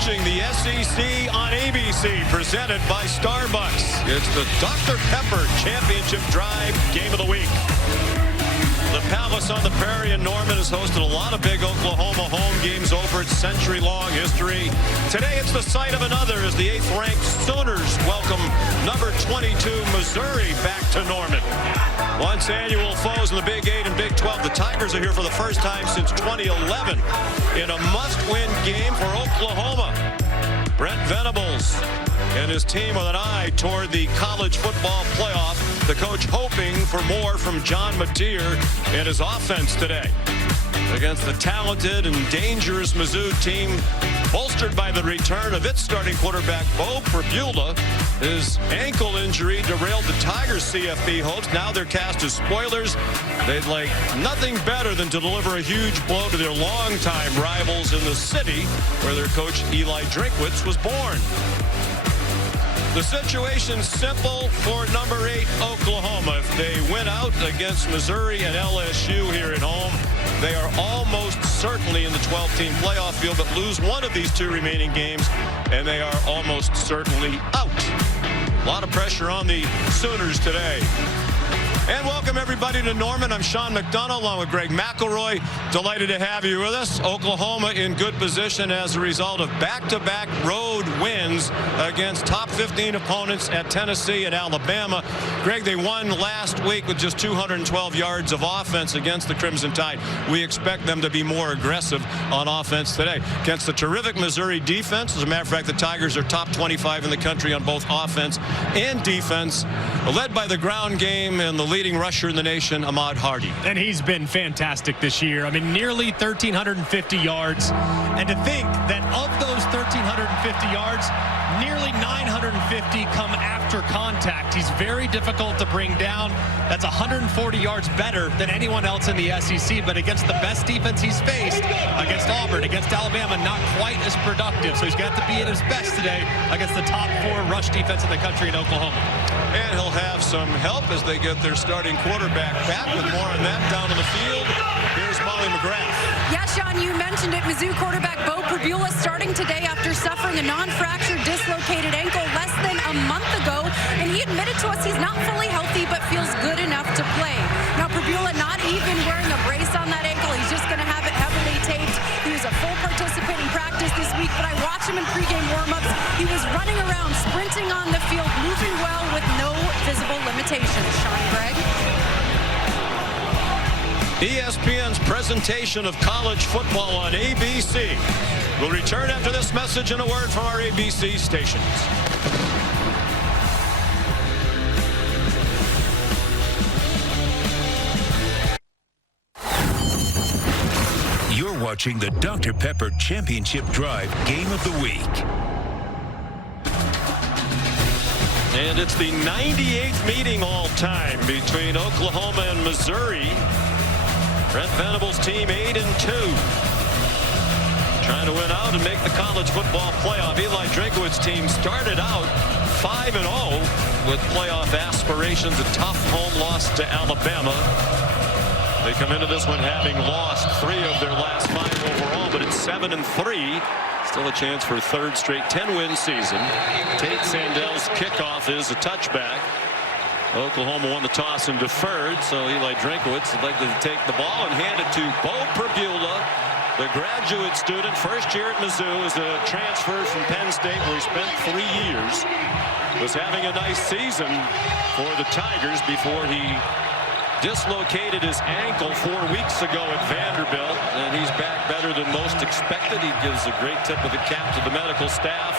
watching the SEC on ABC, presented by Starbucks. It's the Dr. Pepper Championship Drive Game of the Week. The Palace on the Prairie in Norman has hosted a lot of big Oklahoma home games over its century-long history. Today it's the site of another as the 8th-ranked Sooners welcome number 22 Missouri back to Norman. Once annual foes in the Big 8 and Big 12, the Tigers are here for the first time since 2011 in a must-win game for Oklahoma. Brent Venables and his team with an eye toward the college football playoff. The coach hoping for more from John Mateer and his offense today against the talented and dangerous Mizzou team, bolstered by the return of its starting quarterback Bo Pribula. His ankle injury derailed the Tigers' CFB hopes. Now they're cast as spoilers. They'd like nothing better than to deliver a huge blow to their longtime rivals in the city where their coach Eli Drinkwitz was born. The situation's simple for number 8 Oklahoma. If they win out against Missouri and LSU here at home, they are almost certainly in the 12-team playoff field, but lose one of these 2 remaining games, and they are almost certainly out. A lot of pressure on the Sooners today. And welcome everybody to Norman. I'm Sean McDonough along with Greg McElroy. Delighted to have you with us. Oklahoma in good position as a result of back-to-back road wins against top 15 opponents at Tennessee and Alabama. Greg, they won last week with just 212 yards of offense against the Crimson Tide. We expect them to be more aggressive on offense today against the terrific Missouri defense. As a matter of fact, the Tigers are top 25 in the country on both offense and defense, led by the ground game and the leading rusher in the nation, Ahmad Hardy. And he's been fantastic this year. I mean, nearly 1,350 yards. And to think that of those 1,350 yards, nearly 950 come after contact. He's very difficult to bring down. That's 140 yards better than anyone else in the SEC, but against the best defense he's faced, against Auburn, against Alabama, not quite as productive. So he's got to be at his best today against the top 4 rush defense in the country in Oklahoma. And he'll have some help as they get their starting quarterback back. With more on that down on the field, here's Molly McGrath. Yeah, Sean, you mentioned it. Mizzou quarterback Bo Pribula starting today after suffering a non-fractured dislocated ankle less than a month ago. And he admitted to us he's not fully healthy but feels good enough to play. Now, Pribula not even wearing a brace on that ankle. He's just going to have it heavily taped. He was a full participant in practice this week, but I watched him in pregame warm-ups. He was running around, sprinting on the field, moving well with no visible limitations. Sean, Greg? ESPN's presentation of college football on ABC will return after this message and a word from our ABC stations. You're watching the Dr. Pepper Championship Drive Game of the Week. And it's the 98th meeting all-time between Oklahoma and Missouri. Brent Venables' team 8-2. Trying to win out and make the college football playoff. Eli Drinkwitz' team started out 5-0 with playoff aspirations. A tough home loss to Alabama. They come into this one having lost 3 of their last 5 overall, but it's 7-3. Still a chance for a 3rd straight 10-win season. Tate Sandel's kickoff is a touchback. Oklahoma won the toss and deferred, so Eli Drinkwitz would like to take the ball and hand it to Bo Pribula, the graduate student, first year at Mizzou, is a transfer from Penn State where he spent 3 years. Was having a nice season for the Tigers before he dislocated his ankle 4 weeks ago at Vanderbilt, and he's back better than most expected. He gives a great tip of the cap to the medical staff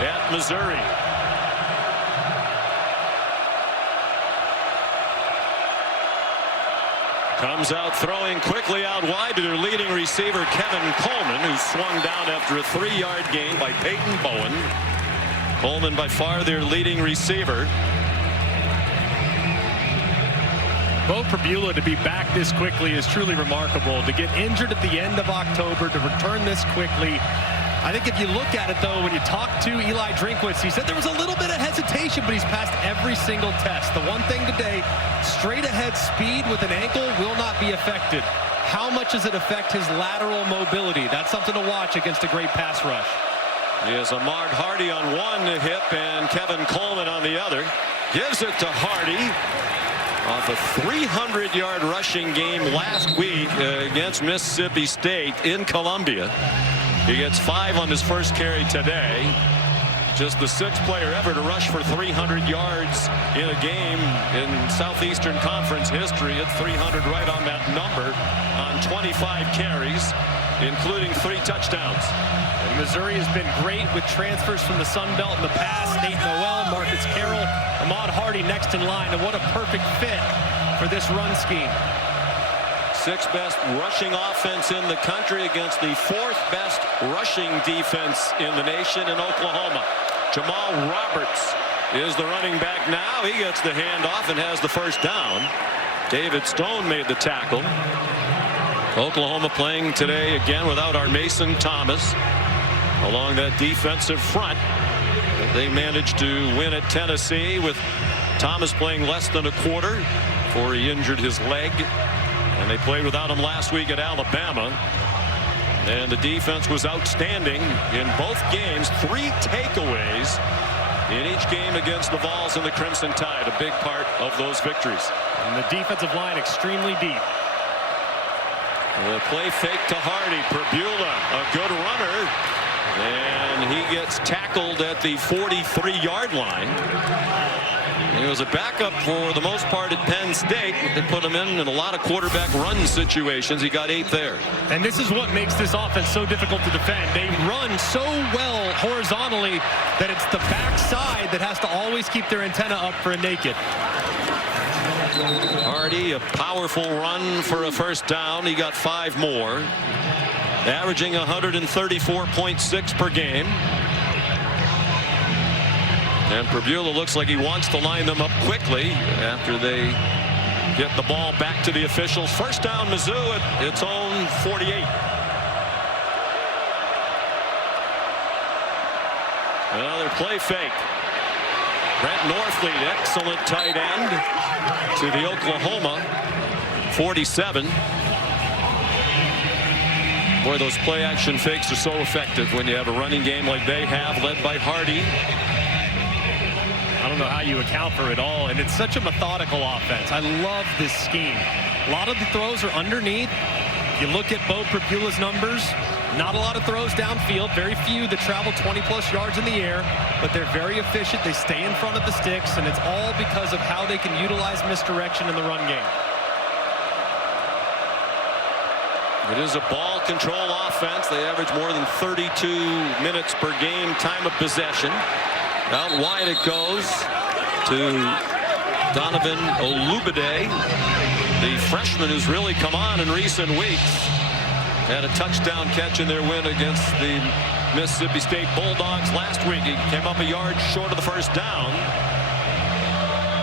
at Missouri. Comes out throwing quickly out wide to their leading receiver, Kevin Coleman, who swung down after a 3-yard gain by Peyton Bowen. Coleman by far their leading receiver. Bo Pribula to be back this quickly is truly remarkable. To get injured at the end of October, to return this quickly. I think if you look at it, though, when you talk to Eli Drinkwitz, he said there was a little bit of hesitation, but he's passed every single test. The one thing today, straight ahead speed with an ankle will not be affected. How much does it affect his lateral mobility? That's something to watch against a great pass rush. He has Ahmad Hardy on one hip and Kevin Coleman on the other. Gives it to Hardy off a 300-yard rushing game last week against Mississippi State in Columbia. He gets 5 on his first carry today. Just the 6th player ever to rush for 300 yards in a game in Southeastern Conference history. At 300 right on that number on 25 carries, including 3 touchdowns. And Missouri has been great with transfers from the Sun Belt in the past. Nate Noel, Marcus Carroll, Ahmad Hardy next in line. And what a perfect fit for this run scheme. 6th best rushing offense in the country against the 4th best rushing defense in the nation in Oklahoma. Jamal Roberts is the running back now. He gets the handoff and has the first down. David Stone made the tackle. Oklahoma playing today again without our Mason Thomas along that defensive front. They managed to win at Tennessee with Thomas playing less than a quarter before he injured his leg. And they played without him last week at Alabama. And the defense was outstanding in both games. 3 takeaways in each game against the Vols and the Crimson Tide. A big part of those victories. And the defensive line extremely deep. The play fake to Hardy. Prabula, a good runner. And he gets tackled at the 43-yard line. He was a backup for the most part at Penn State. They put him in a lot of quarterback run situations. He got 8 there. And this is what makes this offense so difficult to defend. They run so well horizontally that it's the backside that has to always keep their antenna up for a naked. Hardy, a powerful run for a first down. He got 5 more. Averaging 134.6 per game. And Prabula looks like he wants to line them up quickly after they get the ball back to the officials. First down, Mizzou at its own 48. Another play fake. Brent Norfleet, excellent tight end to the Oklahoma 47. Boy, those play action fakes are so effective when you have a running game like they have, led by Hardy. I don't know how you account for it all, and it's such a methodical offense. I love this scheme. A lot of the throws are underneath. You look at Bo Prabula's numbers, not a lot of throws downfield, very few that travel 20-plus yards in the air, but they're very efficient. They stay in front of the sticks, and it's all because of how they can utilize misdirection in the run game. It is a ball control offense. They average more than 32 minutes per game time of possession. Out wide it goes to Donovan Olubade, the freshman who's really come on in recent weeks. Had a touchdown catch in their win against the Mississippi State Bulldogs last week. He came up a yard short of the first down.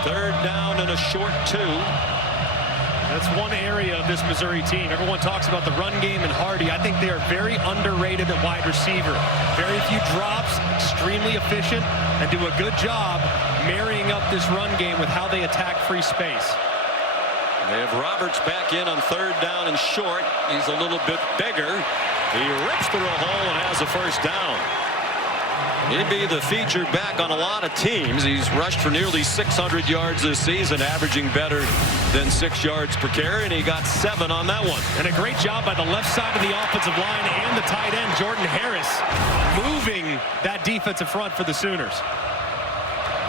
3rd down and a short 2. That's one area of this Missouri team. Everyone talks about the run game and Hardy. I think they are very underrated at wide receiver. Very few drops, extremely efficient, and do a good job marrying up this run game with how they attack free space. They have Roberts back in on 3rd down and short. He's a little bit bigger. He rips through a hole and has a first down. He'd be the featured back on a lot of teams. He's rushed for nearly 600 yards this season, averaging better than 6 yards per carry, and he got 7 on that one. And a great job by the left side of the offensive line and the tight end, Jordan Harris, moving that defensive front for the Sooners.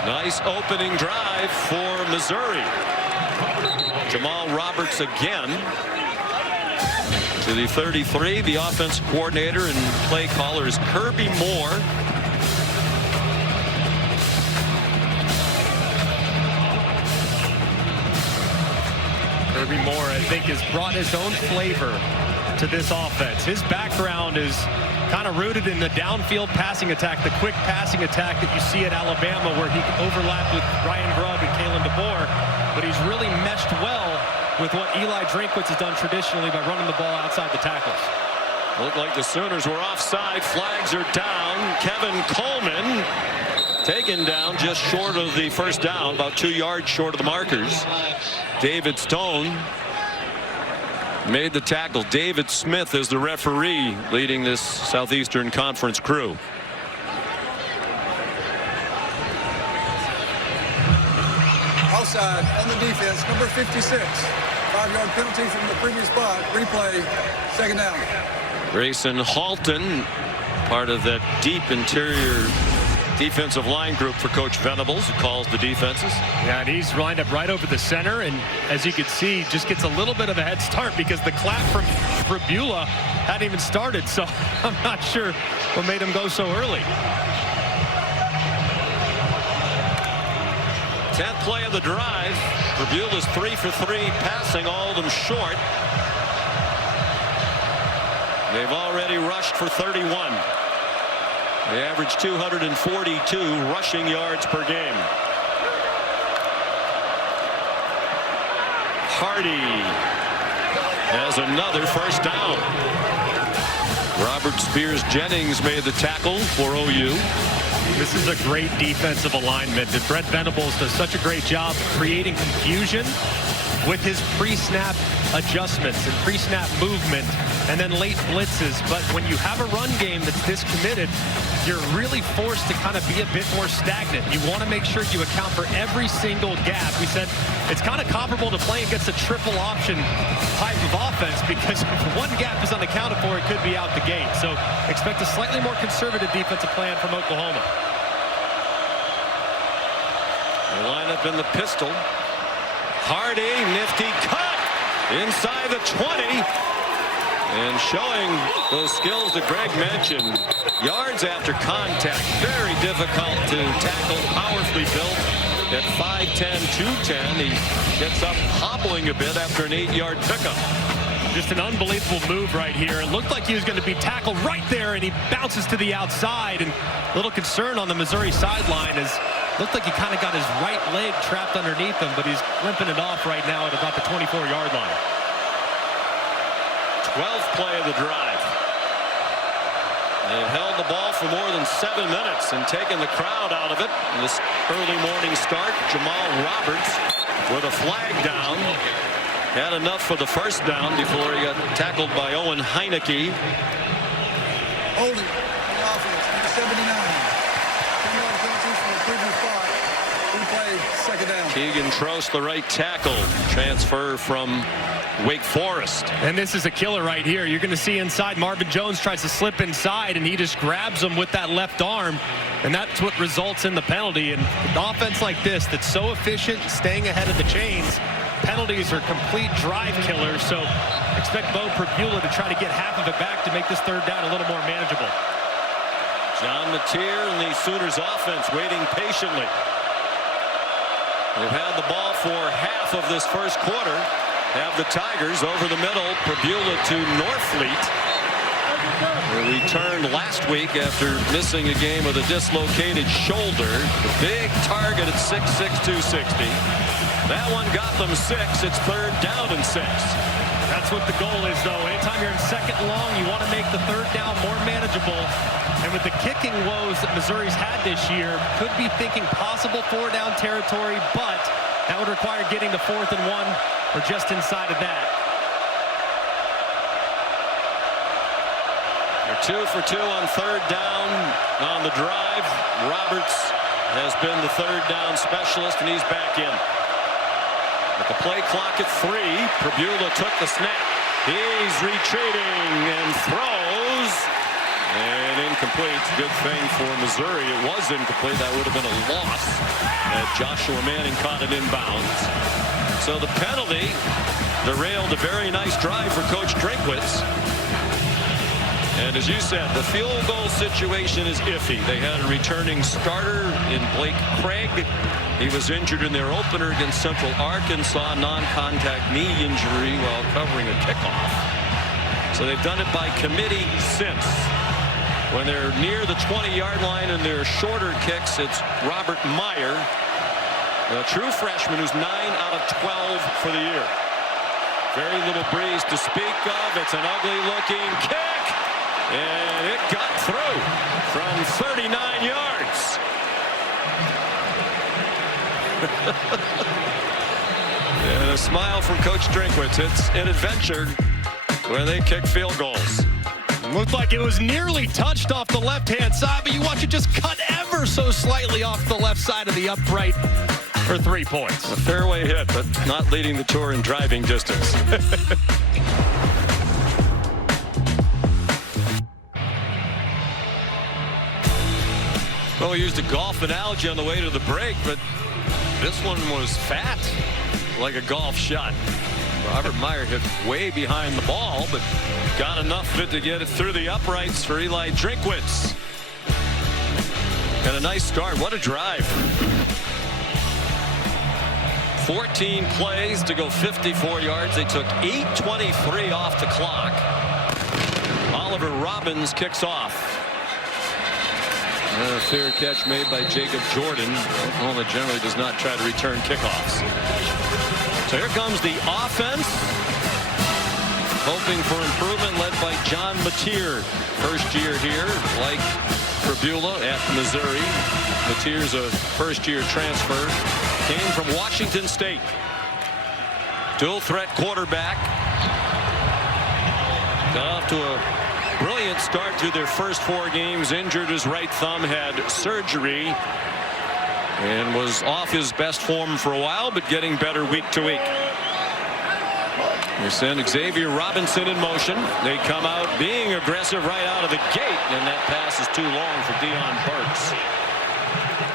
Nice opening drive for Missouri. Jamal Roberts again to the 33. The offense coordinator and play caller is Kirby Moore. Kirby Moore, I think, has brought his own flavor to this offense. His background is kind of rooted in the downfield passing attack, the quick passing attack that you see at Alabama, where he overlapped with Ryan Grubb and Kalen DeBoer. But he's really meshed well with what Eli Drinkwitz has done traditionally by running the ball outside the tackles. Looked like the Sooners were offside. Flags are down. Kevin Coleman taken down just short of the first down, about 2 yards short of the markers. David Stone made the tackle. David Smith is the referee leading this Southeastern Conference crew. Offside on the defense, number 56. 5-yard penalty from the previous spot. Replay, second down. Grayson Halton, part of that deep interior defensive line group for Coach Venables, who calls the defenses. Yeah, and he's lined up right over the center, and as you can see, just gets a little bit of a head start because the clap from Brabula hadn't even started, so I'm not sure what made him go so early. 10th play of the drive. Brabula's 3 for 3 passing, all of them short. They've already rushed for 31. They average 242 rushing yards per game. Hardy has another first down. Robert Spears Jennings made the tackle for OU. This is a great defensive alignment. And Brett Venables does such a great job creating confusion with his pre-snap adjustments and pre-snap movement and then late blitzes. But when you have a run game that's this committed, you're really forced to kind of be a bit more stagnant. You want to make sure you account for every single gap. We said it's kind of comparable to playing against a triple option type of offense, because if one gap is unaccounted for, it could be out the gate. So expect a slightly more conservative defensive plan from Oklahoma. They line up in the pistol. Hardy, nifty cut inside the 20. And showing those skills that Greg mentioned. Yards after contact, very difficult to tackle, powerfully built at 5'10", 210. He gets up hobbling a bit after an 8-yard pickup. Just an unbelievable move right here. It looked like he was going to be tackled right there, and he bounces to the outside. And a little concern on the Missouri sideline as looked like he kind of got his right leg trapped underneath him, but he's limping it off right now at about the 24-yard line. 12th play of the drive. They held the ball for more than 7 minutes and taken the crowd out of it. In this early morning start, Jamal Roberts with a flag down. Had enough for the first down before he got tackled by Owen Heineke. Holding the offense, number 79. 10-yard penalty from the previous spot. Replay, second down. Keegan Trost, the right tackle, transfer from Wake Forest. And this is a killer right here. You're going to see inside, Marvin Jones tries to slip inside, and he just grabs him with that left arm, and that's what results in the penalty. And an offense like this that's so efficient, staying ahead of the chains, penalties are complete drive killers. So expect Bo Prabula to try to get half of it back to make this third down a little more manageable. John Mateer and the Sooners offense waiting patiently. They've had the ball for half of this first quarter. Have the Tigers over the middle. Prabula to Norfleet, who returned last week after missing a game with a dislocated shoulder. The big target at 6'6", 260. That one got them 6. It's third down and 6. That's what the goal is, though. Anytime you're in second long, you want to make the third down more manageable. And with the kicking woes that Missouri's had this year, could be thinking possible 4-down territory, but that would require getting to 4th and 1 or just inside of that. They're 2 for 2 on third down on the drive. Roberts has been the third down specialist, and he's back in. At the play clock at 3, Prabula took the snap. He's retreating and throws. And incomplete. Good thing for Missouri. It was incomplete. That would have been a loss. Joshua Manning caught it inbounds. So the penalty derailed a very nice drive for Coach Drinkwitz. And as you said, the field goal situation is iffy. They had a returning starter in Blake Craig. He was injured in their opener against Central Arkansas, non-contact knee injury while covering a kickoff. So they've done it by committee since. When they're near the 20-yard line and they're shorter kicks, it's Robert Meyer, a true freshman who's 9 out of 12 for the year. Very little breeze to speak of. It's an ugly-looking kick, and it got through from 39 yards. And a smile from Coach Drinkwitz. It's an adventure when they kick field goals. Looked like it was nearly touched off the left-hand side, but you watch it just cut ever so slightly off the left side of the upright. for 3 points. A fairway hit, but not leading the tour in driving distance. Well, we used a golf analogy on the way to the break, but this one was fat, like a golf shot. Robert Meyer hit way behind the ball, but got enough of it to get it through the uprights for Eli Drinkwitz. And a nice start. What a drive. 14 plays to go 54 yards. They took 8:23 off the clock. Oliver Robbins kicks off. A fair catch made by Jacob Jordan. Oklahoma generally does not try to return kickoffs. So here comes the offense. Hoping for improvement, led by John Mateer. First year here, like Prabula at Missouri. Mateer's a first-year transfer. Came from Washington State. Dual threat quarterback. Got off to a brilliant start through their first 4 games. Injured his right thumb, had surgery, and was off his best form for a while, but getting better week to week. They send Xavier Robinson in motion. They come out being aggressive right out of the gate, and that pass is too long for Deion Burks.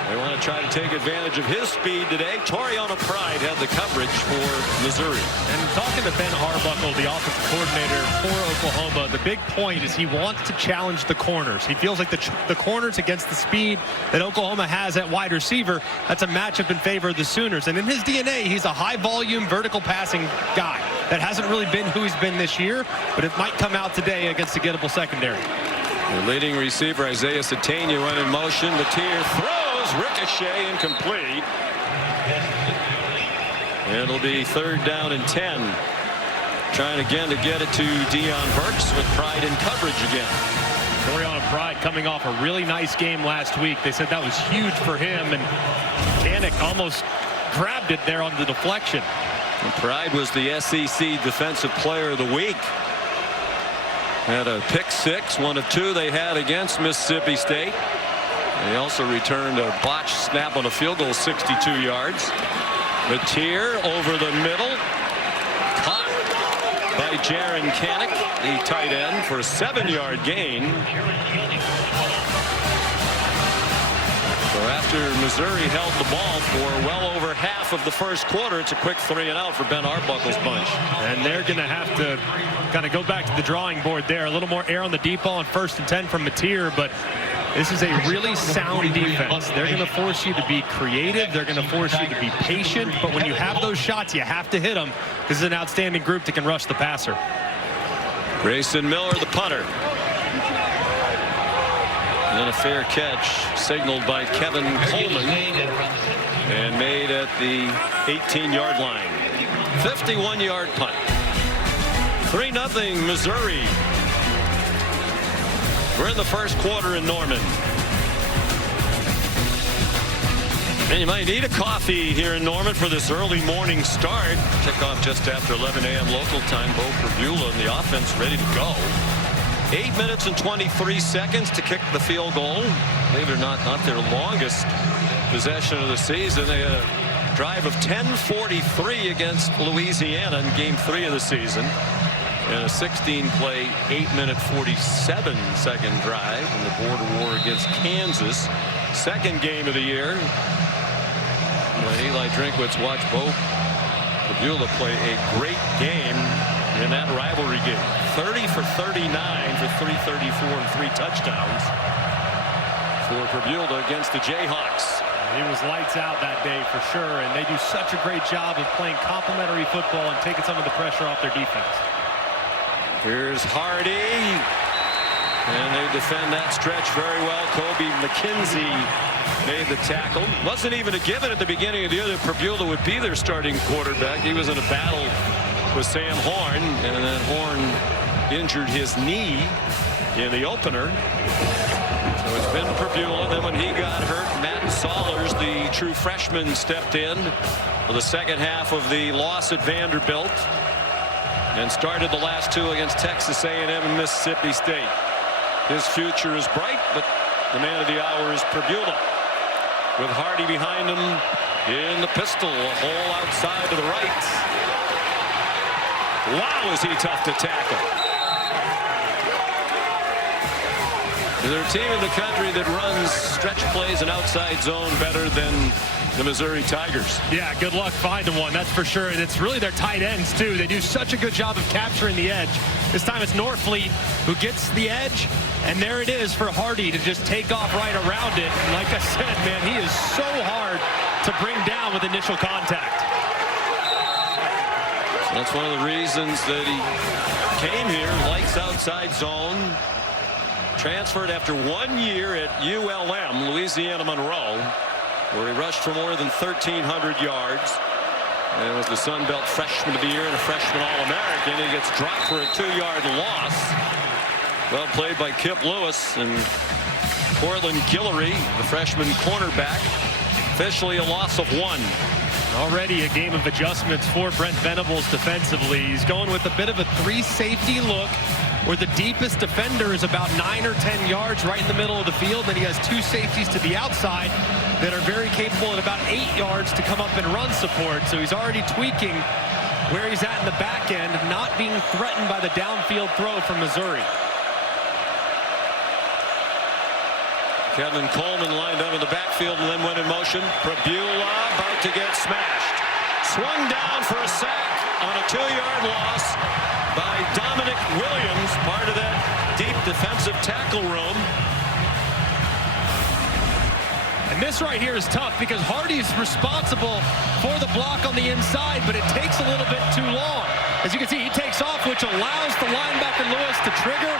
They want to try to take advantage of his speed today. Toriano Pride had the coverage for Missouri. And talking to Ben Arbuckle, the offensive coordinator for Oklahoma, the big point is he wants to challenge the corners. He feels like the corners against the speed that Oklahoma has at wide receiver, that's a matchup in favor of the Sooners. And in his DNA, he's a high-volume, vertical passing guy. That hasn't really been who he's been this year, but it might come out today against a gettable secondary. The leading receiver, Isaiah Satania, went in motion. Mateer throws, ricochet, incomplete. It'll be 3rd down and 10. Trying again to get it to Deion Burks with Pride in coverage again. Toriano Pride coming off a really nice game last week. They said that was huge for him, and Kanik almost grabbed it there on the deflection. And Pride was the SEC Defensive Player of the Week. Had a pick 6, one of 2 they had against Mississippi State. They also returned a botched snap on a field goal, 62 yards. Mateer over the middle, caught by Jaron Kanik, the tight end, for a 7-yard gain. So after Missouri held the ball for well over half of the first quarter, it's a quick 3 and out for Ben Arbuckle's bunch. And they're going to have to kind of go back to the drawing board there. A little more air on the deep ball on 1st and 10 from Mateer, but this is a really sound defense. They're going to force you to be creative. They're going to force you to be patient. But when you have those shots, you have to hit them. This is an outstanding group that can rush the passer. Grayson Miller, the punter. And then a fair catch signaled by Kevin Coleman and made at the 18-yard line. 51-yard punt. 3-0 Missouri. We're in the first quarter in Norman. And you might need a coffee here in Norman for this early morning start. Kickoff just after 11 a.m. local time. Bo Prabula and the offense ready to go. 8 minutes and 23 seconds to kick the field goal. Believe it or not their longest possession of the season. They had a drive of 10:43 against Louisiana in game 3 of the season. And a 16-play, 8-minute, 47-second drive in the border war against Kansas. Second game of the year. When Eli Drinkwitz watched Bo Prabula play a great game in that rivalry game. 30 for 39 for 334 and 3 touchdowns for Prabula against the Jayhawks. He was lights out that day for sure, and they do such a great job of playing complementary football and taking some of the pressure off their defense. Here's Hardy, and they defend that stretch very well. Kobe McKenzie made the tackle. Wasn't even a given at the beginning of the year that Prabula would be their starting quarterback. He was in a battle with Sam Horn, and then Horn injured his knee in the opener. So it's been Prabula. Then when he got hurt, Matt Sollers, the true freshman, stepped in for the second half of the loss at Vanderbilt and started the last 2 against Texas A&M and Mississippi State. His future is bright, but the man of the hour is Prabula. With Hardy behind him, in the pistol, a hole outside to the right. Wow, is he tough to tackle. They're a team in the country that runs stretch plays and outside zone better than the Missouri Tigers. Yeah, good luck finding one, that's for sure. And it's really their tight ends, too. They do such a good job of capturing the edge. This time it's Norfleet who gets the edge, and there it is for Hardy to just take off right around it. And like I said, man, he is so hard to bring down with initial contact. So that's one of the reasons that he came here, likes outside zone. Transferred after 1 year at ULM, Louisiana Monroe, where he rushed for more than 1,300 yards. And was the Sun Belt Freshman of the Year and a freshman All-American. He gets dropped for a 2-yard loss. Well played by Kip Lewis and Cortland Guillory, the freshman cornerback. Officially a loss of 1. Already a game of adjustments for Brent Venables defensively. He's going with a bit of a 3-safety look, where the deepest defender is about 9 or 10 yards right in the middle of the field. Then he has 2 safeties to the outside that are very capable at about 8 yards to come up and run support. So he's already tweaking where he's at in the back end, not being threatened by the downfield throw from Missouri. Kevin Coleman lined up in the backfield and then went in motion. Prabula about to get smashed. Swung down for a sack on a 2-yard loss by Dominic Williams, part of that deep defensive tackle room. And this right here is tough because Hardy's responsible for the block on the inside, but it takes a little bit too long. As you can see, he takes off, which allows the linebacker Lewis to trigger,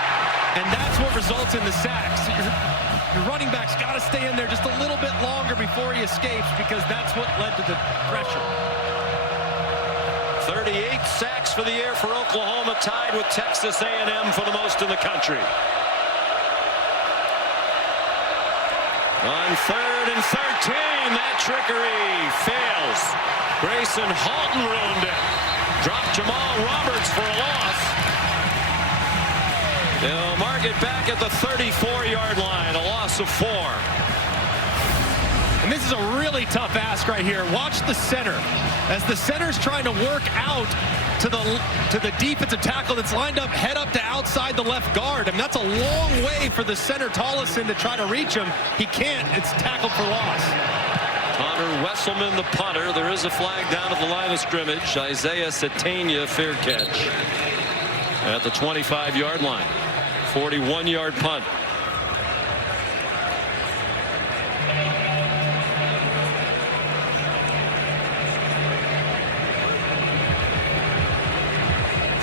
and that's what results in the sacks. Your running back's got to stay in there just a little bit longer before he escapes, because that's what led to the pressure. 38 sacks for the year for Oklahoma, tied with Texas A&M for the most in the country. On 3rd and 13, that trickery fails. Grayson Halton ruined it. Dropped Jamal Roberts for a loss. They'll mark it back at the 34-yard line, a loss of 4. And this is a really tough ask right here. Watch the center. As the center's trying to work out to the defensive tackle that's lined up, head up to outside the left guard. And that's a long way for the center Tollison to try to reach him. He can't. It's tackled for loss. Connor Wesselman, the punter. There is a flag down at the line of scrimmage. Isaiah Satania, fair catch at the 25-yard line. 41-yard punt.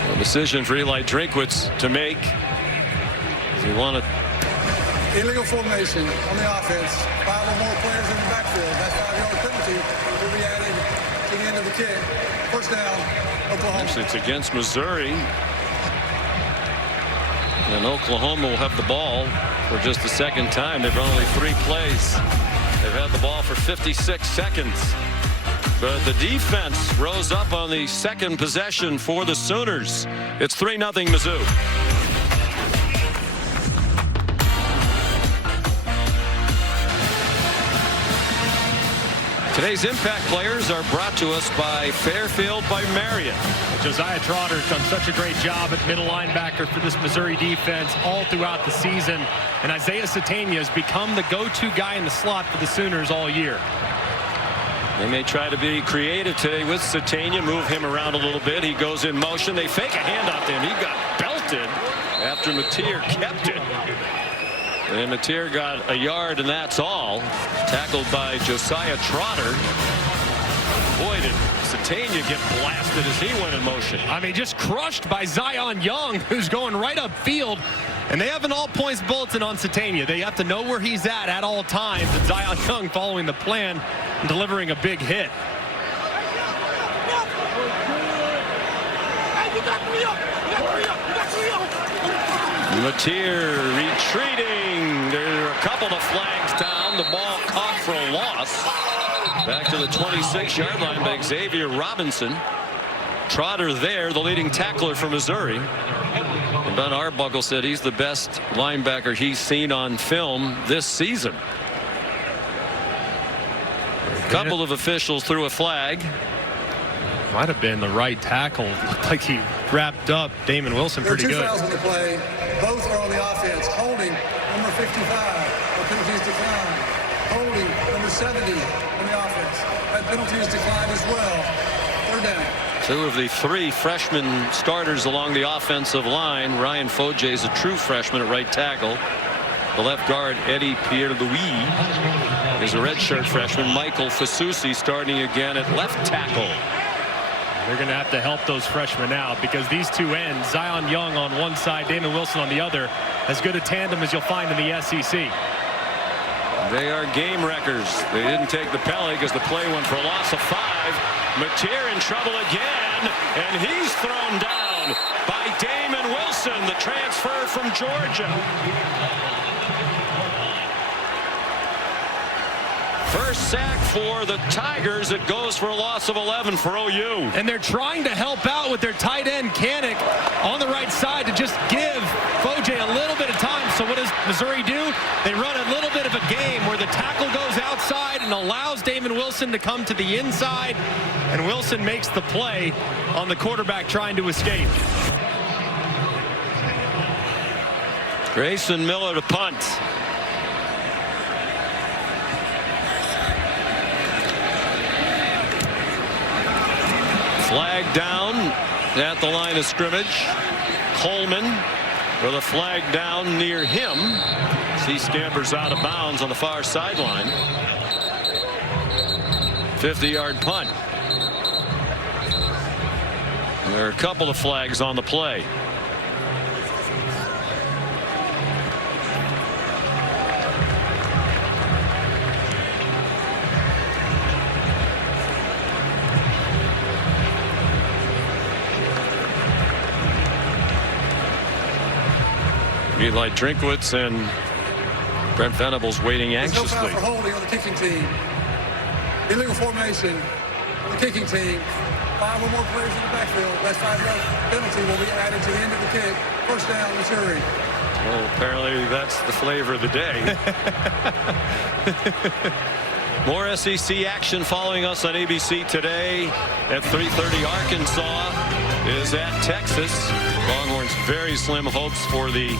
A decision for Eli Drinkwitz to make. He wanted Illegal formation on the offense. 5 or more players in the backfield. That 5-yard penalty will be added to the end of the kick. First down, Oklahoma. Actually, it's against Missouri. And Oklahoma will have the ball for just the second time. They've run only 3 plays. They've had the ball for 56 seconds. But the defense rose up on the second possession for the Sooners. It's 3-0 Mizzou. Today's Impact Players are brought to us by Fairfield by Marriott. Josiah Trotter's done such a great job at middle linebacker for this Missouri defense all throughout the season. And Isaiah Satania has become the go-to guy in the slot for the Sooners all year. They may try to be creative today with Satania, move him around a little bit. He goes in motion. They fake a handoff to him. He got belted after Mateer kept it. And Mateer got a yard, and that's all. Tackled by Josiah Trotter. Boy, did Satania get blasted as he went in motion. I mean, just crushed by Zion Young, who's going right upfield. And they have an all-points bulletin on Satania. They have to know where he's at all times. And Zion Young following the plan and delivering a big hit. Mateer retreating. There are a couple of flags down. The ball caught for a loss. Back to the 26-yard line by Xavier Robinson. Trotter there, the leading tackler for Missouri. And Ben Arbuckle said he's the best linebacker he's seen on film this season. A couple of officials threw a flag. Might have been the right tackle. Looked like he wrapped up Damon Wilson pretty good. There are 2 fouls in the play. Both are on the offense. Holding, number 55. The penalty is declined. Holding, number 70 on the offense. That penalty is declined as well. 3rd down. 2 of the 3 freshman starters along the offensive line. Ryan Foje is a true freshman at right tackle. The left guard, Eddie Pierre-Louis, is a redshirt freshman. Michael Fasusi starting again at left tackle. They're going to have to help those freshmen out because these 2 ends, Zion Young on one side, Damon Wilson on the other, as good a tandem as you'll find in the SEC. They are game wreckers. They didn't take the penalty because the play went for a loss of 5. Mateer in trouble again, and he's thrown down by Damon Wilson, the transfer from Georgia. First sack for the Tigers. It goes for a loss of 11 for OU. And they're trying to help out with their tight end, Kanik, on the right side to just give Foje a little bit of time. So what does Missouri do? They run a little bit of a game where the tackle goes outside and allows Damon Wilson to come to the inside. And Wilson makes the play on the quarterback trying to escape. Grayson Miller to punt. Flag down at the line of scrimmage. Coleman with a flag down near him. He scampers out of bounds on the far sideline. 50-yard punt. There are a couple of flags on the play. Eli Drinkwitz and Brent Venables waiting anxiously. There's no foul for holding on the kicking team. Illegal formation on the kicking team. 5 or more players in the backfield. That 5-yard penalty will be added to the end of the kick. First down, Missouri. Well, apparently that's the flavor of the day. More SEC action following us on ABC today at 3:30. Arkansas is at Texas. Longhorns very slim hopes for the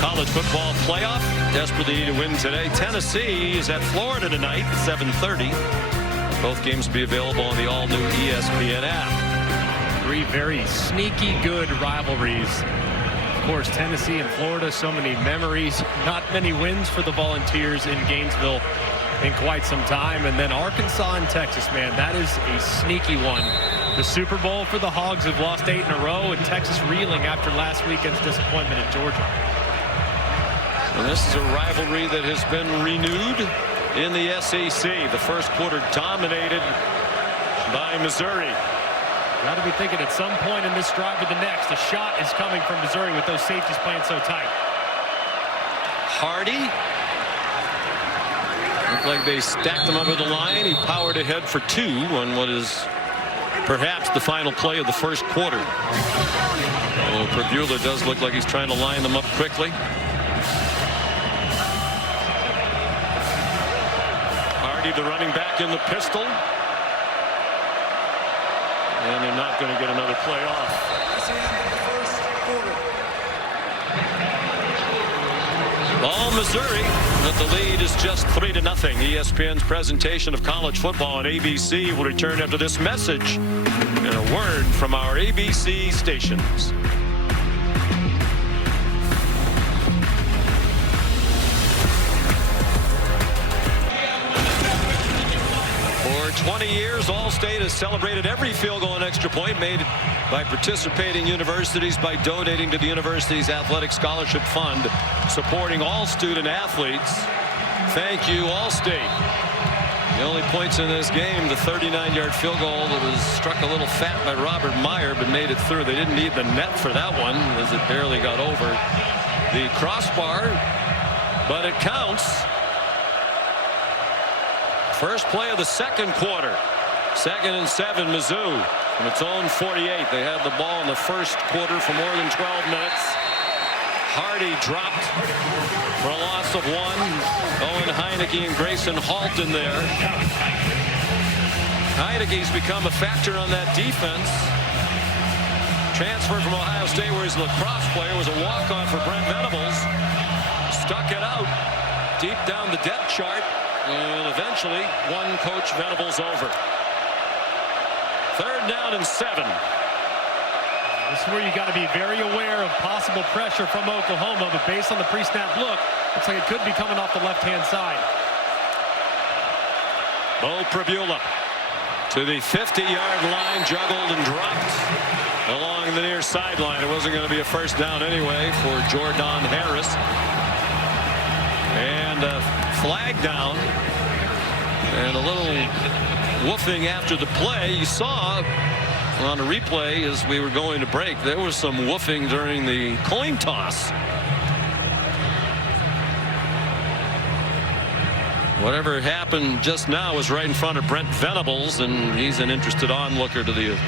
college football playoff. Desperately need to win today. Tennessee is at Florida tonight, 7:30. Both games will be available on the all-new ESPN app. 3 very sneaky good rivalries. Of course, Tennessee and Florida, so many memories. Not many wins for the Volunteers in Gainesville in quite some time. And then Arkansas and Texas, man, that is a sneaky one. The Super Bowl for the Hogs have lost 8 in a row, and Texas reeling after last weekend's disappointment at Georgia. And this is a rivalry that has been renewed in the SEC. The first quarter dominated by Missouri. Got to be thinking at some point in this drive or the next, a shot is coming from Missouri with those safeties playing so tight. Hardy. Looked like they stacked him over the line. He powered ahead for 2 on what is perhaps the final play of the first quarter. Although Perdula does look like he's trying to line them up quickly. Hardy, the running back, in the pistol. And they're not going to get another play off. That's the end of the first quarter. All Missouri, but the lead is just 3-0. ESPN's presentation of college football on ABC will return after this message and a word from our ABC stations. For 20 years, Allstate has celebrated every field goal and extra point made by participating universities by donating to the university's athletic scholarship fund, supporting all student athletes. Thank you, Allstate. The only points in this game, the 39-yard field goal that was struck a little fat by Robert Meyer, but made it through. They didn't need the net for that one, as it barely got over the crossbar, but it counts. First play of the second quarter. 2nd and 7, Mizzou from its own 48. They had the ball in the first quarter for more than 12 minutes. Hardy dropped for a loss of 1. Owen Heineke and Grayson Halton there. Heineke's become a factor on that defense. Transfer from Ohio State, where he's a lacrosse player, was a walk-on for Brent Venables. Stuck it out deep down the depth chart, and eventually won Coach Venables over. 3rd down and 7. This is where you got to be very aware of possible pressure from Oklahoma, but based on the pre-snap look, looks like it could be coming off the left-hand side. Bo Pribula to the 50-yard line, juggled and dropped along the near sideline. It wasn't going to be a first down anyway for Jordan Harris. And a flag down and a little woofing after the play. You saw on a replay as we were going to break, there was some woofing during the coin toss. Whatever happened just now was right in front of Brent Venables, and he's an interested onlooker to the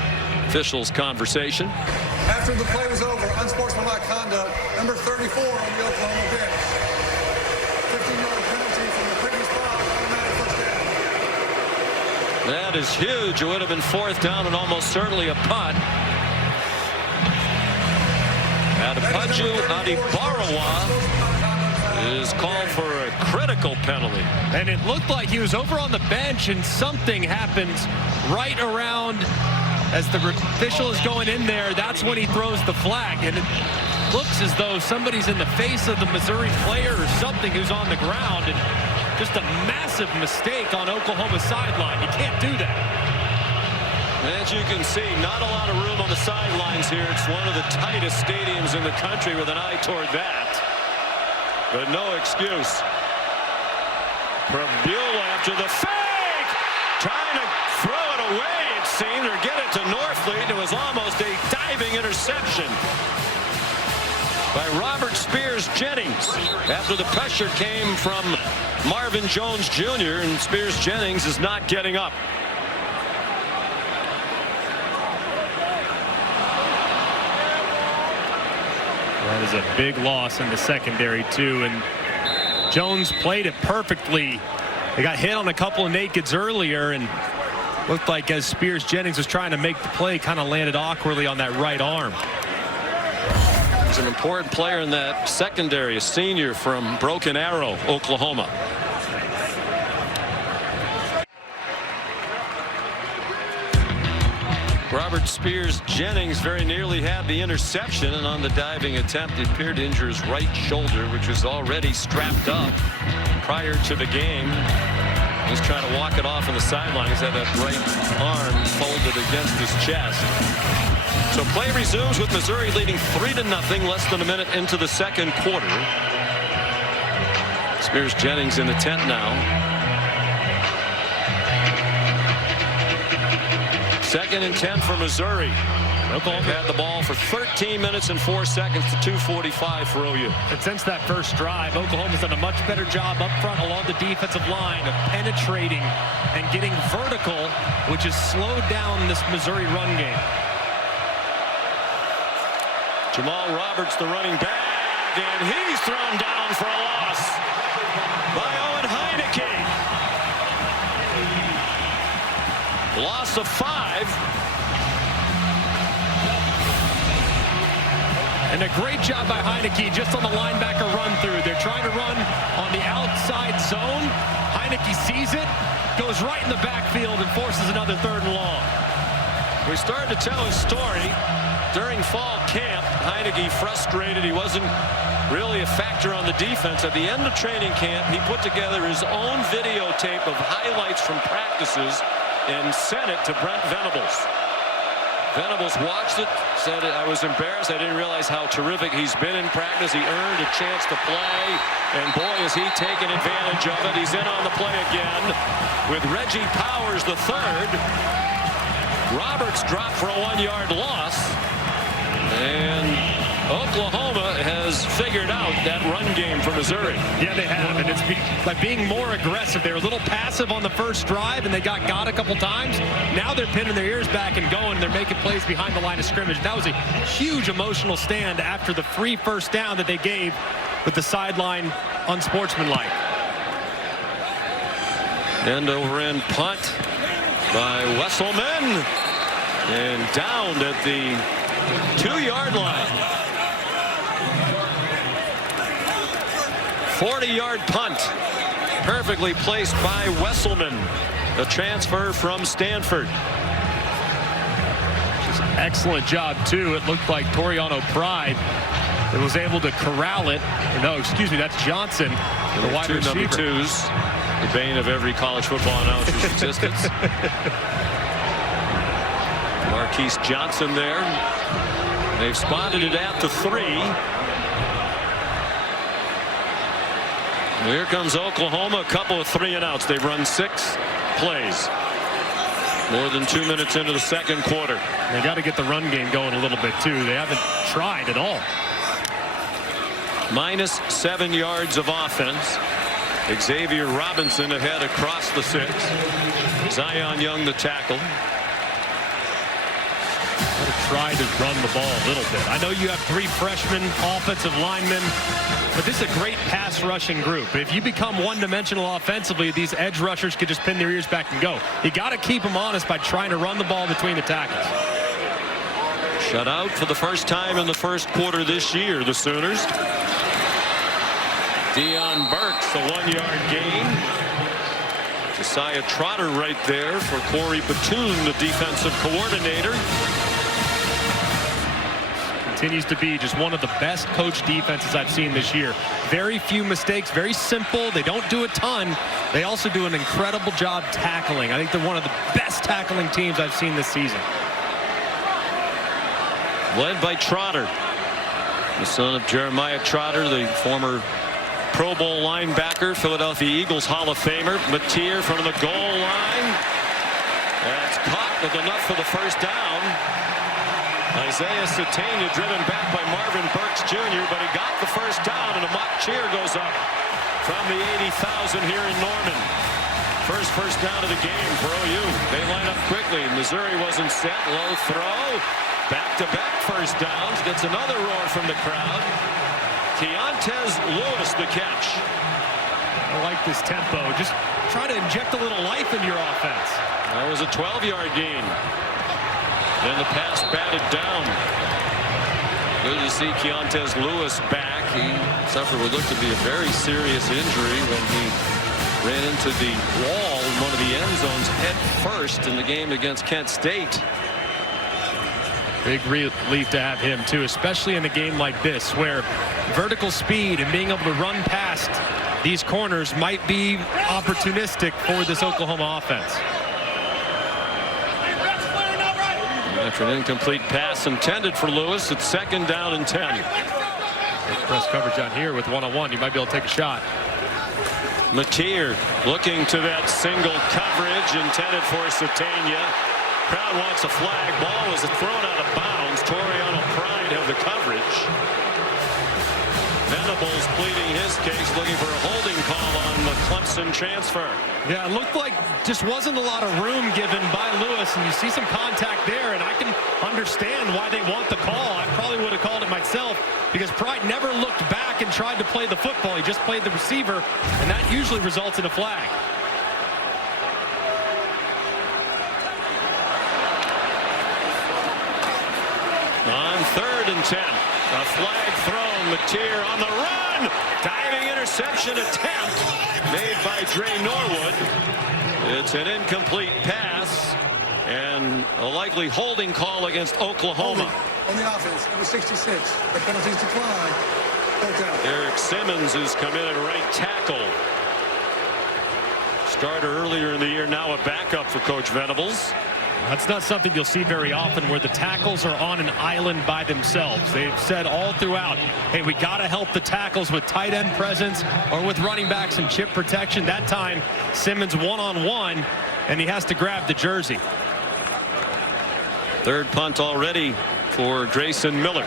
officials' conversation. After the play was over, unsportsmanlike conduct, number 34 on the Oklahoma bench. 15-yard penalty from the previous spot, automatic first down. That is huge. It would have been 4th down and almost certainly a punt. Adepaju Adibarawa is called for a critical penalty. And it looked like he was over on the bench, and something happened right around as the official is going in there. That's when he throws the flag, and it looks as though somebody's in the face of the Missouri player or something who's on the ground, and just a massive mistake on Oklahoma's sideline. You can't do that. As you can see, not a lot of room on the sidelines here. It's one of the tightest stadiums in the country with an eye toward that. But no excuse. Pribula after the fake, trying to throw it away, it seemed, or get it to Norfleet. It was almost a diving interception by Robert Spears Jennings after the pressure came from Marvin Jones Jr., and Spears Jennings is not getting up. That is a big loss in the secondary, too, and Jones played it perfectly. They got hit on a couple of nakeds earlier, and looked like as Spears Jennings was trying to make the play, kind of landed awkwardly on that right arm. He's an important player in that secondary, a senior from Broken Arrow, Oklahoma. Robert Spears Jennings very nearly had the interception, and on the diving attempt he appeared to injure his right shoulder, which was already strapped up prior to the game. He's trying to walk it off on the sideline. He's had that right arm folded against his chest. So play resumes with Missouri leading 3-0, less than a minute into the second quarter. Spears Jennings in the tent now. 2nd and 10 for Missouri. Oklahoma had the ball for 13 minutes and 4 seconds to 2:45 for OU. And since that first drive, Oklahoma's done a much better job up front along the defensive line of penetrating and getting vertical, which has slowed down this Missouri run game. Jamal Roberts, the running back, and he's thrown down for a loss by Owen Heineke. Loss of 5. And a great job by Heineke just on the linebacker run through. They're trying to run on the outside zone. Heineke sees it, goes right in the backfield, and forces another 3rd and long. We started to tell his story during fall camp. Heineke frustrated. He wasn't really a factor on the defense. At the end of training camp, he put together his own videotape of highlights from practices and sent it to Brent Venables. Venables watched it, said, I was embarrassed. I didn't realize how terrific he's been in practice. He earned a chance to play, and boy, is he taking advantage of it. He's in on the play again with Reggie Powers the 3rd. Roberts dropped for a 1-yard loss, and Oklahoma has figured out that run game for Missouri. Yeah, they have, and it's by being more aggressive. They were a little passive on the first drive, and they got a couple times. Now they're pinning their ears back and going, and they're making plays behind the line of scrimmage. That was a huge emotional stand after the free first down that they gave with the sideline unsportsmanlike. End over end punt by Wesselman, and downed at the 2-yard line. 40-yard punt, perfectly placed by Wesselman, the transfer from Stanford. Just excellent job too. It looked like Toriano Pride that was able to corral it. No, excuse me, that's Johnson, the wide two receiver. number twos, the bane of every college football announcer's existence. Marquise Johnson there. They've spotted it at the 3. Here comes Oklahoma, a couple of 3-and-outs. They've run 6 plays. More than 2 minutes into the second quarter. They got to get the run game going a little bit too. They haven't tried at all. Minus 7 yards of offense. Xavier Robinson ahead across the 6. Zion Young the tackle. Try to run the ball a little bit. I know you have 3 freshman offensive linemen, but this is a great pass rushing group. If you become one-dimensional offensively, these edge rushers could just pin their ears back and go. You got to keep them honest by trying to run the ball between the tackles. Shut out for the first time in the first quarter this year, the Sooners. Deion Burks, a 1-yard gain. Josiah Trotter right there for Corey Batoon, the defensive coordinator. Continues to be just one of the best coached defenses I've seen this year. Very few mistakes, very simple. They don't do a ton. They also do an incredible job tackling. I think they're one of the best tackling teams I've seen this season. Led by Trotter, the son of Jeremiah Trotter, the former Pro Bowl linebacker, Philadelphia Eagles Hall of Famer. Mateer from the goal line. That's caught with enough for the first down. Isaiah Satania driven back by Marvin Burks Jr., but he got the first down, and a mock cheer goes up from the 80,000 here in Norman. First down of the game for OU. They line up quickly. Missouri wasn't set. Low throw. Back-to-back first downs. Gets another roar from the crowd. Keontez Lewis the catch. I like this tempo. Just try to inject a little life into your offense. That was a 12-yard gain. Then the pass batted down. Good to see Keontez Lewis back. He suffered what looked to be a very serious injury when he ran into the wall in one of the end zones head first in the game against Kent State. Big relief to have him too, especially in a game like this where vertical speed and being able to run past these corners might be opportunistic for this Oklahoma offense. After an incomplete pass intended for Lewis, it's 2nd down and 10. Press coverage on here with one-on-one. You might be able to take a shot. Mateer looking to that single coverage intended for Satania. Crowd wants a flag. Ball is thrown out of bounds. Toriano Pride have the coverage. Venables pleading his case, looking for a holding call on the Clemson transfer. Yeah, it looked like just wasn't a lot of room given by Lewis, and you see some contact there, and I can understand why they want the call. I probably would have called it myself because Pride never looked back and tried to play the football. He just played the receiver, and that usually results in a flag. On 3rd and 10. A flag thrown. Mateer on the run. Diving interception attempt made by Dre Norwood. It's an incomplete pass and a likely holding call against Oklahoma. On the offense, number 66. The penalties decline. Eric Simmons has come in at right tackle. Starter earlier in the year, now a backup for Coach Venables. That's not something you'll see very often where the tackles are on an island by themselves. They've said all throughout, hey, we got to help the tackles with tight end presence or with running backs and chip protection. That time, Simmons one-on-one, and he has to grab the jersey. 3rd punt already for Grayson Miller.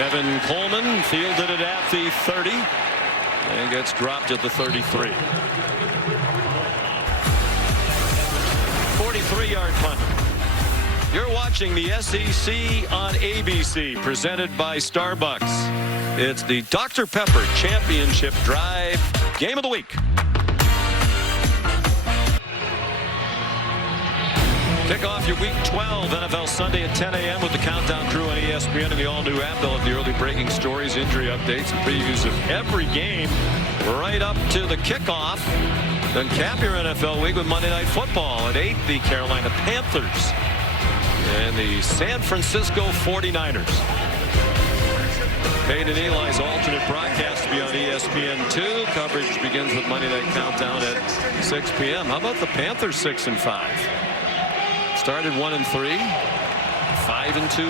Kevin Coleman fielded it at the 30 and gets dropped at the 33. 43-yard punt. You're watching the SEC on ABC, presented by Starbucks. It's the Dr. Pepper Championship Drive Game of the Week. Kick off your Week 12 NFL Sunday at 10 a.m. with the Countdown crew on ESPN and the all-new app. They'll have the early breaking stories, injury updates, and previews of every game right up to the kickoff. Then cap your NFL week with Monday Night Football at 8. The Carolina Panthers and the San Francisco 49ers. Peyton and Eli's alternate broadcast to be on ESPN2. Coverage begins with Monday Night Countdown at 6 p.m. How about the Panthers 6-5? Started 1-3, 5-2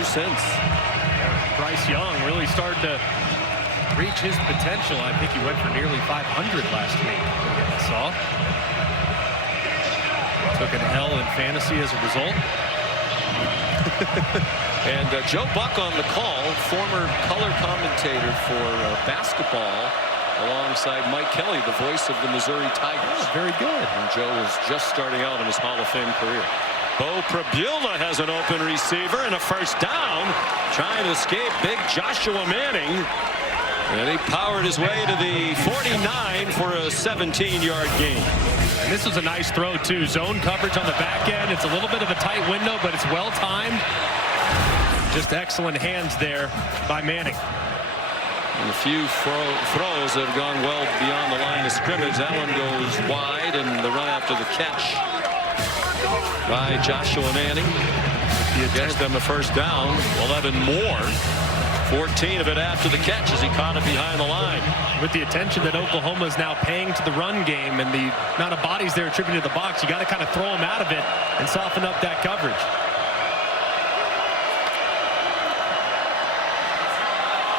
since. Bryce Young really started to reach his potential. I think he went for nearly 500 last week. I saw. Took an L in fantasy as a result. And Joe Buck on the call, former color commentator for basketball, alongside Mike Kelly, the voice of the Missouri Tigers. Very good. And Joe was just starting out in his Hall of Fame career. Bo Prabula has an open receiver and a first down. Trying to escape big Joshua Manning. And he powered his way to the 49 for a 17-yard gain. And this was a nice throw, too. Zone coverage on the back end. It's a little bit of a tight window, but it's well-timed. Just excellent hands there by Manning. And a few throws that have gone well beyond the line of scrimmage. That one goes wide, and the run after the catch by Joshua Manning gets them a first down. 11 more. 14 of it after the catch as he caught it behind the line. With the attention that Oklahoma is now paying to the run game and the amount of bodies they're attributed to the box, you got to kind of throw them out of it and soften up that coverage.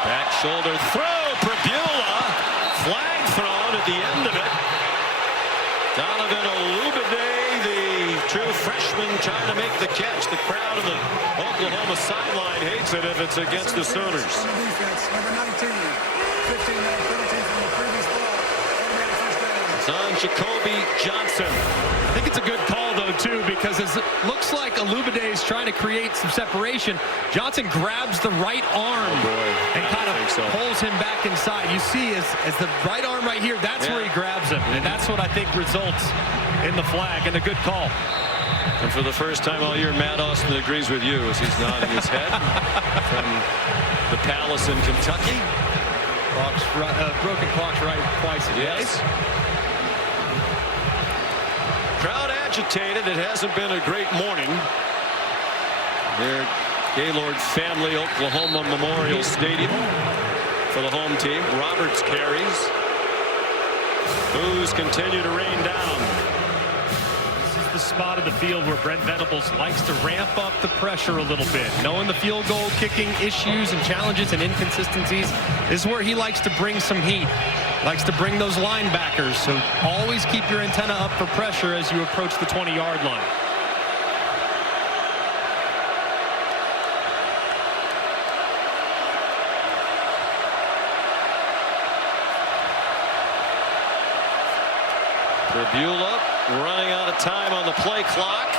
Back shoulder throw. Prabula. Flag thrown at the end of it. Donovan Olubide, the true freshman, trying to make the catch. The crowd on the Oklahoma sideline hates it if it's against the Sooners. Number 19, 15 penalty from the previous ball. It's on Jacoby Johnson. I think it's a good call, though, too, because it looks like Olubide is trying to create some separation. Johnson grabs the right arm and kind of pulls him back inside. You see as the right arm right here, that's where he grabs him. And that's what I think results in the flag and a good call. And for the first time all year, Matt Austin agrees with you as he's nodding his head from the Palace in Kentucky. Broken clocks right twice a day. Yes. Crowd agitated. It hasn't been a great morning here at Gaylord Family Oklahoma Memorial Stadium for the home team. Roberts carries. Boos continue to rain down. This is the spot of the field where Brent Venables likes to ramp up the pressure a little bit. Knowing the field goal kicking issues and challenges and inconsistencies, this is where he likes to bring some heat. Likes to bring those linebackers, so always keep your antenna up for pressure as you approach the 20-yard line. Prabula running out of time on the play clock.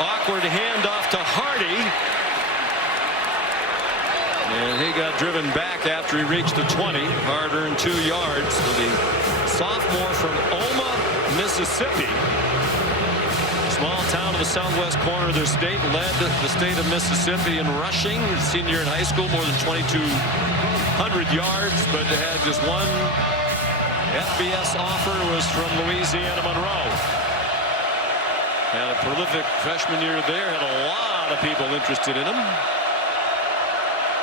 Awkward handoff to Hardy. And he got driven back after he reached the 20. Hard earned 2 yards for the sophomore from Oma, Mississippi. Small town in the southwest corner of their state. Led the state of Mississippi in rushing. Senior in high school, more than 2,200 yards, but they had just one FBS offer, was from Louisiana Monroe. Had a prolific freshman year there. Had a lot of people interested in him.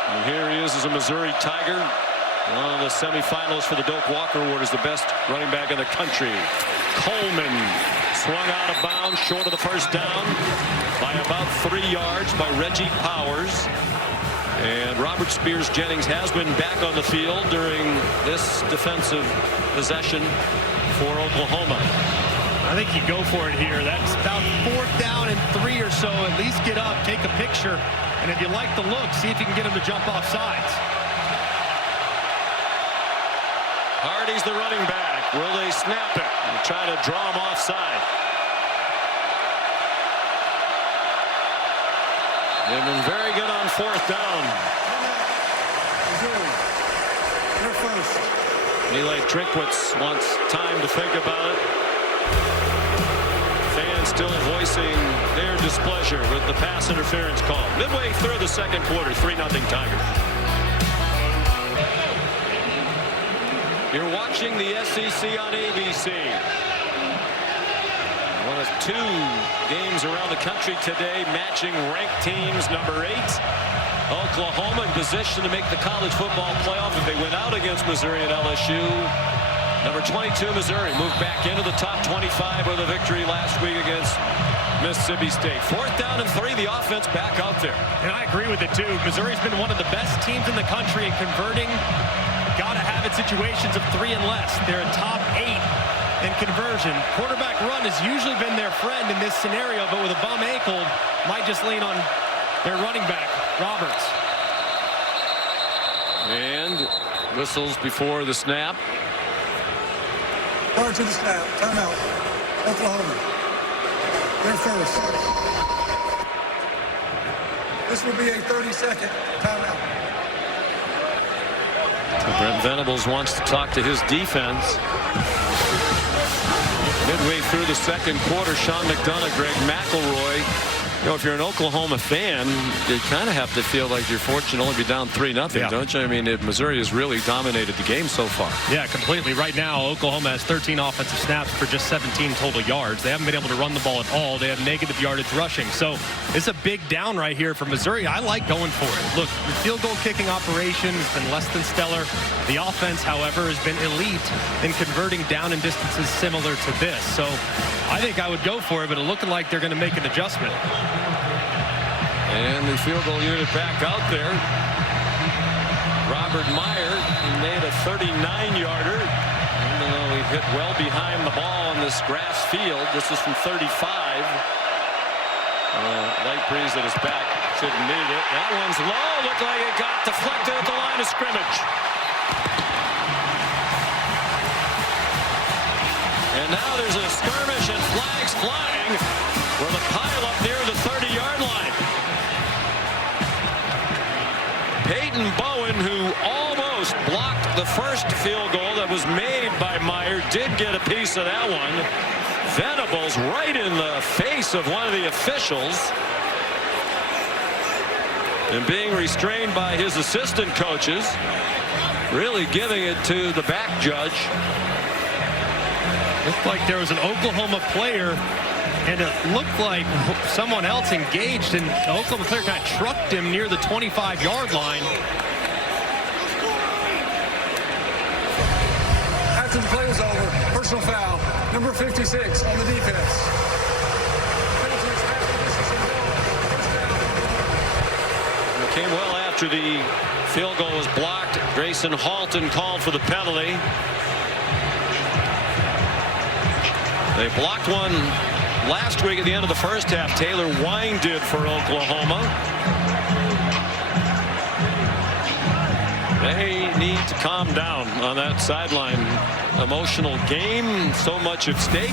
And here he is as a Missouri Tiger. One of the semifinalists for the Doak Walker Award as the best running back in the country. Coleman swung out of bounds short of the first down by about 3 yards by Reggie Powers. And Robert Spears Jennings has been back on the field during this defensive possession for Oklahoma. I think you go for it here. That's about 4th down and 3 or so. At least get up, take a picture, and if you like the look, see if you can get him to jump off sides. Hardy's the running back. Will they snap it and try to draw him offside? They've been very good on fourth down. Missouri, they're first. Eli Drinkwitz wants time to think about it. Fans still voicing their displeasure with the pass interference call. Midway through the second quarter, 3-0 Tigers. You're watching the SEC on ABC. One of 2 games around the country today matching ranked teams. Number 8, Oklahoma, in position to make the college football playoff if they went out against Missouri and LSU. Number 22, Missouri, moved back into the top 25 with a victory last week against Mississippi State. 4th down and 3, the offense back out there. And I agree with it, too. Missouri's been one of the best teams in the country in converting gotta have it situations of 3 and less. They're in top 8 in conversion. Quarterback run has usually been their friend in this scenario, but with a bum ankle, might just lean on their running back, Roberts. And whistles before the snap. Prior to the snap, timeout. Oklahoma, they're first. This will be a 30-second timeout. Brent Venables wants to talk to his defense. Midway through the second quarter, Sean McDonough, Greg McElroy. You know, if you're an Oklahoma fan, you kind of have to feel like you're fortunate to only be down 3-0, don't you? I mean, Missouri has really dominated the game so far. Yeah, completely. Right now, Oklahoma has 13 offensive snaps for just 17 total yards. They haven't been able to run the ball at all. They have negative yardage rushing. So it's a big down right here for Missouri. I like going for it. Look, the field goal kicking operation has been less than stellar. The offense, however, has been elite in converting down and distances similar to this. So I think I would go for it, but it looking like they're going to make an adjustment. And the field goal unit back out there. Robert Meyer, he made a 39-yarder. Even though he hit well behind the ball on this grass field. This is from 35. Light breeze at his back. Shouldn't need it. That one's low. Looked like it got deflected at the line of scrimmage. And now there's a skirmish and flags flying for the pile-up near the 30-yard line. Peyton Bowen, who almost blocked the first field goal that was made by Meyer, did get a piece of that one. Venables right in the face of one of the officials and being restrained by his assistant coaches, really giving it to the back judge. Looked like there was an Oklahoma player, and it looked like someone else engaged, and the Oklahoma player kind of trucked him near the 25-yard line. After the play was over, personal foul, number 56 on the defense. It came well after the field goal was blocked. Grayson Halton called for the penalty. They blocked one last week at the end of the first half. Taylor Wine did for Oklahoma. They need to calm down on that sideline. Emotional game, so much at stake.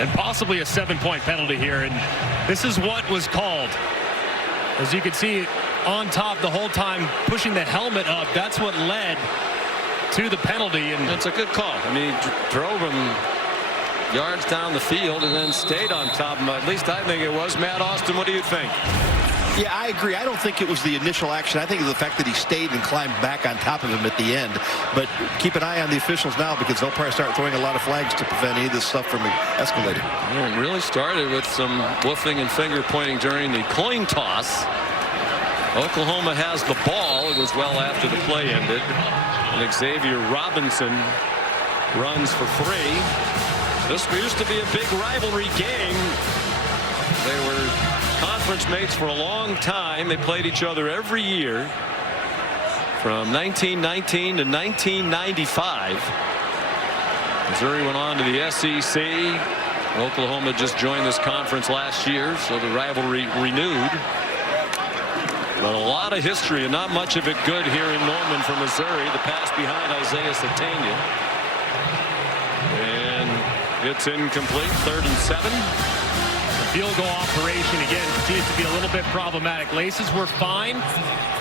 And possibly a 7-point penalty here. And this is what was called. As you can see on top the whole time, pushing the helmet up. That's what led to the penalty. And that's a good call. I mean, he drove him yards down the field and then stayed on top of him. At least I think it was. Matt Austin, what do you think? Yeah, I agree. I don't think it was the initial action. I think it was the fact that he stayed and climbed back on top of him at the end. But keep an eye on the officials now, because they'll probably start throwing a lot of flags to prevent any of this stuff from escalating. Yeah, it really started with some woofing and finger pointing during the coin toss. Oklahoma has the ball. It was well after the play ended. And Xavier Robinson runs for 3. This used to be a big rivalry game. They were conference mates for a long time. They played each other every year from 1919 to 1995. Missouri went on to the SEC. Oklahoma just joined this conference last year, so the rivalry renewed. But a lot of history and not much of it good here in Norman for Missouri. The pass behind Isaiah Satania. And it's incomplete. 3rd and 7. Field goal operation again continues to be a little bit problematic. Laces were fine,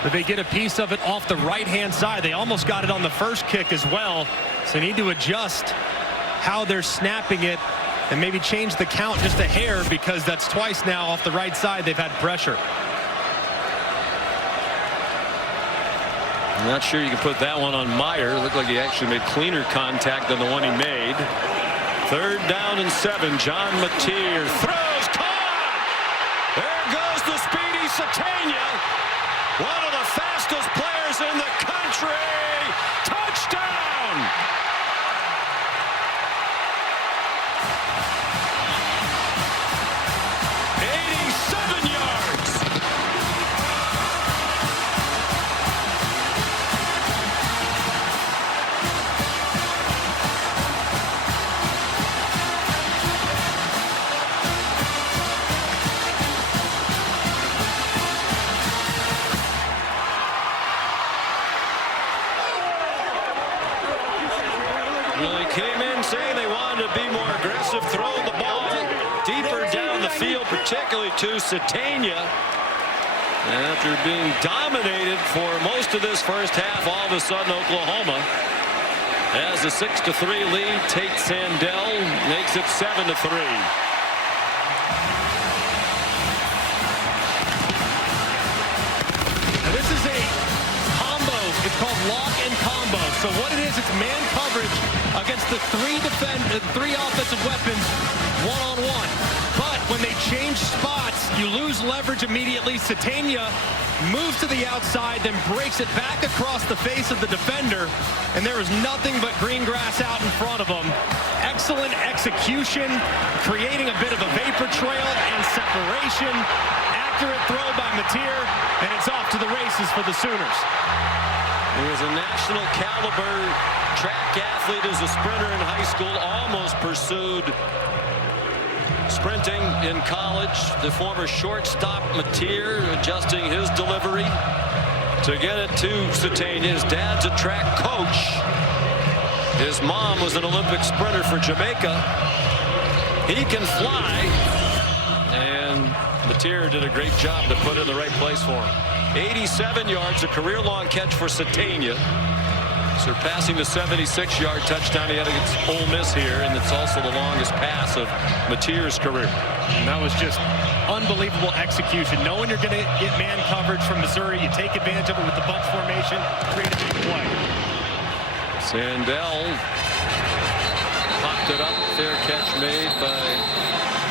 but they get a piece of it off the right-hand side. They almost got it on the first kick as well, so they need to adjust how they're snapping it and maybe change the count just a hair, because that's twice now off the right side they've had pressure. I'm not sure you can put that one on Meyer. It looked like he actually made cleaner contact than the one he made. 3rd down and 7. John Mateer throws, caught! There goes the speedy Satania. One of the fastest players in the country. Touchdown! Came in saying they wanted to be more aggressive, throw the ball deeper down the field, particularly to Satania. And after being dominated for most of this first half, all of a sudden Oklahoma has a 6-3 lead. Tate Sandell makes it 7-3. Now this is a combo. It's called lock and combo. So what it is, it's man coverage against the three offensive weapons one-on-one. But when they change spots, you lose leverage immediately. Satania moves to the outside, then breaks it back across the face of the defender, and there is nothing but green grass out in front of him. Excellent execution, creating a bit of a vapor trail and separation. Accurate throw by Mateer, and it's off to the races for the Sooners. He was a national caliber track athlete as a sprinter in high school, almost pursued sprinting in college. The former shortstop Mateer adjusting his delivery to get it to Satania. His dad's a track coach. His mom was an Olympic sprinter for Jamaica. He can fly, and Mateer did a great job to put it in the right place for him. 87 yards, a career-long catch for Satania, surpassing the 76-yard touchdown he had against Ole Miss here, and it's also the longest pass of Mateer's career. And that was just unbelievable execution. Knowing you're going to get man coverage from Missouri, you take advantage of it with the bunch formation, create a big play. Sandell popped it up. Fair catch made by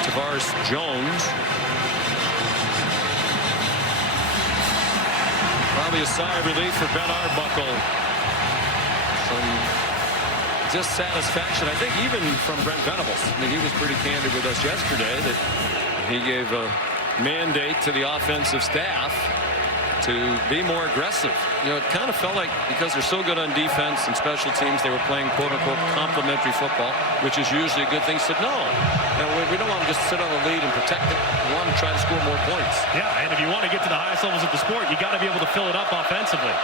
Tavares Jones. Probably a sigh of relief for Ben Arbuckle. Some just satisfaction, I think, even from Brent Venables. I mean, he was pretty candid with us yesterday that he gave a mandate to the offensive staff to be more aggressive. You know, it kind of felt like because they're so good on defense and special teams, they were playing quote-unquote complementary football, which is usually a good thing. Said, no, we don't want to just sit on the lead and protect it. We want to try to score more points. Yeah, and if you want to get to the highest levels of the sport, you got to be able to fill it up offensively.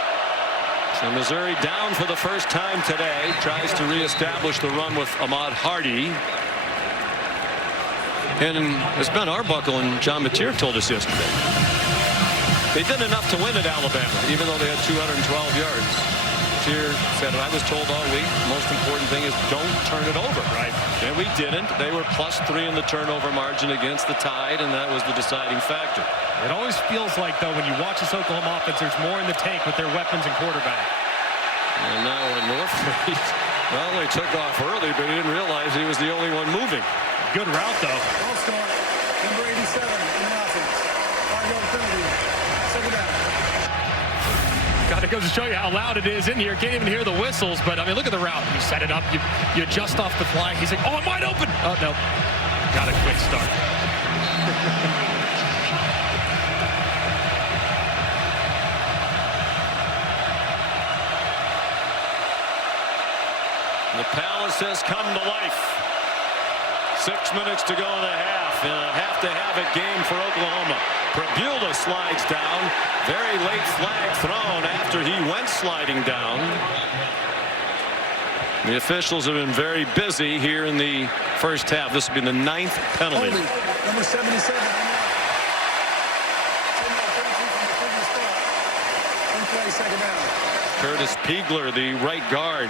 So Missouri down for the first time today, tries to reestablish the run with Ahmad Hardy. And as Ben Arbuckle and John Mateer told us yesterday, they did enough to win at Alabama, even though they had 212 yards. Mateer said, I was told all week, the most important thing is don't turn it over. Right. And we didn't. They were +3 in the turnover margin against the Tide, and that was the deciding factor. It always feels like, though, when you watch this Oklahoma offense, there's more in the tank with their weapons and quarterback. And now Northfleet not only took off early, but he didn't realize he was the only one moving. Good route, though. Ball start. Number 87 in the offense. 5-yard penalty. Second down. God, it goes to show you how loud it is in here. Can't even hear the whistles, but, I mean, look at the route. You set it up. You adjust off the fly. He's like, oh, I'm wide open. Oh, no. Got a quick start. The Palace has come to life. 6 minutes to go in the half. in a have-to-have-it game for Oklahoma. Prabula slides down. Very late flag thrown after he went sliding down. The officials have been very busy here in the first half. This will be the 9th penalty. Holding, number 77. Second down. Curtis Piegler, the right guard,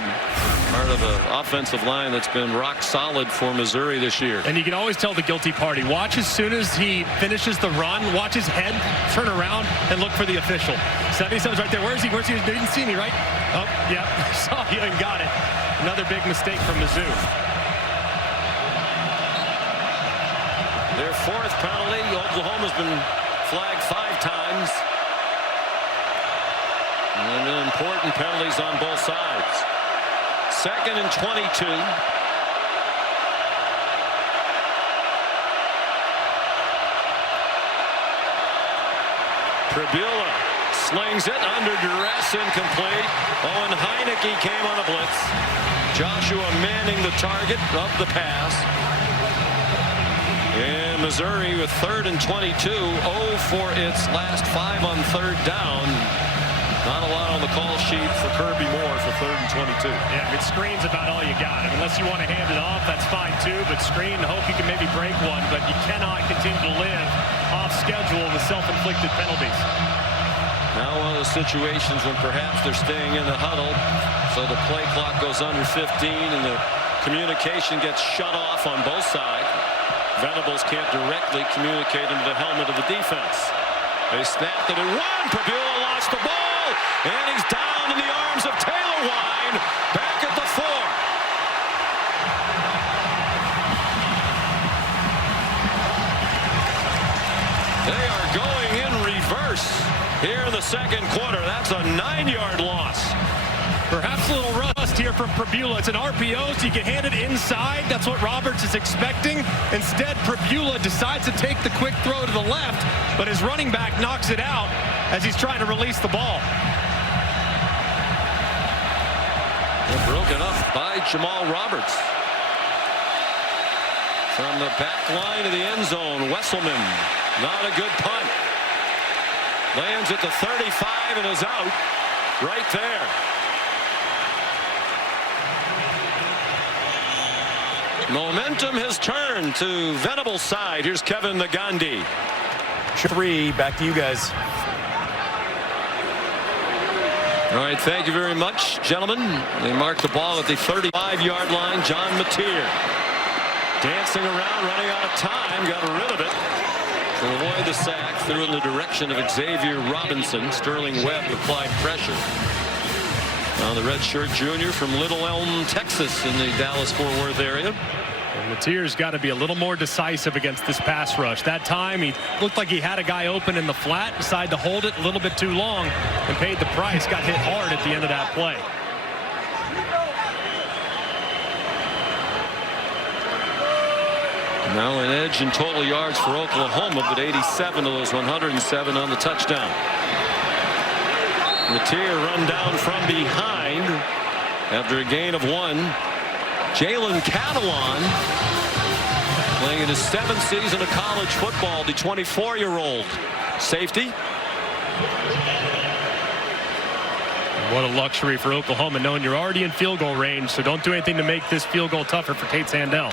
part of an offensive line that's been rock solid for Missouri this year. And you can always tell the guilty party. Watch as soon as he finishes the run, watch his head turn around and look for the official. 77's right there. Where is he? Where's he? They didn't see me, right? Oh, yeah. Saw you and got it. Another big mistake from Mizzou. Their 4th penalty. Oklahoma's been flagged 5 times. And important penalties on both sides. 2nd and 22. Prabula slings it under duress, incomplete. Owen Heineke came on a blitz. Joshua Manning the target of the pass. And Missouri with 3rd and 22. 0 for its last 5 on 3rd down. Not a lot on the call sheet for Kirby Moore for 3rd and 22. Yeah, I mean, screen's about all you got. I mean, unless you want to hand it off, that's fine too. But screen, hope you can maybe break one. But you cannot continue to live off schedule with self-inflicted penalties. Now one of those situations when perhaps they're staying in the huddle, so the play clock goes under 15 and the communication gets shut off on both sides. Venables can't directly communicate into the helmet of the defense. They snapped it and one. Prabula lost the ball. And he's down in the arms of Taylor Wine back at the 4. They are going in reverse here in the 2nd quarter. That's a 9-yard loss. Perhaps a little rust here from Prabula. It's an RPO, so you can hand it inside. That's what Roberts is expecting. Instead, Prabula decides to take the quick throw to the left, but his running back knocks it out as he's trying to release the ball. And broken up by Jamal Roberts. From the back line of the end zone, Wesselman, not a good punt. Lands at the 35 and is out right there. Momentum has turned to Venables' side. Here's Kevin Nagandi. 3, back to you guys. All right, thank you very much, gentlemen. They mark the ball at the 35-yard line. John Mateer dancing around, running out of time, got rid of it to avoid the sack, threw in the direction of Xavier Robinson. Sterling Webb applied pressure. Now the redshirt junior from Little Elm, Texas, in the Dallas-Fort Worth area. And Mateer's got to be a little more decisive against this pass rush. That time he looked like he had a guy open in the flat, decided to hold it a little bit too long and paid the price. Got hit hard at the end of that play. Now an edge in total yards for Oklahoma, but 87 of those 107 on the touchdown. Mateer run down from behind after a gain of 1. Jalen Catalon playing in his 7th season of college football, the 24-year-old safety. What a luxury for Oklahoma, knowing you're already in field goal range, so don't do anything to make this field goal tougher for Tate Sandell.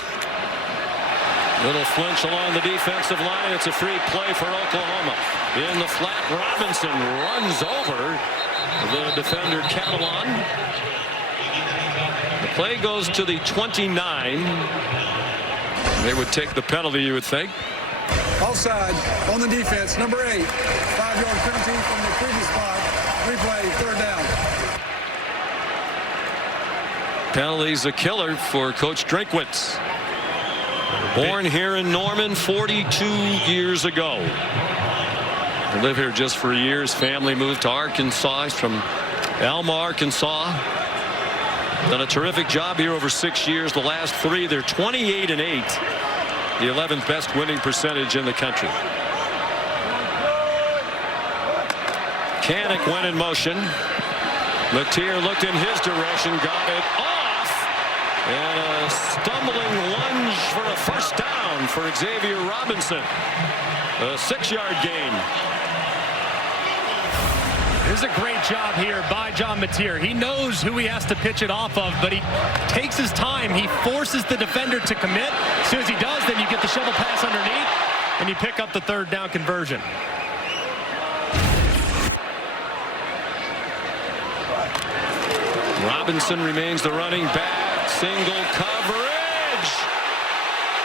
Little flinch along the defensive line. It's a free play for Oklahoma. In the flat, Robinson runs over the defender Catalon. The play goes to the 29. They would take the penalty, you would think. Offside on the defense, number 8. 5-yard penalty from the previous spot. Replay, 3rd down. Penalty's a killer for Coach Drinkwitz. Born here in Norman 42 years ago. I live here just for years. Family moved to Arkansas. He's from Alma, Arkansas. Done a terrific job here over 6 years. The last 3, they're 28-8. The 11th best winning percentage in the country. Kanik went in motion. Mateer looked in his direction, got it off. And a stumbling lunge for a first down for Xavier Robinson. A 6-yard gain. This is a great job here by John Mateer. He knows who he has to pitch it off of, but he takes his time. He forces the defender to commit. As soon as he does, then you get the shovel pass underneath, and you pick up the 3rd down conversion. Robinson remains the running back. Single coverage.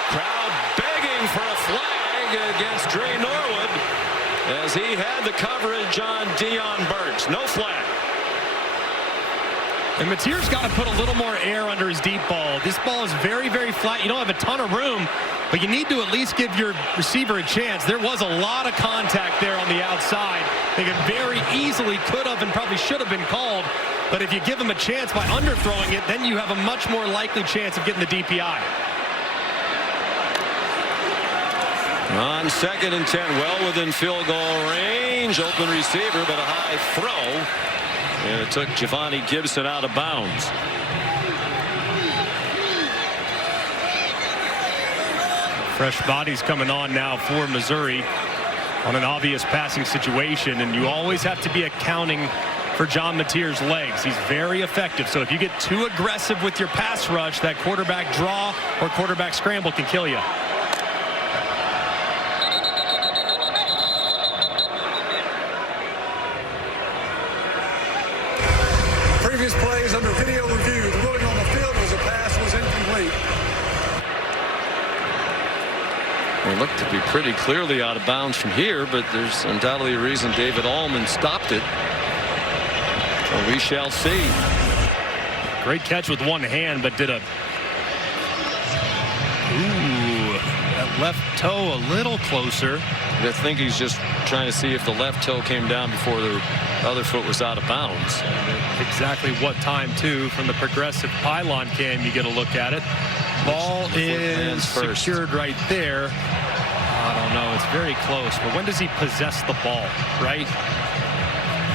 Crowd begging for a flag against Dre Norwood as he had the coverage on Dion Burks. No flag. And Mateer's got to put a little more air under his deep ball. This ball is very, very flat. You don't have a ton of room, but you need to at least give your receiver a chance. There was a lot of contact there on the outside. They could very easily could have and probably should have been called. But if you give him a chance by underthrowing it, then you have a much more likely chance of getting the DPI. On 2nd and 10, well within field goal range. Open receiver, but a high throw. And it took Giovanni Gibson out of bounds. Fresh bodies coming on now for Missouri on an obvious passing situation, and you always have to be accounting for John Mateer's legs. He's very effective, so if you get too aggressive with your pass rush, that quarterback draw or quarterback scramble can kill you. Previous plays under video review. The ruling on the field was a pass was incomplete. It looked to be pretty clearly out of bounds from here, but there's undoubtedly a reason David Allman stopped it. So we shall see. Great catch with one hand, but did a that left toe a little closer. I think he's just trying to see if the left toe came down before the other foot was out of bounds. Exactly what time, too, from the progressive pylon cam, you get a look at it. Ball is secured right there. I don't know. It's very close. But when does he possess the ball, right?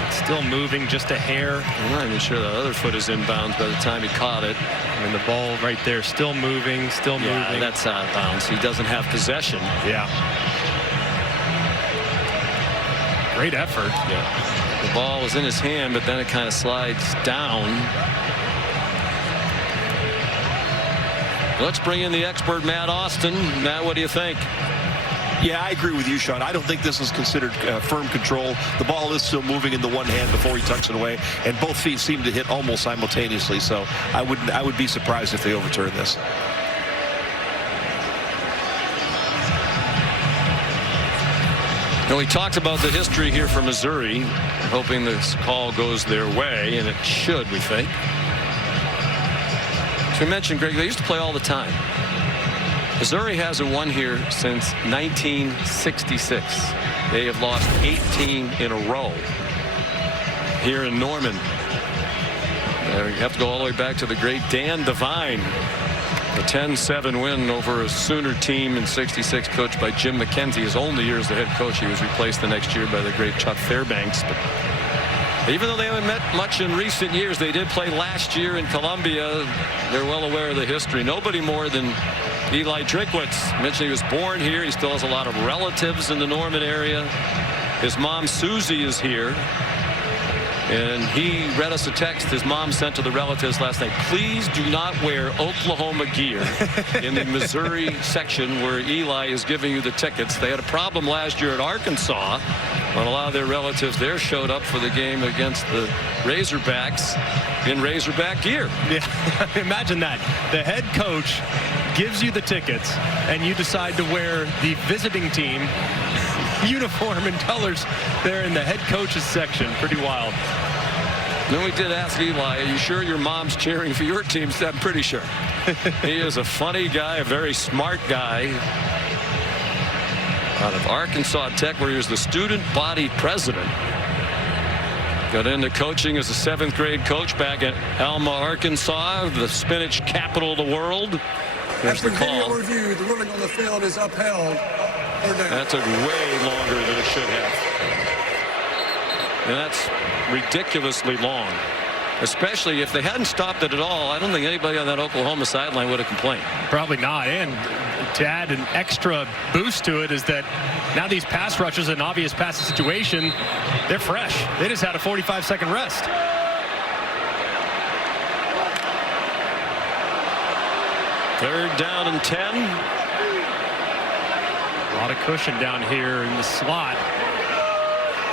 It's still moving just a hair. I'm not even sure the other foot is inbounds by the time he caught it. And the ball right there still moving, still moving. Yeah, that's out of bounds. He doesn't have possession. Yeah. Great effort. Yeah. The ball was in his hand, but then it kind of slides down. Let's bring in the expert, Matt Austin. Matt, what do you think? Yeah, I agree with you, Sean. I don't think this is considered firm control. The ball is still moving in the one hand before he tucks it away, and both feet seem to hit almost simultaneously. So I would be surprised if they overturn this. Now, we talked about the history here for Missouri, hoping this call goes their way, and it should, we think. As we mentioned, Greg, they used to play all the time. Missouri hasn't won here since 1966. They have lost 18 in a row here in Norman. You have to go all the way back to the great Dan Devine. A 10-7 win over a Sooner team in '66, coached by Jim McKenzie. His only year as the head coach. He was replaced the next year by the great Chuck Fairbanks. But even though they haven't met much in recent years, they did play last year in Columbia. They're well aware of the history. Nobody more than Eli Drinkwitz. Mentioned he was born here. He still has a lot of relatives in the Norman area. His mom, Susie, is here. And he read us a text his mom sent to the relatives last night. Please do not wear Oklahoma gear in the Missouri section where Eli is giving you the tickets. They had a problem last year at Arkansas when a lot of their relatives there showed up for the game against the Razorbacks in Razorback gear. Yeah, imagine that. The head coach gives you the tickets and you decide to wear the visiting team uniform and colors there in the head coach's section. Pretty wild. Then we did ask Eli, are you sure your mom's cheering for your team? I'm pretty sure. He is a funny guy, a very smart guy. Out of Arkansas Tech, where he was the student body president. Got into coaching as a 7th grade coach back at Alma, Arkansas, the spinach capital of the world. Here's the call. Video review, the ruling on the field is upheld. That took way longer than it should have. And that's ridiculously long. Especially if they hadn't stopped it at all, I don't think anybody on that Oklahoma sideline would have complained. Probably not. And to add an extra boost to it is that now these pass rushes, an obvious passing situation, they're fresh. They just had a 45-second rest. Third down and 10. A lot of cushion down here in the slot.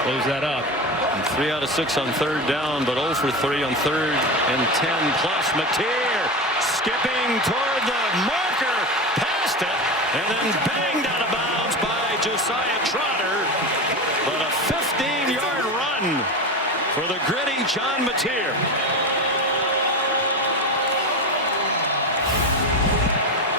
Close that up. And 3 out of 6 on third down, but 0 for 3 on third and 10 plus. Mateer skipping toward the marker, past it, and then banged out of bounds by Josiah Trotter. But a 15-yard run for the gritty John Mateer.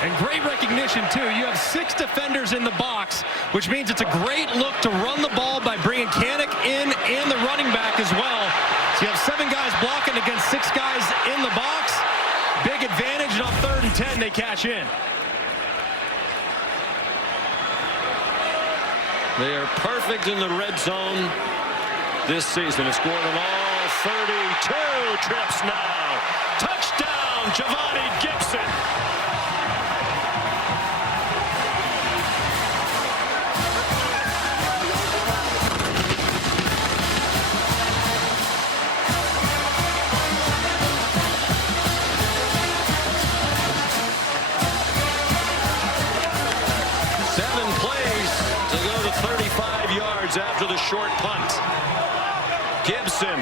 And great recognition, too. You have 6 defenders in the box, which means it's a great look to run the ball by bringing Kanik in and the running back as well. So you have 7 guys blocking against 6 guys in the box. Big advantage, and on third and 10, they cash in. They are perfect in the red zone this season. Have scored on all 32 trips now. Touchdown, Giovanni Gibson. After the short punt. Gibson,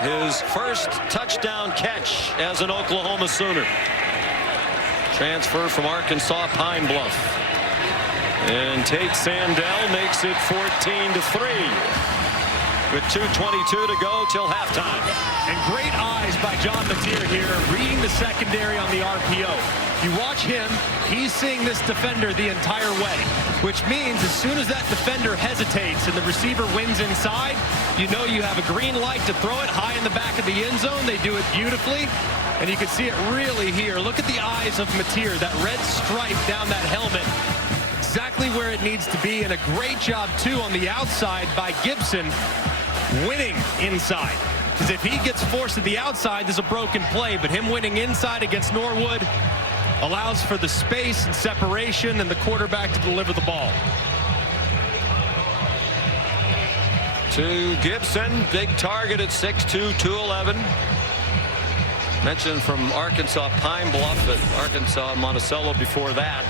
his first touchdown catch as an Oklahoma Sooner. Transfer from Arkansas Pine Bluff. And Tate Sandell makes it 14-3 with 2:22 to go till halftime. And great eyes by John Mateer here, reading the secondary on the RPO. You watch him, he's seeing this defender the entire way, which means as soon as that defender hesitates and the receiver wins inside, you know you have a green light to throw it high in the back of the end zone. They do it beautifully, and you can see it really here. Look at the eyes of Mateer, that red stripe down that helmet, exactly where it needs to be, and a great job, too, on the outside by Gibson, winning inside. Because if he gets forced to the outside, there's a broken play, but him winning inside against Norwood allows for the space and separation and the quarterback to deliver the ball. To Gibson, big target at 6'2", 211. Mentioned from Arkansas Pine Bluff, but Arkansas Monticello before that.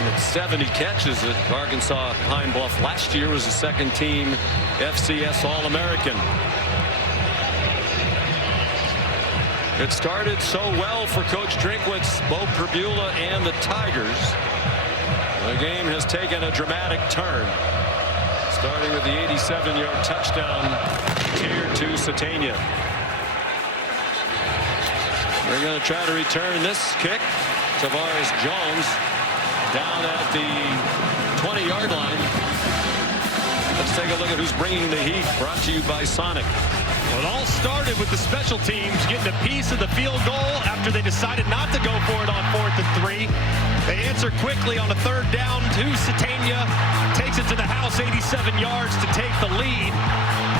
And 70 catches at Arkansas Pine Bluff. Last year was a second-team FCS All-American. It started so well for Coach Drinkwitz, Bo Perbula, and the Tigers. The game has taken a dramatic turn, starting with the 87-yard touchdown here to Satania. They're going to try to return this kick. Tavares Jones down at the 20-yard line. Let's take a look at who's bringing the heat. Brought to you by Sonic. Well, it all started with the special teams getting a piece of the field goal after they decided not to go for it on 4th and 3. They answer quickly on a third down to Satania. Takes it to the house, 87 yards to take the lead.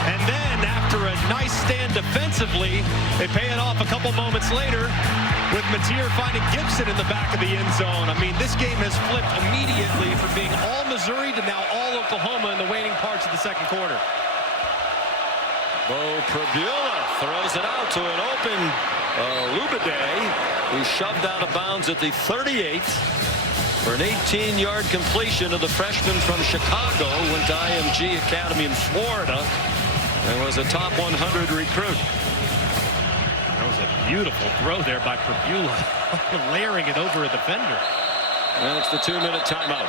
And then after a nice stand defensively, they pay it off a couple moments later with Mateer finding Gibson in the back of the end zone. I mean, this game has flipped immediately from being all Missouri to now all Oklahoma in the waning parts of the second quarter. Bo Perbula throws it out to an open Lubade, who shoved out of bounds at the 38th for an 18-yard completion of the freshman from Chicago. Went to IMG Academy in Florida and was a top 100 recruit. That was a beautiful throw there by Perbula, layering it over a defender. And it's the 2-minute timeout.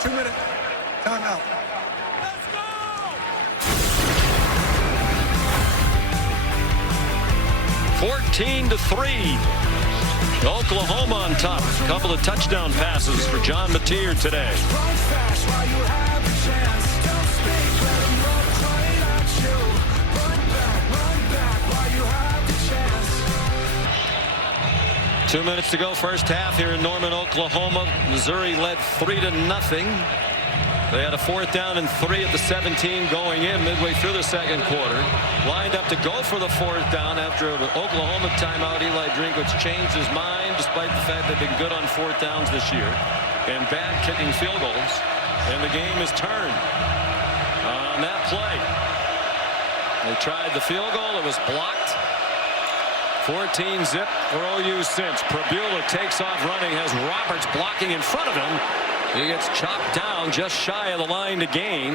2-minute timeout. 14-3. Oklahoma on top. A couple of touchdown passes for John Mateer today. 2 minutes to go, first half here in Norman, Oklahoma. Missouri led 3-0. They had a 4th down and 3 at the 17 going in midway through the second quarter. Lined up to go for the 4th down after an Oklahoma timeout. Eli Drinkwitz changed his mind despite the fact they've been good on 4th downs this year and bad kicking field goals. And the game is turned on that play. They tried the field goal. It was blocked. 14 zip for OU since. Prabula takes off running, has Roberts blocking in front of him. He gets chopped down just shy of the line to gain.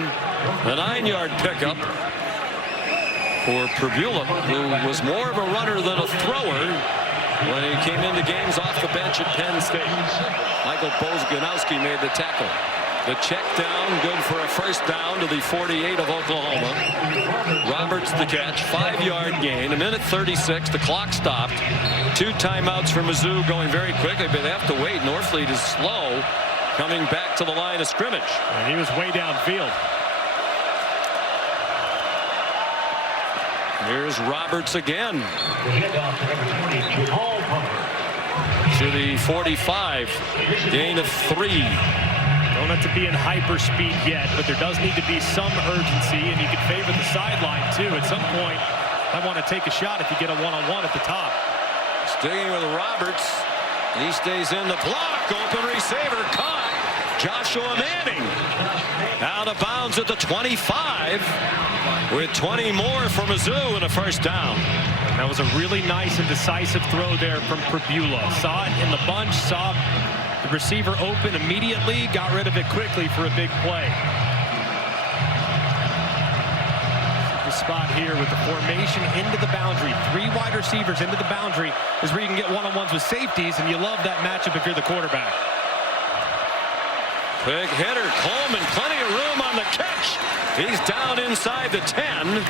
A 9-yard pickup for Prabula, who was more of a runner than a thrower when he came into games off the bench at Penn State. Michael Boganowski made the tackle. The check down, good for a 1st down to the 48 of Oklahoma. Roberts the catch, 5-yard gain, 1:36. The clock stopped. 2 timeouts for Mizzou going very quickly, but they have to wait. Norfleet is slow coming back to the line of scrimmage. And he was way downfield. Here's Roberts again. To the 45. Gain of 3. Don't have to be in hyperspeed yet, but there does need to be some urgency, and you can favor the sideline too. At some point, I want to take a shot if you get a one-on-one at the top. Sticking with Roberts. He stays in the block. Open receiver caught. Joshua Manning out of bounds at the 25 with 20 more for Mizzou and a 1st down. And that was a really nice and decisive throw there from Prabula. Saw it in the bunch, saw the receiver open immediately, got rid of it quickly for a big play. The spot here with the formation into the boundary. 3 wide receivers into the boundary is where you can get one-on-ones with safeties, and you love that matchup if you're the quarterback. Big hitter, Coleman, plenty of room on the catch. He's down inside the 10.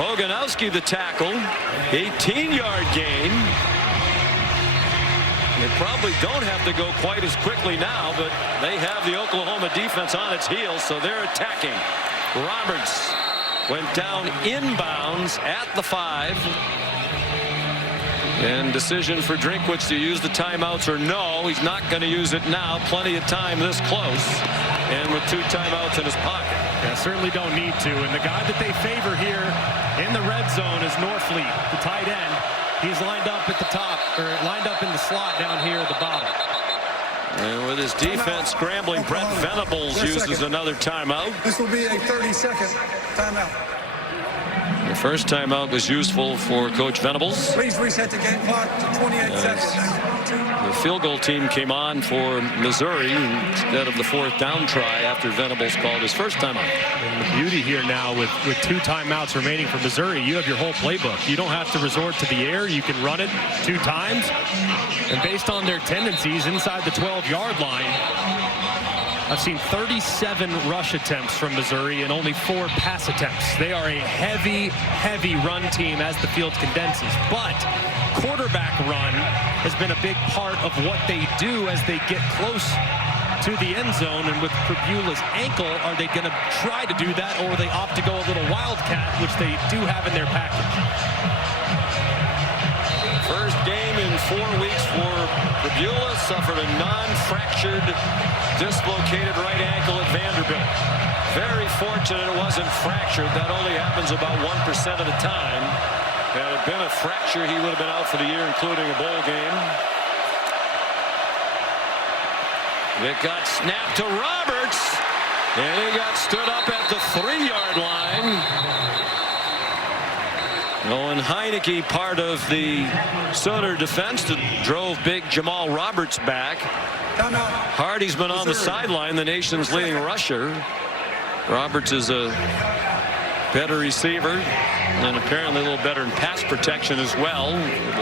Boganowski the tackle. 18-yard gain. They probably don't have to go quite as quickly now, but they have the Oklahoma defense on its heels, so they're attacking. Roberts went down inbounds at the 5. And decision for Drinkwitz to use the timeouts or no. He's not going to use it now. Plenty of time this close. And with 2 timeouts in his pocket. Yeah, certainly don't need to. And the guy that they favor here in the red zone is Norfleet, the tight end. He's lined up at the top, or lined up in the slot down here at the bottom. And with his defense scrambling, Brett Venables uses another timeout. This will be a 30-second timeout. The first timeout was useful for Coach Venables. Please reset the game clock to 28 seconds. The field goal team came on for Missouri instead of the 4th down try after Venables called his first timeout. And the beauty here now with 2 timeouts remaining for Missouri, you have your whole playbook. You don't have to resort to the air. You can run it 2 times. And based on their tendencies inside the 12-yard line, I've seen 37 rush attempts from Missouri and only 4 pass attempts. They are a heavy, heavy run team as the field condenses. But quarterback run has been a big part of what they do as they get close to the end zone. And with Prabula's ankle, are they going to try to do that, or will they opt to go a little wildcat, which they do have in their package? First game in 4 weeks for Prabula. Suffered a non-fractured dislocated right ankle at Vanderbilt. Very fortunate it wasn't fractured. That only happens about 1% of the time. Had it been a fracture, he would have been out for the year, including a bowl game. It got snapped to Roberts, and he got stood up at the 3-yard line. Owen Heineke, part of the Soder defense that drove big Jamal Roberts back. Hardy's been on the sideline, the nation's leading rusher. Roberts is a better receiver and apparently a little better in pass protection as well.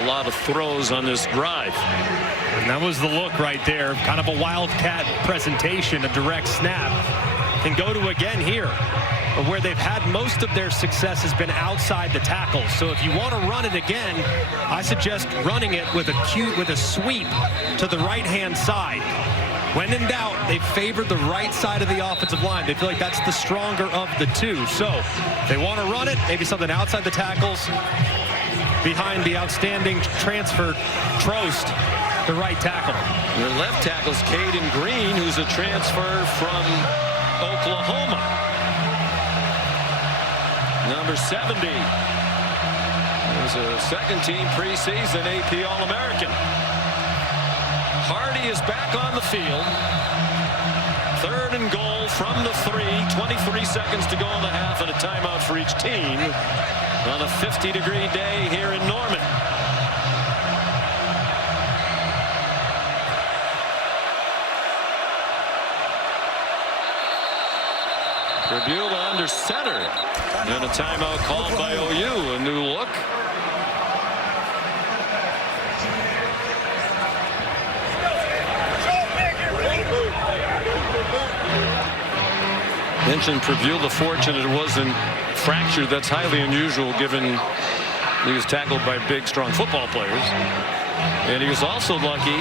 A lot of throws on this drive. And that was the look right there, kind of a wildcat presentation, a direct snap. And go to again here, where they've had most of their success has been outside the tackle. So if you want to run it again, I suggest running it with a sweep to the right-hand side. When in doubt, they favored the right side of the offensive line. They feel like that's the stronger of the 2. So if they want to run it, maybe something outside the tackles, behind the outstanding transfer Trost, the right tackle. Your left tackle's Caden Green, who's a transfer from Oklahoma. Number 70 was a second-team preseason AP All-American. Hardy is back on the field. 3rd and goal from the 3. 23 seconds to go in the half, and a timeout for each team on a 50-degree day here in Norman. Tribula under center, and a timeout called by OU. A new look. Mentioned Tribula fortunate it wasn't fractured. That's highly unusual given he was tackled by big, strong football players. And he was also lucky.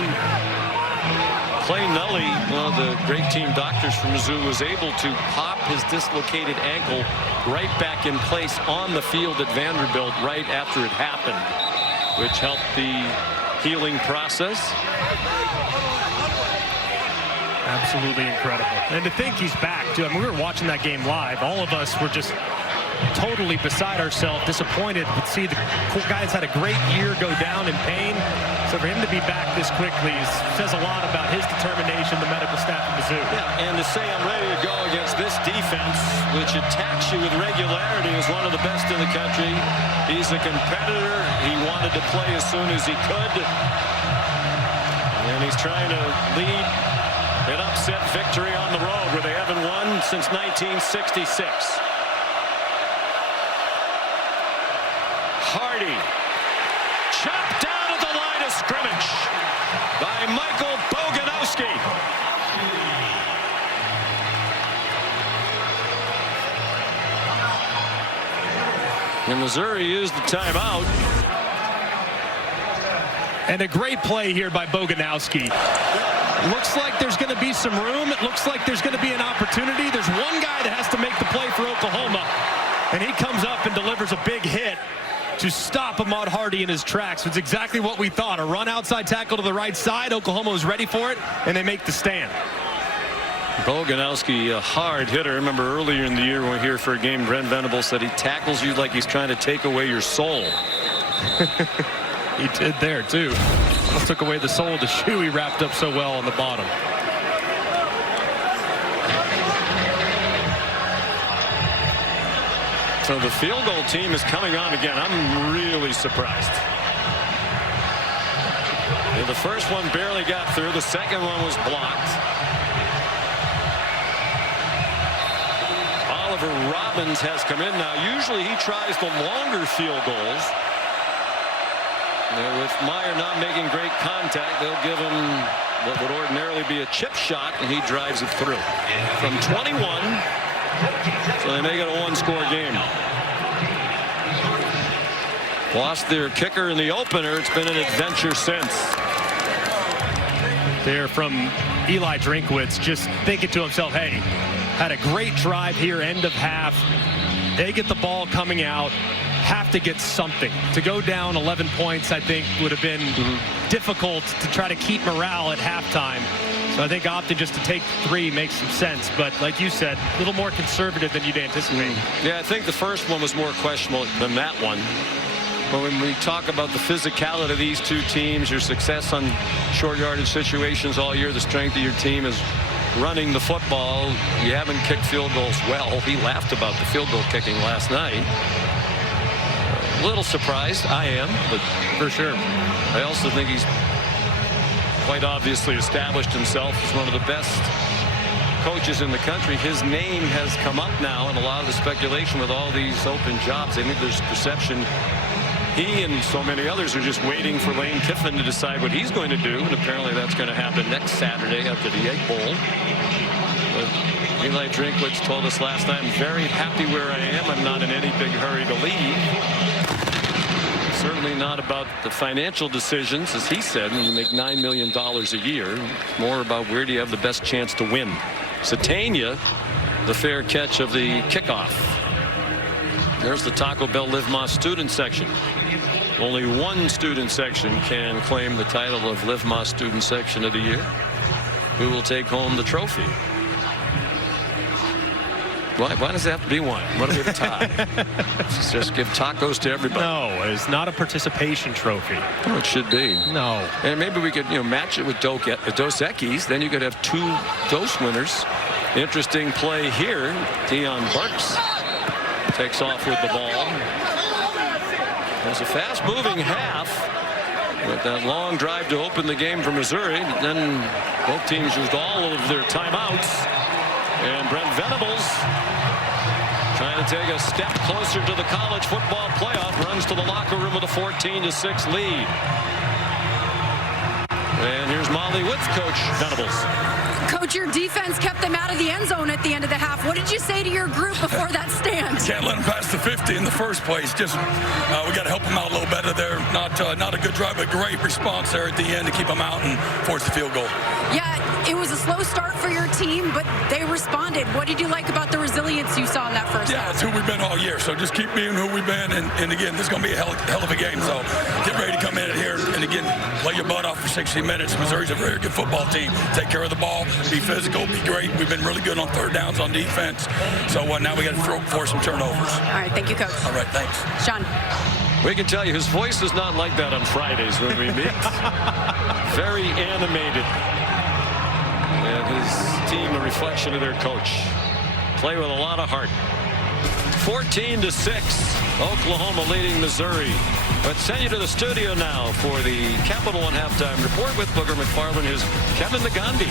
Clay Nully, one of the great team doctors from Mizzou, was able to pop his dislocated ankle right back in place on the field at Vanderbilt right after it happened, which helped the healing process. Absolutely incredible. And to think he's back, too. I mean, we were watching that game live. All of us were just totally beside ourselves, disappointed to see the guy's had a great year go down in pain. So for him to be back this quickly says a lot about his determination, the medical staff of Mizzou. Yeah, and to say I'm ready to go against this defense, which attacks you with regularity, is one of the best in the country. He's a competitor. He wanted to play as soon as he could. And he's trying to lead an upset victory on the road where they haven't won since 1966. Hardy chopped down at the line of scrimmage by Michael Boganowski. And Missouri used the timeout. And a great play here by Boganowski. Looks like there's going to be some room. It looks like there's going to be an opportunity. There's one guy that has to make the play for Oklahoma, and he comes up and delivers a big hit to stop Ahmad Hardy in his tracks. It's exactly what we thought. A run outside tackle to the right side. Oklahoma was ready for it, and they make the stand. Boganowski, a hard hitter. Remember earlier in the year when we were here for a game, Brent Venables said he tackles you like he's trying to take away your soul. He did there, too. Almost took away the sole of the shoe he wrapped up so well on the bottom. So the field goal team is coming on again. I'm really surprised. And the first one barely got through. The second one was blocked. Oliver Robbins has come in now. Usually he tries the longer field goals. With Meyer not making great contact, they'll give him what would ordinarily be a chip shot, and he drives it through. From 21, so they make it a one-score game. Lost their kicker in the opener. It's been an adventure since. There from Eli Drinkwitz, just thinking to himself, hey, had a great drive here, end of half. They get the ball coming out. Have to get something. To go down 11 points, I think, would have been difficult to try to keep morale at halftime. So I think opting just to take 3 makes some sense. But like you said, a little more conservative than you'd anticipate. Yeah, I think the first one was more questionable than that one. But when we talk about the physicality of these two teams, your success on short yardage situations all year, the strength of your team is running the football. You haven't kicked field goals well. He laughed about the field goal kicking last night. A little surprised, I am, but For sure. I also think he's quite obviously established himself as one of the best coaches in the country. His name has come up now in a lot of the speculation with all these open jobs. I think there's perception he and so many others are just waiting for Lane Kiffin to decide what he's going to do, and apparently that's going to happen next Saturday after the Egg Bowl. But Eli Drinkwitz told us last night, I'm very happy where I am. I'm not in any big hurry to leave. Certainly not about the financial decisions, as he said, when you make $9 million a year. More about where do you have the best chance to win. Satania, the fair catch of the kickoff. There's the Taco Bell Live Más student section. Only one student section can claim the title of Live Más student section of the year. Who will take home the trophy? Why does it have to be one? What do we have a tie? Just give tacos to everybody. No, it's not a participation trophy. No, it should be. No. And maybe we could, match it with Dos Equis. Then you could have 2 Dos winners. Interesting play here. Deion Burks takes off with the ball. There's a fast-moving half with that long drive to open the game for Missouri. Then both teams used all of their timeouts. And Brent Venables, trying to take a step closer to the college football playoff, runs to the locker room with a 14-6 lead. And here's Molly with Coach Venables. Coach, your defense kept them out of the end zone at the end of the half. What did you say to your group before that stand? Can't let them pass the 50 in the first place. Just we got to help them out a little better there. Not a good drive, but great response there at the end to keep them out and force the field goal. Yeah, it was a slow start for your team, but they responded. What did you like about the resilience you saw in that first half? Yeah, it's who we've been all year. So just keep being who we've been. And again, this is going to be a hell of a game. So get ready to come in here and again, play your butt off for 60 minutes. Missouri's a very good football team. Take care of the ball, be physical, be great. We've been really good on third downs on defense. So now we got to force some turnovers. All right, thank you, Coach. All right, thanks. Sean. We can tell you his voice is not like that on Fridays when we meet. Very animated. And his team a reflection of their coach. Play with a lot of heart. 14-6. Oklahoma leading Missouri. Let's send you to the studio now for the Capital One halftime report with Booger McFarland. Here's Kevin Nagandi.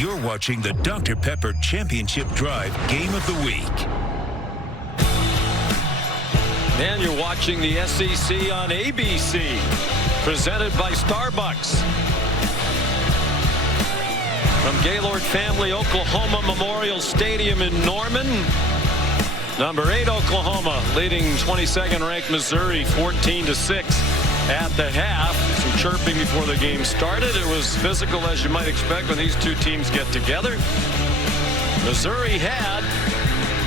You're watching the Dr. Pepper Championship Drive Game of the Week. And you're watching the SEC on ABC, presented by Starbucks. From Gaylord Family Oklahoma Memorial Stadium in Norman. Number 8 Oklahoma leading 22nd ranked Missouri 14-6 at the half. Some chirping before the game started. It was physical as you might expect when these two teams get together. Missouri had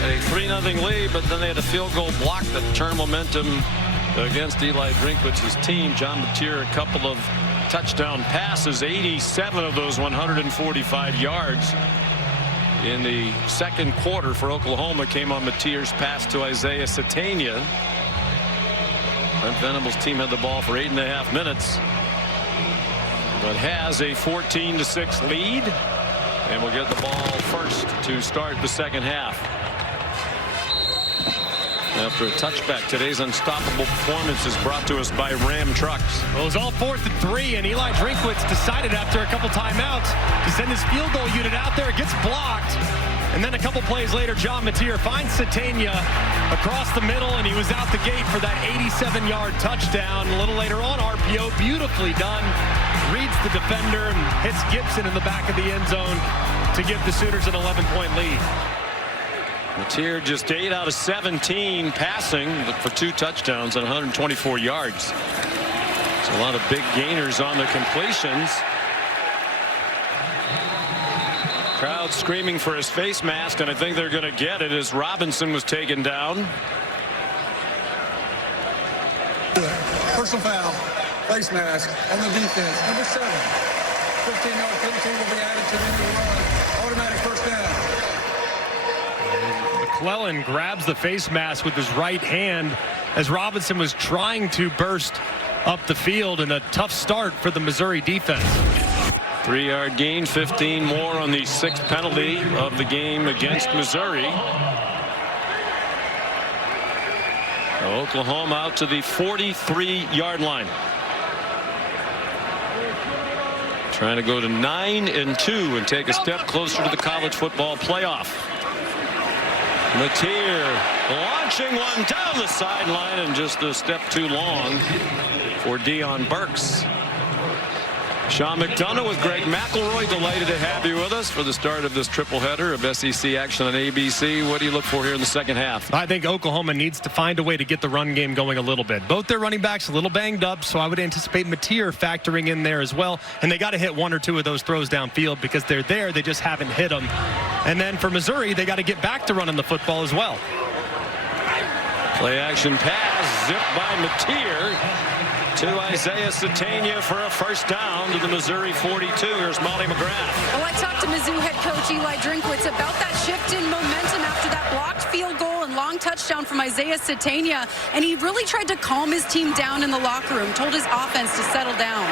a 3-0 lead, but then they had a field goal block that turned momentum against Eli Drinkwitz's team. John Mateer, a couple of touchdown passes, 87 of those 145 yards in the second quarter for Oklahoma came on Mateer's pass to Isaiah Satania. Brent Venables' team had the ball for 8.5 minutes, but has a 14-6 lead, and will get the ball first to start the second half. After a touchback, today's unstoppable performance is brought to us by Ram Trucks. Well, it was all 4th and 3, and Eli Drinkwitz decided after a couple timeouts to send his field goal unit out there. It gets blocked. And then a couple plays later, John Mateer finds Satania across the middle, and he was out the gate for that 87-yard touchdown. A little later on, RPO, beautifully done. Reads the defender and hits Gibson in the back of the end zone to give the Sooners an 11-point lead. Mateer just 8 out of 17 passing for 2 touchdowns and 124 yards. It's a lot of big gainers on the completions. Crowd screaming for his face mask, and I think they're going to get it as Robinson was taken down. Personal foul, face mask on the defense. Number 7. 15-yard penalty will be added to the end of the run. Automatic first down. McClellan grabs the face mask with his right hand as Robinson was trying to burst up the field, and a tough start for the Missouri defense. 3-yard gain, 15 more on the 6th penalty of the game against Missouri. Oklahoma out to the 43-yard line. Trying to go to 9-2 and take a step closer to the college football playoff. Mateer launching one down the sideline, and just a step too long for Deion Burks. Sean McDonough with Greg McElroy, delighted to have you with us for the start of this triple header of SEC action on ABC. What do you look for here in the second half? I think Oklahoma needs to find a way to get the run game going a little bit. Both their running backs a little banged up, so I would anticipate Mateer factoring in there as well. And they got to hit 1 or 2 of those throws downfield because they're there. They just haven't hit them. And then for Missouri, they got to get back to running the football as well. Play action pass zipped by Mateer. to Isaiah Satania for a first down to the Missouri 42. Here's Molly McGrath. Well, I talked to Mizzou head coach Eli Drinkwitz about that shift in momentum after that blocked field goal and long touchdown from Isaiah Satania, and he really tried to calm his team down in the locker room, told his offense to settle down.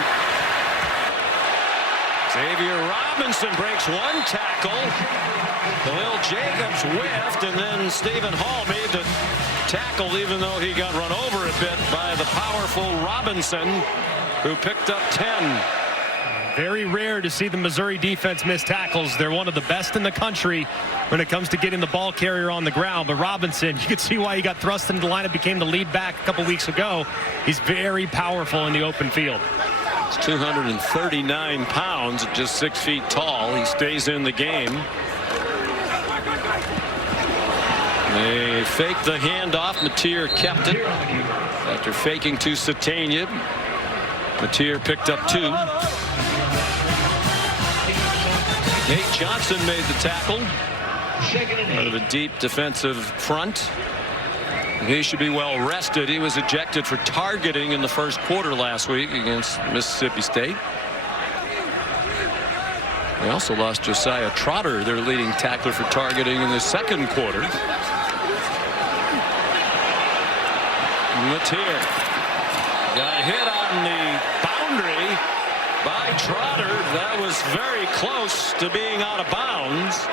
Xavier Robinson breaks one tackle. Khalil Jacobs whiffed, and then Stephen Hall made the tackle, even though he got run over a bit by the powerful Robinson, who picked up 10. Very rare to see the Missouri defense miss tackles. They're one of the best in the country when it comes to getting the ball carrier on the ground. But Robinson, you could see why he got thrust into the lineup, became the lead back a couple weeks ago. He's very powerful in the open field. He's 239 pounds, just 6 feet tall. He stays in the game. They faked the handoff. Mateer kept it after faking to Satania. Mateer picked up 2. Nate Johnson made the tackle out of a deep defensive front. He should be well rested. He was ejected for targeting in the first quarter last week against Mississippi State. They also lost Josiah Trotter, their leading tackler, for targeting in the second quarter. Mateer got hit on the boundary by Trotter. That was very close to being out of bounds.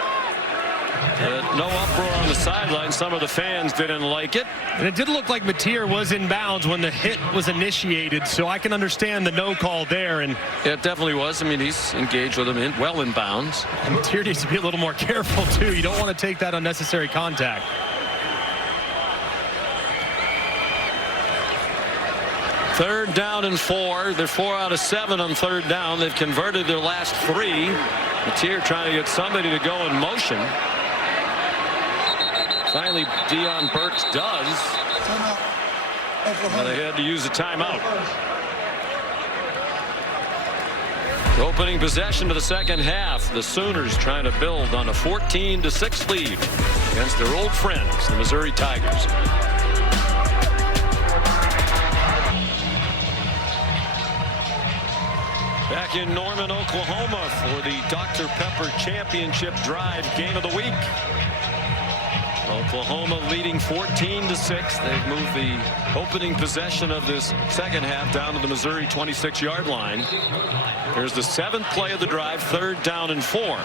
No uproar on the sideline. Some of the fans didn't like it. And it did look like Mateer was in bounds when the hit was initiated, so I can understand the no call there. And it definitely was. I mean, he's engaged with him well in bounds. And Mateer needs to be a little more careful, too. You don't want to take that unnecessary contact. Third down and 4. They're 4 out of 7 on third down. They've converted their last 3. Mateer trying to get somebody to go in motion. Finally, Deion Burks does. Well, they had to use a timeout. Opening possession to the second half. The Sooners trying to build on a 14-6 lead against their old friends, the Missouri Tigers. Back in Norman, Oklahoma for the Dr. Pepper Championship Drive Game of the Week. Oklahoma leading 14-6. They've moved the opening possession of this second half down to the Missouri 26-yard line. Here's the 7th play of the drive, third down and 4.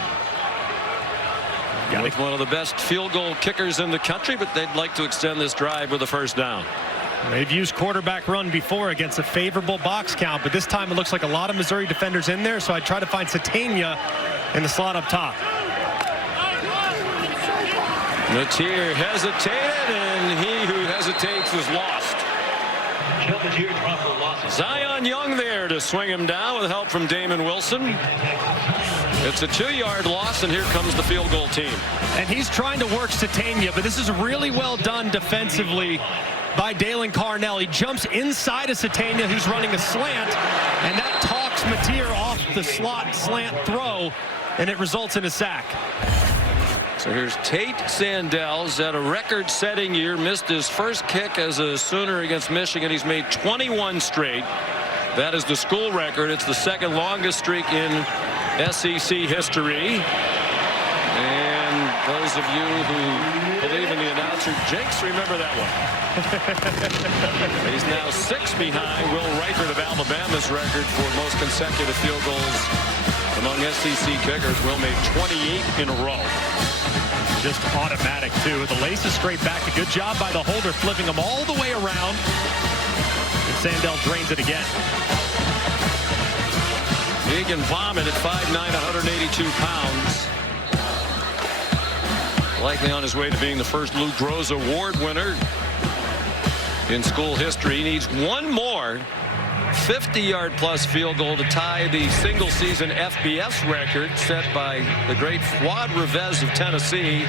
With one of the best field goal kickers in the country, but they'd like to extend this drive with a first down. They've used quarterback run before against a favorable box count, but this time it looks like a lot of Missouri defenders in there, so I try to find Satania in the slot up top. Mateer hesitated, and he who hesitates is lost. Zion Young there to swing him down with help from Damon Wilson. It's a 2-yard loss, and here comes the field goal team. And he's trying to work Satania, but this is really well done defensively by Dalen Carnell. He jumps inside of Satania, who's running a slant, and that talks Mateer off the slot slant throw, and it results in a sack. So here's Tate Sandell's at a record-setting year. Missed his first kick as a Sooner against Michigan. He's made 21 straight. That is the school record. It's the second longest streak in SEC history. And those of you who believe in the announcer jinx, remember that one. He's now 6 behind Will Reichert of Alabama's record for most consecutive field goals among SEC kickers. Will made 28 in a row. Just automatic, too. The laces straight back. A good job by the holder, flipping them all the way around. And Sandell drains it again. Egan Vomit at 5'9", 182 pounds. Likely on his way to being the first Lou Groza Award winner in school history. He needs one more 50-yard plus field goal to tie the single season FBS record set by the great Fuad Revez of Tennessee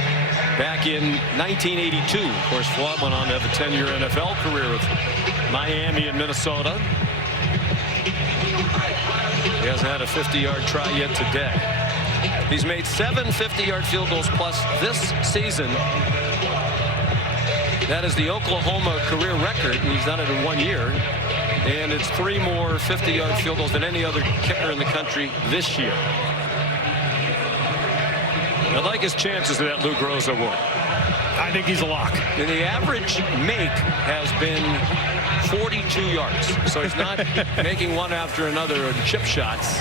back in 1982. Of course, Fuad went on to have a 10-year NFL career with Miami and Minnesota. He hasn't had a 50-yard try yet today. He's made 7 50-yard field goals plus this season. That is the Oklahoma career record. He's done it in 1 year. and it's 3 more 50-yard field goals than any other kicker in the country this year. I like his chances of that Lou Groza award. I think he's a lock. And the average make has been 42 yards. So he's not making one after another on chip shots.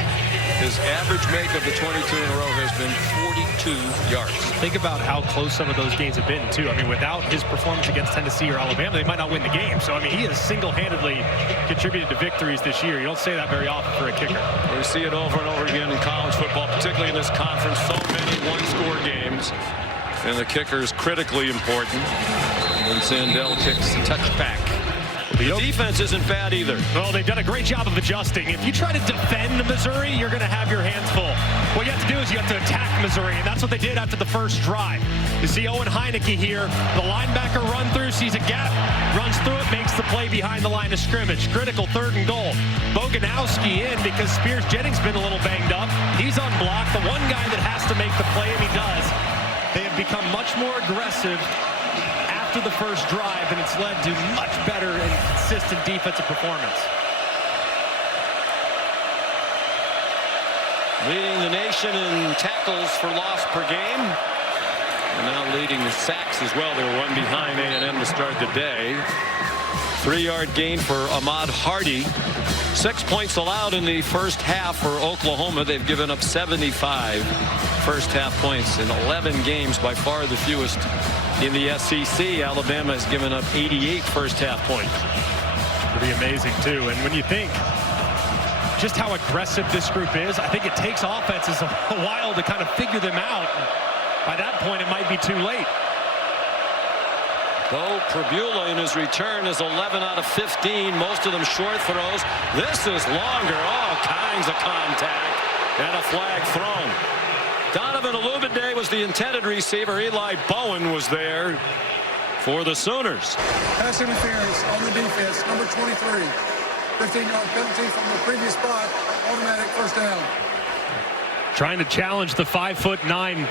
His average make of the 22 in a row has been 42 yards. Think about how close some of those games have been, too. I mean, without his performance against Tennessee or Alabama, they might not win the game. So, I mean, he has single-handedly contributed to victories this year. You don't say that very often for a kicker. We see it over and over again in college football, particularly in this conference. So many one-score games. And the kicker is critically important. And Sandell kicks the touchback. The defense isn't bad either. Well, they've done a great job of adjusting. If you try to defend Missouri, you're going to have your hands full. What you have to do is you have to attack Missouri, and that's what they did after the first drive. You see Owen Heineke here. The linebacker run through, sees a gap, runs through it, makes the play behind the line of scrimmage. Critical 3rd and goal. Boganowski in because Spears Jennings been a little banged up. He's unblocked. The one guy that has to make the play, and he does. They have become much more aggressive after the first drive, and it's led to much better and consistent defensive performance. Leading the nation in tackles for loss per game. And now leading the sacks as well. They were 1 behind A&M to start the day. 3-yard gain for Ahmad Hardy. 6 points allowed in the first half for Oklahoma. They've given up 75 first half points in 11 games, by far the fewest in the SEC. Alabama has given up 88 first half points. Pretty amazing, too. And when you think just how aggressive this group is, I think it takes offenses a while to kind of figure them out. By that point, it might be too late. Bo Pribula in his return is 11 out of 15, most of them short throws. This is longer, all kinds of contact, and a flag thrown. Donovan Olubade was the intended receiver. Eli Bowen was there for the Sooners. Pass interference on the defense, number 23. 15-yard penalty from the previous spot, automatic first down. Trying to challenge the 5'9"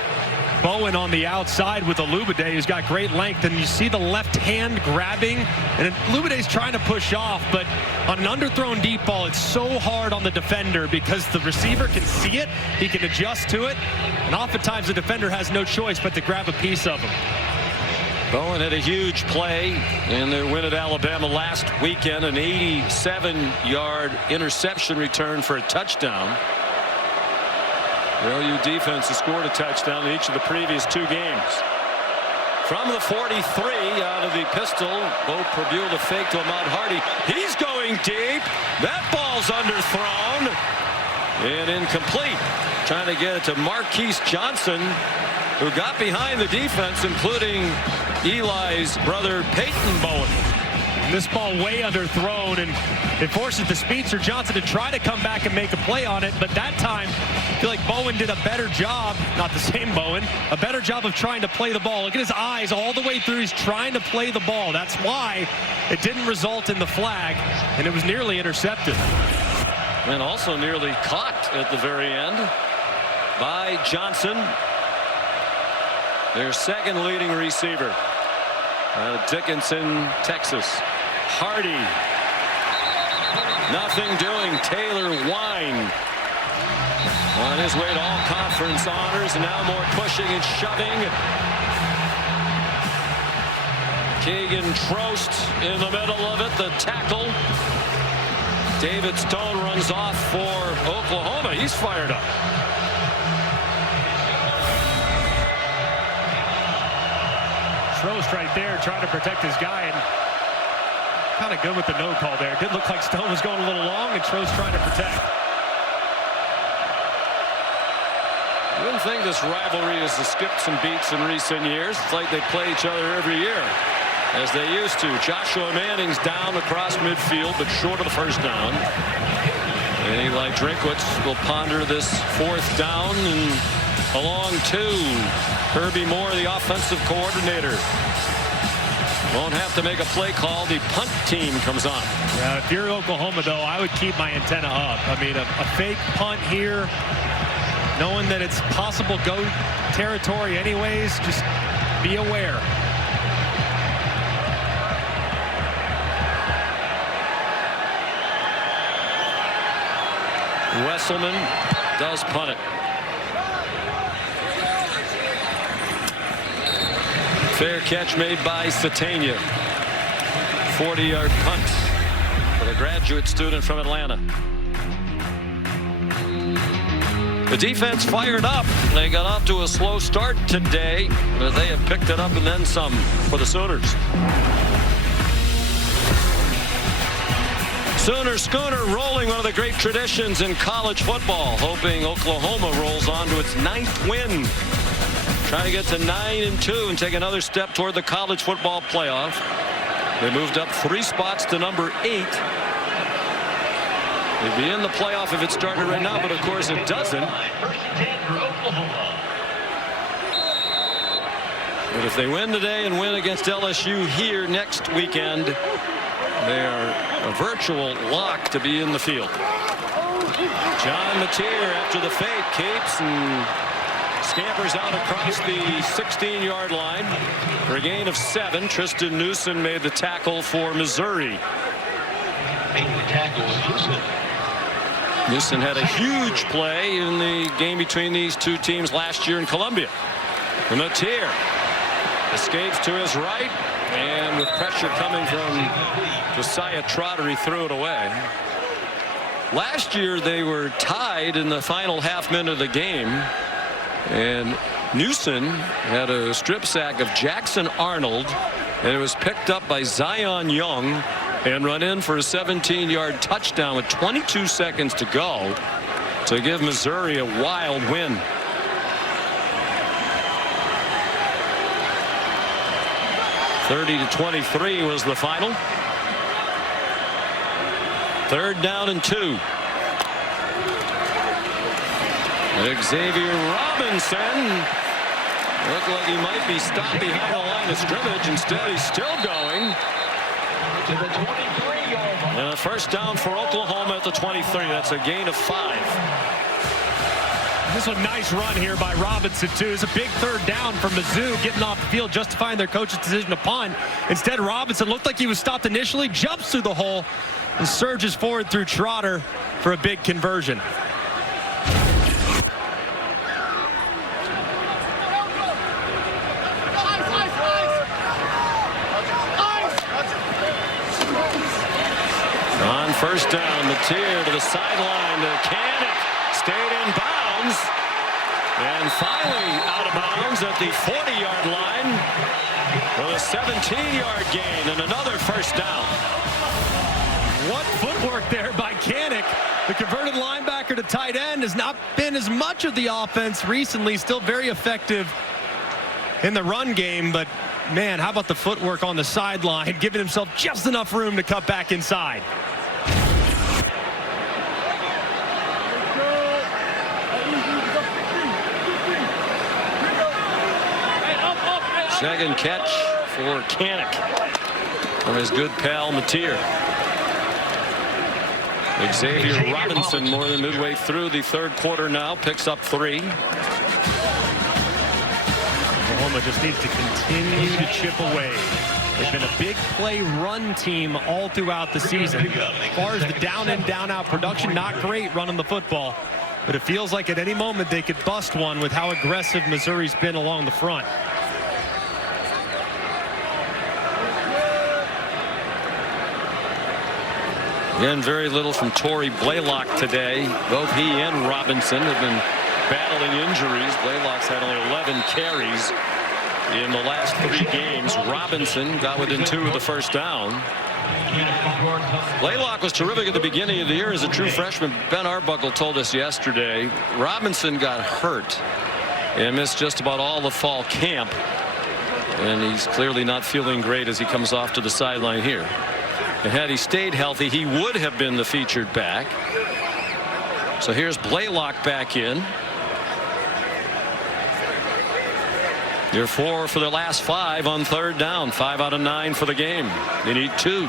Bowen on the outside with Olubade, who's got great length, and you see the left hand grabbing, and Olubade's trying to push off, but on an underthrown deep ball, it's so hard on the defender because the receiver can see it, he can adjust to it, and oftentimes the defender has no choice but to grab a piece of him. Bowen had a huge play in their win at Alabama last weekend, an 87-yard interception return for a touchdown. The OU defense has scored a touchdown in each of the previous 2 games. From the 43, out of the pistol, Bo Pribula fake to Ahmad Hardy. He's going deep. That ball's underthrown and incomplete. Trying to get it to Marquise Johnson, who got behind the defense, including Eli's brother Peyton Bowen. This ball way underthrown, and it forces the speedster Johnson to try to come back and make a play on it, but that time I feel like Bowen did a better job, not the same Bowen, a better job of trying to play the ball. Look at his eyes all the way through. He's trying to play the ball. That's why it didn't result in the flag, and it was nearly intercepted. And also nearly caught at the very end by Johnson, their second leading receiver. Dickinson, Texas. Hardy. Nothing doing. Taylor Wine on his way to all conference honors, and now more pushing and shoving. Keegan Trost in the middle of it, the tackle. David Stone runs off for Oklahoma. He's fired up. Trost right there trying to protect his guy, and kind of good with the no call there. It did look like Stone was going a little long, and Trost trying to protect. You wouldn't think this rivalry has skipped some beats in recent years. It's like they play each other every year, as they used to. Joshua Manning's down across midfield, but short of the first down. And Eli Drinkwitz will ponder this 4th down, and along 2. Kirby Moore, the offensive coordinator, won't have to make a play call. The punt team comes on. Yeah, if you're Oklahoma, though, I would keep my antenna up. I mean, a fake punt here, knowing that it's possible go territory anyways, just be aware. Musselman does punt it. Fair catch made by Satania. 40-yard punt for the graduate student from Atlanta. The defense fired up. They got off to a slow start today, but they have picked it up and then some for the Sooners. Sooner Schooner rolling, one of the great traditions in college football, hoping Oklahoma rolls on to its 9th win. Trying to get to 9-2 and take another step toward the college football playoff. They moved up 3 spots to number 8. They'd be in the playoff if it started right now, but of course it doesn't. But if they win today and win against LSU here next weekend, they are a virtual lock to be in the field. John Mateer after the fake keeps and scampers out across the 16-yard line for a gain of 7. Tristan Newsom made the tackle for Missouri. Newsom had a huge play in the game between these two teams last year in Columbia. Mateer escapes to his right, and with pressure coming from Josiah Trotter, he threw it away. Last year they were tied in the final half minute of the game, and Newsom had a strip sack of Jackson Arnold, and it was picked up by Zion Young and run in for a 17-yard touchdown with 22 seconds to go to give Missouri a wild win. (30-23) was the final. 3rd down and 2. Xavier Robinson looked like he might be stopped behind the line of scrimmage. Instead, he's still going. To the 23-yard line. And a first down for Oklahoma at the 23. That's a gain of 5. This is a nice run here by Robinson, too. It's a big 3rd down for Mizzou, getting off the field, justifying their coach's decision to punt. Instead, Robinson looked like he was stopped initially, jumps through the hole, and surges forward through Trotter for a big conversion. On first down, Mateer to the sideline to Canick. Stayed in bounds. And finally out of bounds at the 40-yard line with a 17-yard gain and another first down. What footwork there by Canick. The converted linebacker to tight end has not been as much of the offense recently. Still very effective in the run game, but man, how about the footwork on the sideline, giving himself just enough room to cut back inside. Second catch for Canick from his good pal Mateer. Xavier Robinson more than midway through the 3rd quarter now, picks up 3. Oklahoma just needs to continue to chip away. They've been a big play run team all throughout the season. As far as the down and down out production, not great running the football, but it feels like at any moment they could bust one with how aggressive Missouri's been along the front. Again, very little from Torrey Blaylock today. Both he and Robinson have been battling injuries. Blaylock's had only 11 carries in the last 3 games. Robinson got within 2 of the first down. Blaylock was terrific at the beginning of the year as a true freshman. Ben Arbuckle told us yesterday Robinson got hurt and missed just about all the fall camp, and he's clearly not feeling great as he comes off to the sideline here. And had he stayed healthy, he would have been the featured back. So here's Blaylock back in. They're 4 for their last 5 on 3rd down. 5 out of 9 for the game. They need 2.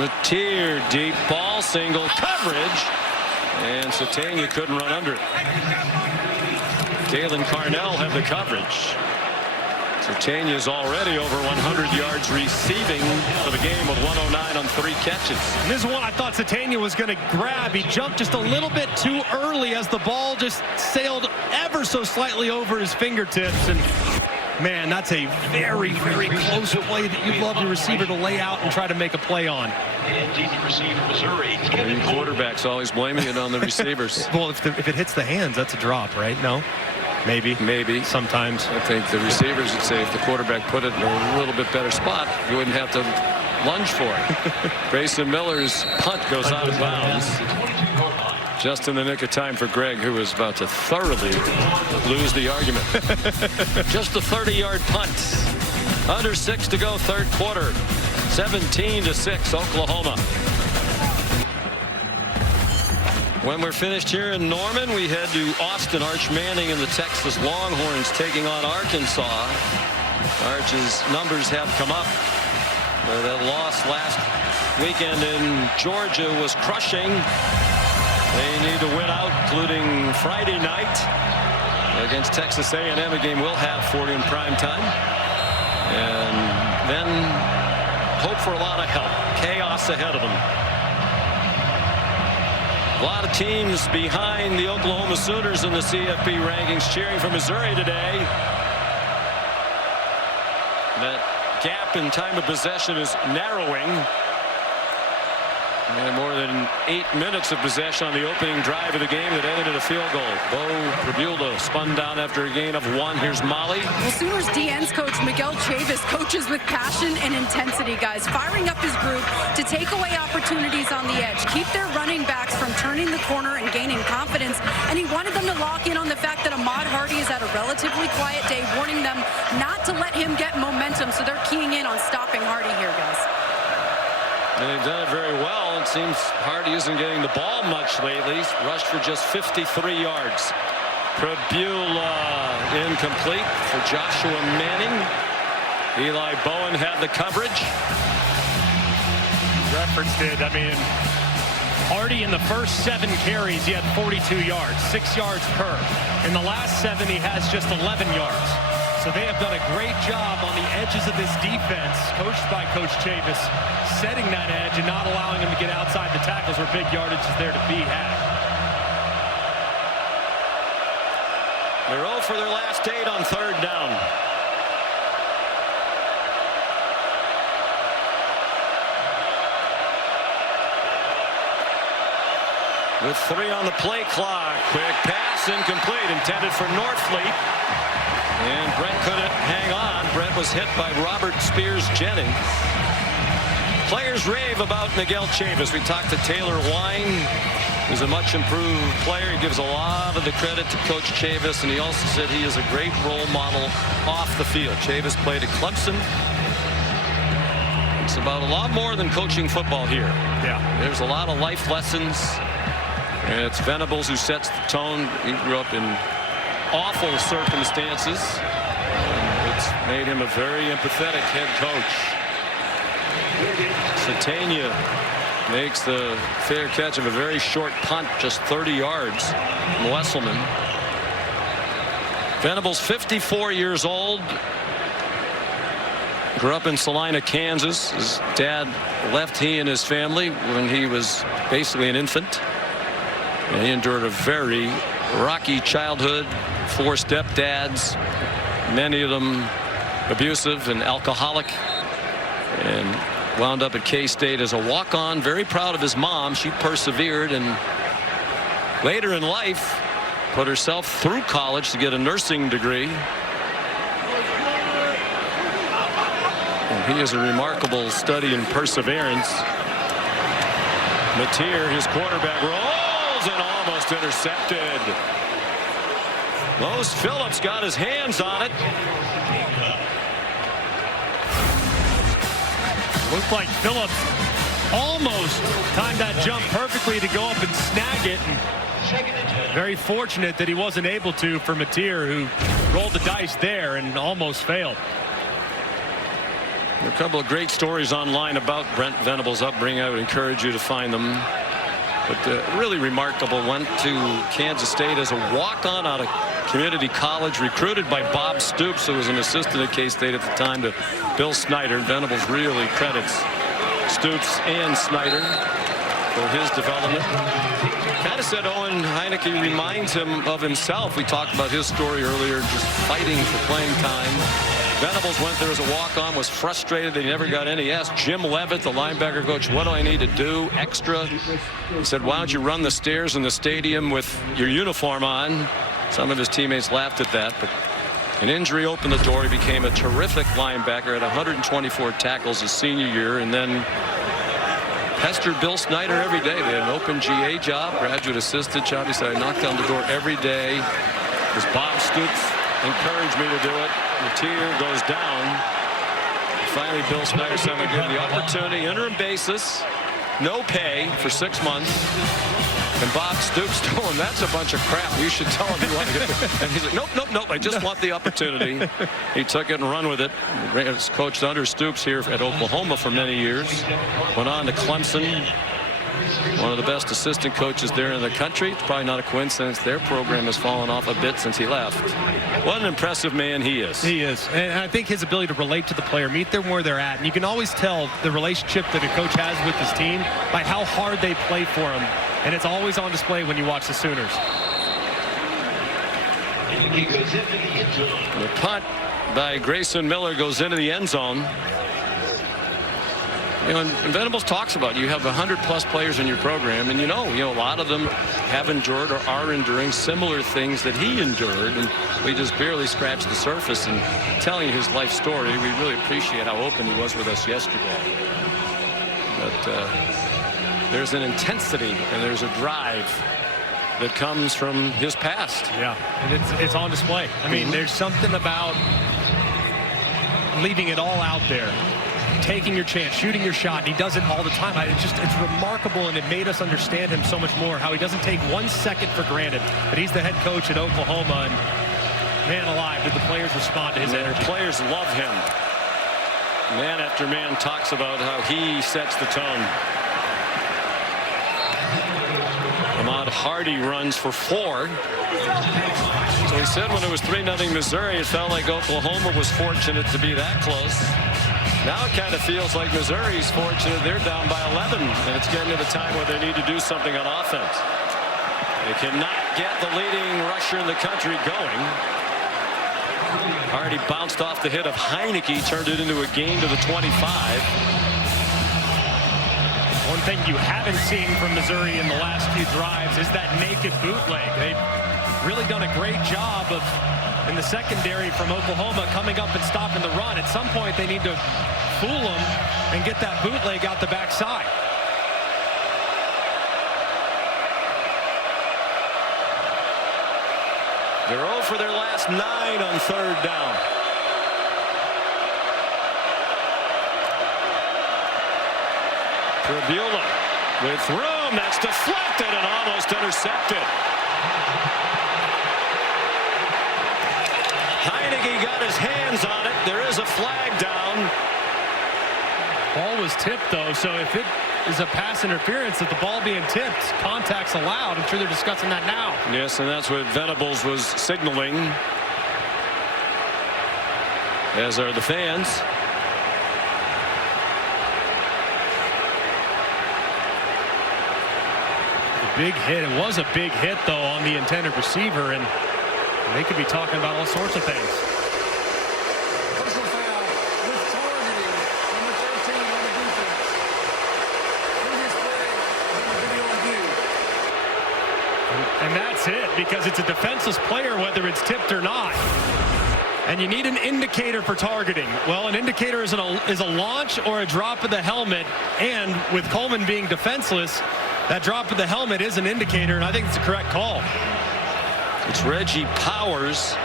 Mateer, deep ball, single coverage, and Satania couldn't run under it. Kalen Carnell had the coverage. Sertania's already over 100 yards receiving for the game with 109 on 3 catches. And this is one I thought Sertania was going to grab. He jumped just a little bit too early as the ball just sailed ever so slightly over his fingertips. And man, that's a very, very close play that you'd love your receiver to lay out and try to make a play on. The quarterback's always blaming it on the receivers. Well, if it hits the hands, that's a drop, right? No? Maybe. Sometimes. I think the receivers would say if the quarterback put it in a little bit better spot, you wouldn't have to lunge for it. Grayson Miller's punt goes out of bounds. Just in the nick of time for Greg, who was about to thoroughly lose the argument. Just a 30-yard punt. Under 6 to go, third quarter. 17-6, Oklahoma. When we're finished here in Norman, we head to Austin. Arch Manning and the Texas Longhorns taking on Arkansas. Arch's numbers have come up. That loss last weekend in Georgia was crushing. They need to win out, including Friday night against Texas A&M, a game we'll have for you in prime time. And then hope for a lot of help. Chaos ahead of them. A lot of teams behind the Oklahoma Sooners in the CFP rankings cheering for Missouri today. That gap in time of possession is narrowing. And more than 8 minutes of possession on the opening drive of the game that ended in a field goal. Bo Pribula spun down after a gain of 1. Here's Molly. Well, Sooners DN's coach Miguel Chavis coaches with passion and intensity, guys, firing up his group to take away opportunities on the edge, keep their running backs from turning the corner and gaining confidence. And he wanted them to lock in on the fact that Ahmad Hardy is at a relatively quiet day, warning them not to let him get momentum. So they're keying in on stopping Hardy here, guys. And they've done it very well. It seems Hardy isn't getting the ball much lately. He's rushed for just 53 yards. Pribula incomplete for Joshua Manning. Eli Bowen had the coverage. Referenced it. I mean, Hardy in the first 7 carries, he had 42 yards, 6 yards per. In the last 7, he has just 11 yards. So they have done a great job on the edges of this defense, coached by Coach Chavis, setting that edge and not allowing him to get outside the tackles where big yardage is there to be had. They're 0 for their last 8 on third down. With 3 on the play clock. Quick pass, incomplete, intended for Norfleet. And Brett couldn't hang on. Brett was hit by Robert Spears-Jennings. Players rave about Miguel Chavis. We talked to Taylor Wine. He's a much improved player. He gives a lot of the credit to Coach Chavis, and he also said he is a great role model off the field. Chavis played at Clemson. It's about a lot more than coaching football here. Yeah. There's a lot of life lessons. And it's Venables who sets the tone. He grew up in awful circumstances. It's made him a very empathetic head coach. Sertania makes the fair catch of a very short punt, just 30 yards. Wesselman. Venables, 54 years old. Grew up in Salina, Kansas. His dad left he and his family when he was basically an infant. And he endured a very rocky childhood. 4 stepdads, many of them abusive and alcoholic, and wound up at K-State as a walk-on. Very proud of his mom. She persevered, and later in life put herself through college to get a nursing degree. And he is a remarkable study in perseverance. Mateer, his quarterback, rolls and almost intercepted. Mose Phillips got his hands on it. Looked like Phillips almost timed that jump perfectly to go up and snag it. And very fortunate that he wasn't able to for Mateer, who rolled the dice there and almost failed. A couple of great stories online about Brent Venables' upbringing. I would encourage you to find them. But really remarkable. Went to Kansas State as a walk-on out of community college, recruited by Bob Stoops, who was an assistant at K-State at the time, to Bill Snyder. Venables really credits Stoops and Snyder for his development. Kind of said Owen Heineke reminds him of himself. We talked about his story earlier, just fighting for playing time. Venables went there as a walk-on, was frustrated that he never got any. He asked Jim Levitt, the linebacker coach, what do I need to do extra? He said, why don't you run the stairs in the stadium with your uniform on? Some of his teammates laughed at that, but an injury opened the door. He became a terrific linebacker, had 124 tackles his senior year, and then pestered Bill Snyder every day. They had an open GA job, graduate assistant job. He said, I knocked on the door every day because Bob Stoops encouraged me to do it. The tier goes down. And finally, Bill Snyder said, I'm going to give the opportunity, interim basis, no pay for 6 months. And Bob Stoops told him, that's a bunch of crap. You should tell him you want to get it. And he's like, nope, nope, nope. I just want the opportunity. He took it and run with it. He's coached under Stoops here at Oklahoma for many years. Went on to Clemson. One of the best assistant coaches there in the country. It's probably not a coincidence their program has fallen off a bit since he left. What an impressive man he is. He is. And I think his ability to relate to the player, meet them where they're at. And you can always tell the relationship that a coach has with his team by how hard they play for him. And it's always on display when you watch the Sooners. The punt by Grayson Miller goes into the end zone. You know, and Venables talks about you have 100+ players in your program, and you know a lot of them have endured or are enduring similar things that he endured, and we just barely scratched the surface. And telling his life story, we really appreciate how open he was with us yesterday. But there's an intensity and there's a drive that comes from his past. Yeah, and it's on display. I mean, there's something about leaving it all out there. Taking your chance, shooting your shot, and he does it all the time. It's remarkable, and it made us understand him so much more, how he doesn't take 1 second for granted. But he's the head coach at Oklahoma, and man alive, did the players respond to his energy. Players love him. Man after man talks about how he sets the tone. Ahmad Hardy runs for 4. So he said when it was 3-0 Missouri, it felt like Oklahoma was fortunate to be that close. Now it kind of feels like Missouri's fortunate they're down by 11, and it's getting to the time where they need to do something on offense. They cannot get the leading rusher in the country going. Hardy bounced off the hit of Heineke, turned it into a gain to the 25. One thing you haven't seen from Missouri in the last few drives is that naked bootleg. They've really done a great job of, in the secondary from Oklahoma, coming up and stopping the run. At some point, they need to fool them and get that bootleg out the backside. They're 0 for their last 9 on 3rd down. Tribula with room. That's deflected and almost intercepted. Heineke got his hands on it. There is a flag down. Ball was tipped, though, so if it is a pass interference, that the ball being tipped, contact's allowed. I'm sure they're discussing that now. Yes, and that's what Venables was signaling, as are the fans. The big hit. It was a big hit, though, on the intended receiver, and they could be talking about all sorts of things. Personal foul with targeting number 13 on the defense. Previous play is on the video review. And that's it, because it's a defenseless player, whether it's tipped or not. And you need an indicator for targeting. Well, an indicator is a launch or a drop of the helmet, and with Coleman being defenseless, that drop of the helmet is an indicator, and I think it's the correct call. It's Reggie Powers.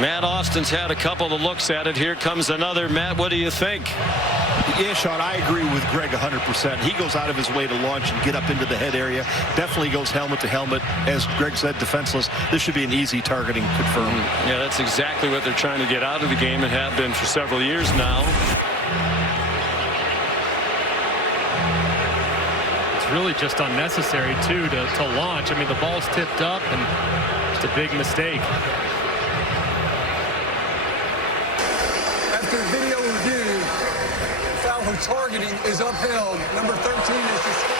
Matt Austin's had a couple of looks at it. Here comes another. Matt, what do you think? Yeah, Sean, I agree with Greg 100%. He goes out of his way to launch and get up into the head area. Definitely goes helmet to helmet. As Greg said, defenseless. This should be an easy targeting, confirmed. Yeah, that's exactly what they're trying to get out of the game and have been for several years now. really just unnecessary, too, to launch. I mean, the ball's tipped up, and just a big mistake. After video review, foul for targeting is upheld. Number 13 is disqualified.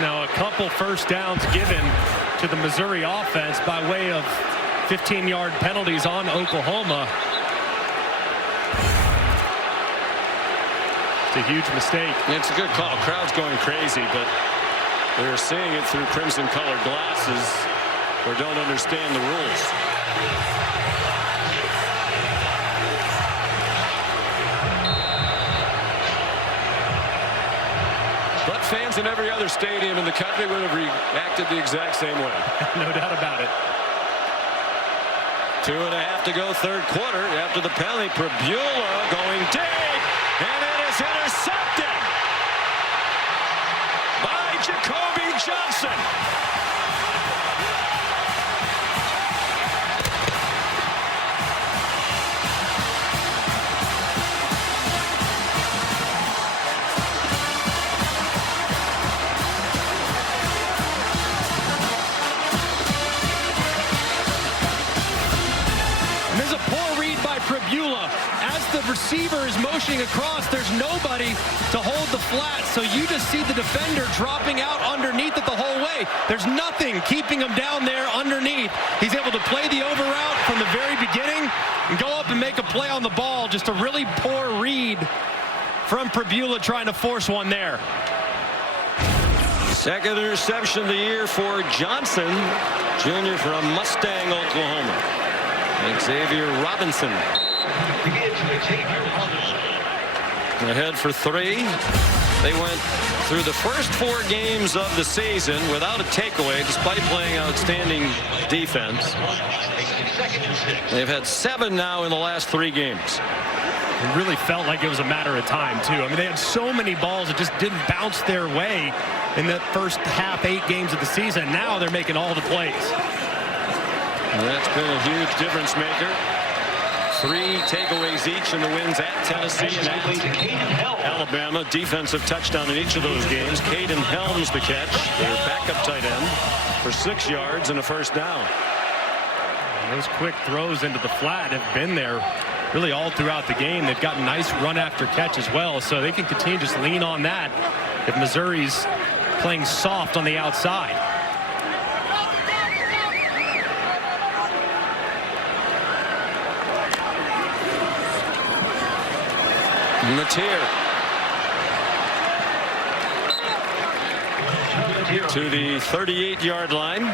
Now a couple first downs given to the Missouri offense by way of 15-yard penalties on Oklahoma. It's a huge mistake. It's a good call. Crowd's going crazy, but they're seeing it through crimson-colored glasses or don't understand the rules. But fans in every other stadium in the country would have reacted the exact same way. No doubt about it. 2.5 to go, third quarter. After the penalty, Pribula going deep, and it is intercepted by Jacoby Johnson. Pribula, as the receiver is motioning across, there's nobody to hold the flat, so you just see the defender dropping out underneath it the whole way. There's nothing keeping him down there underneath. He's able to play the over route from the very beginning and go up and make a play on the ball. Just a really poor read from Pribula trying to force one there. Second interception of the year for Johnson, junior from Mustang, Oklahoma. Xavier Robinson ahead for 3. They went through the first 4 games of the season without a takeaway despite playing outstanding defense. They've had 7 now in the last 3 games. It really felt like it was a matter of time, too. I mean, they had so many balls that just didn't bounce their way in that first half 8 games of the season. Now they're making all the plays. And that's been a huge difference maker. 3 takeaways each in the wins at Tennessee and at Alabama. Defensive touchdown in each of those games. Caden Helms the catch, their backup tight end, for 6 yards and a first down. And those quick throws into the flat have been there really all throughout the game. They've got nice run after catch as well, so they can continue to just lean on that if Missouri's playing soft on the outside. Mateer to the 38-yard line.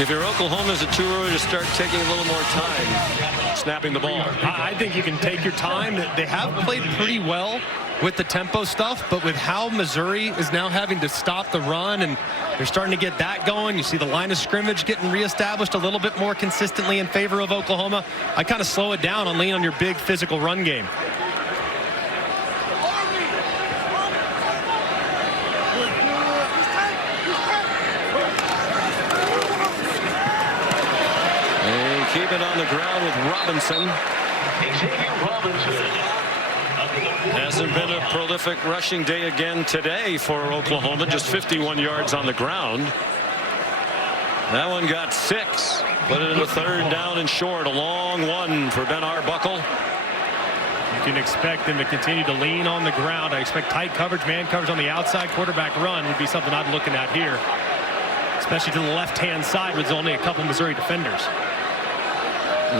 If you're Oklahoma, is it too early to start taking a little more time snapping the ball? I think you can take your time. They have played pretty well with the tempo stuff, but with how Missouri is now having to stop the run and they're starting to get that going, you see the line of scrimmage getting reestablished a little bit more consistently in favor of Oklahoma. I kind of slow it down and lean on your big physical run game. They keep it on the ground with Robinson. Hasn't been a prolific rushing day again today for Oklahoma. Just 51 yards on the ground. That one got 6. Put it in a 3rd down and short. A long one for Ben Arbuckle. You can expect them to continue to lean on the ground. I expect tight coverage, man coverage on the outside. Quarterback run would be something I'm looking at here, especially to the left-hand side with only a couple Missouri defenders.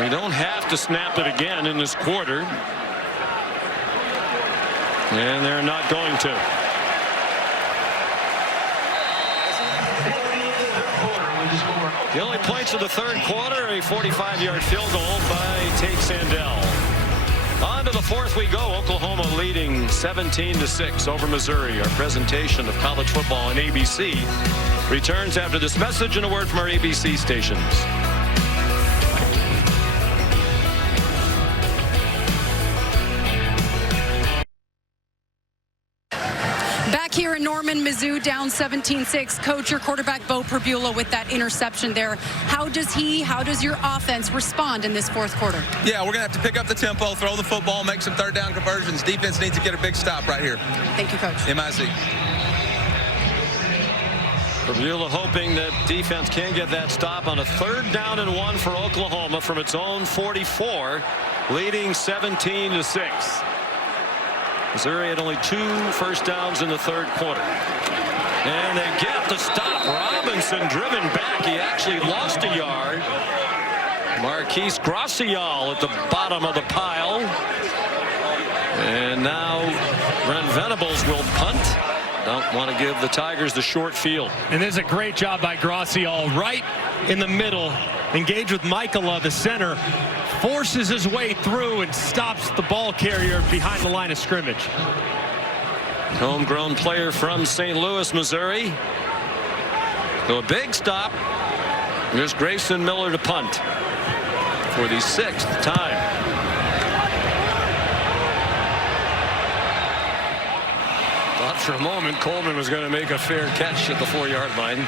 We don't have to snap it again in this quarter. And they're not going to. The only points of the 3rd quarter, a 45-yard field goal by Tate Sandell. On to the 4th we go. Oklahoma leading 17-6 over Missouri. Our presentation of college football on ABC returns after this message and a word from our ABC stations. Back Back here in Norman, Mizzou down 17-6. Coach, your quarterback Bo Pribula with that interception there. How does your offense respond in this fourth quarter? Yeah, we're going to have to pick up the tempo, throw the football, make some third down conversions. Defense needs to get a big stop right here. Thank you, Coach. MIZ. Pribula hoping that defense can get that stop on a 3rd down and 1 for Oklahoma from its own 44, leading 17-6. Missouri had only 2 first downs in the 3rd quarter. And they get the stop. Robinson driven back. He actually lost a yard. Marquise Gracial at the bottom of the pile. And now Brent Venables will punt. Don't want to give the Tigers the short field. And there's a great job by Gracial right in the middle. Engaged with Michaela, the center. Forces his way through and stops the ball carrier behind the line of scrimmage. Homegrown player from St. Louis, Missouri. So a big stop. Here's Grayson Miller to punt for the 6th time. Thought for a moment Coleman was going to make a fair catch at the 4-yard line,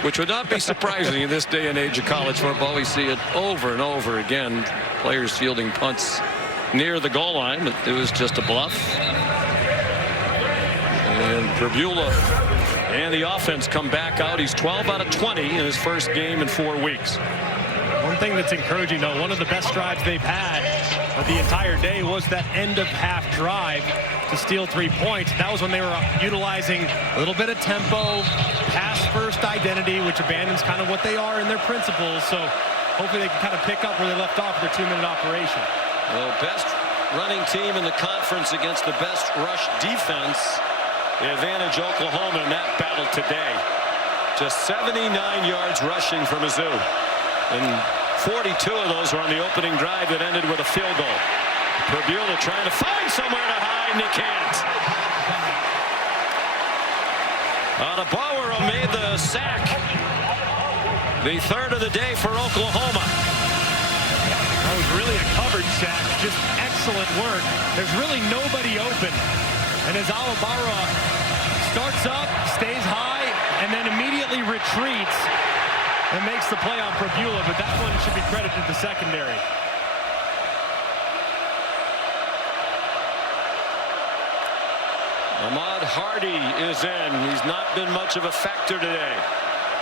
which would not be surprising in this day and age of college football. We see it over and over again. Players fielding punts near the goal line, but it was just a bluff. And Pribula and the offense come back out. He's 12 out of 20 in his first game in 4 weeks. One thing that's encouraging, though, one of the best drives they've had of the entire day was that end-of-half drive to steal 3 points. That was when they were utilizing a little bit of tempo, pass-first identity, which abandons kind of what they are in their principles. So hopefully they can kind of pick up where they left off with their 2-minute operation. The best running team in the conference against the best rush defense. The advantage Oklahoma in that battle today. Just 79 yards rushing for Mizzou. And 42 of those were on the opening drive that ended with a field goal. Pribula trying to find somewhere to hide, and he can't. Adebaworo made the sack. The 3rd of the day for Oklahoma. That was really a coverage sack. Just excellent work. There's really nobody open. And as Adebaworo starts up, stays high, and then immediately retreats and makes the play on Pribula, but that one should be credited to secondary. Ahmad Hardy is in. He's not been much of a factor today.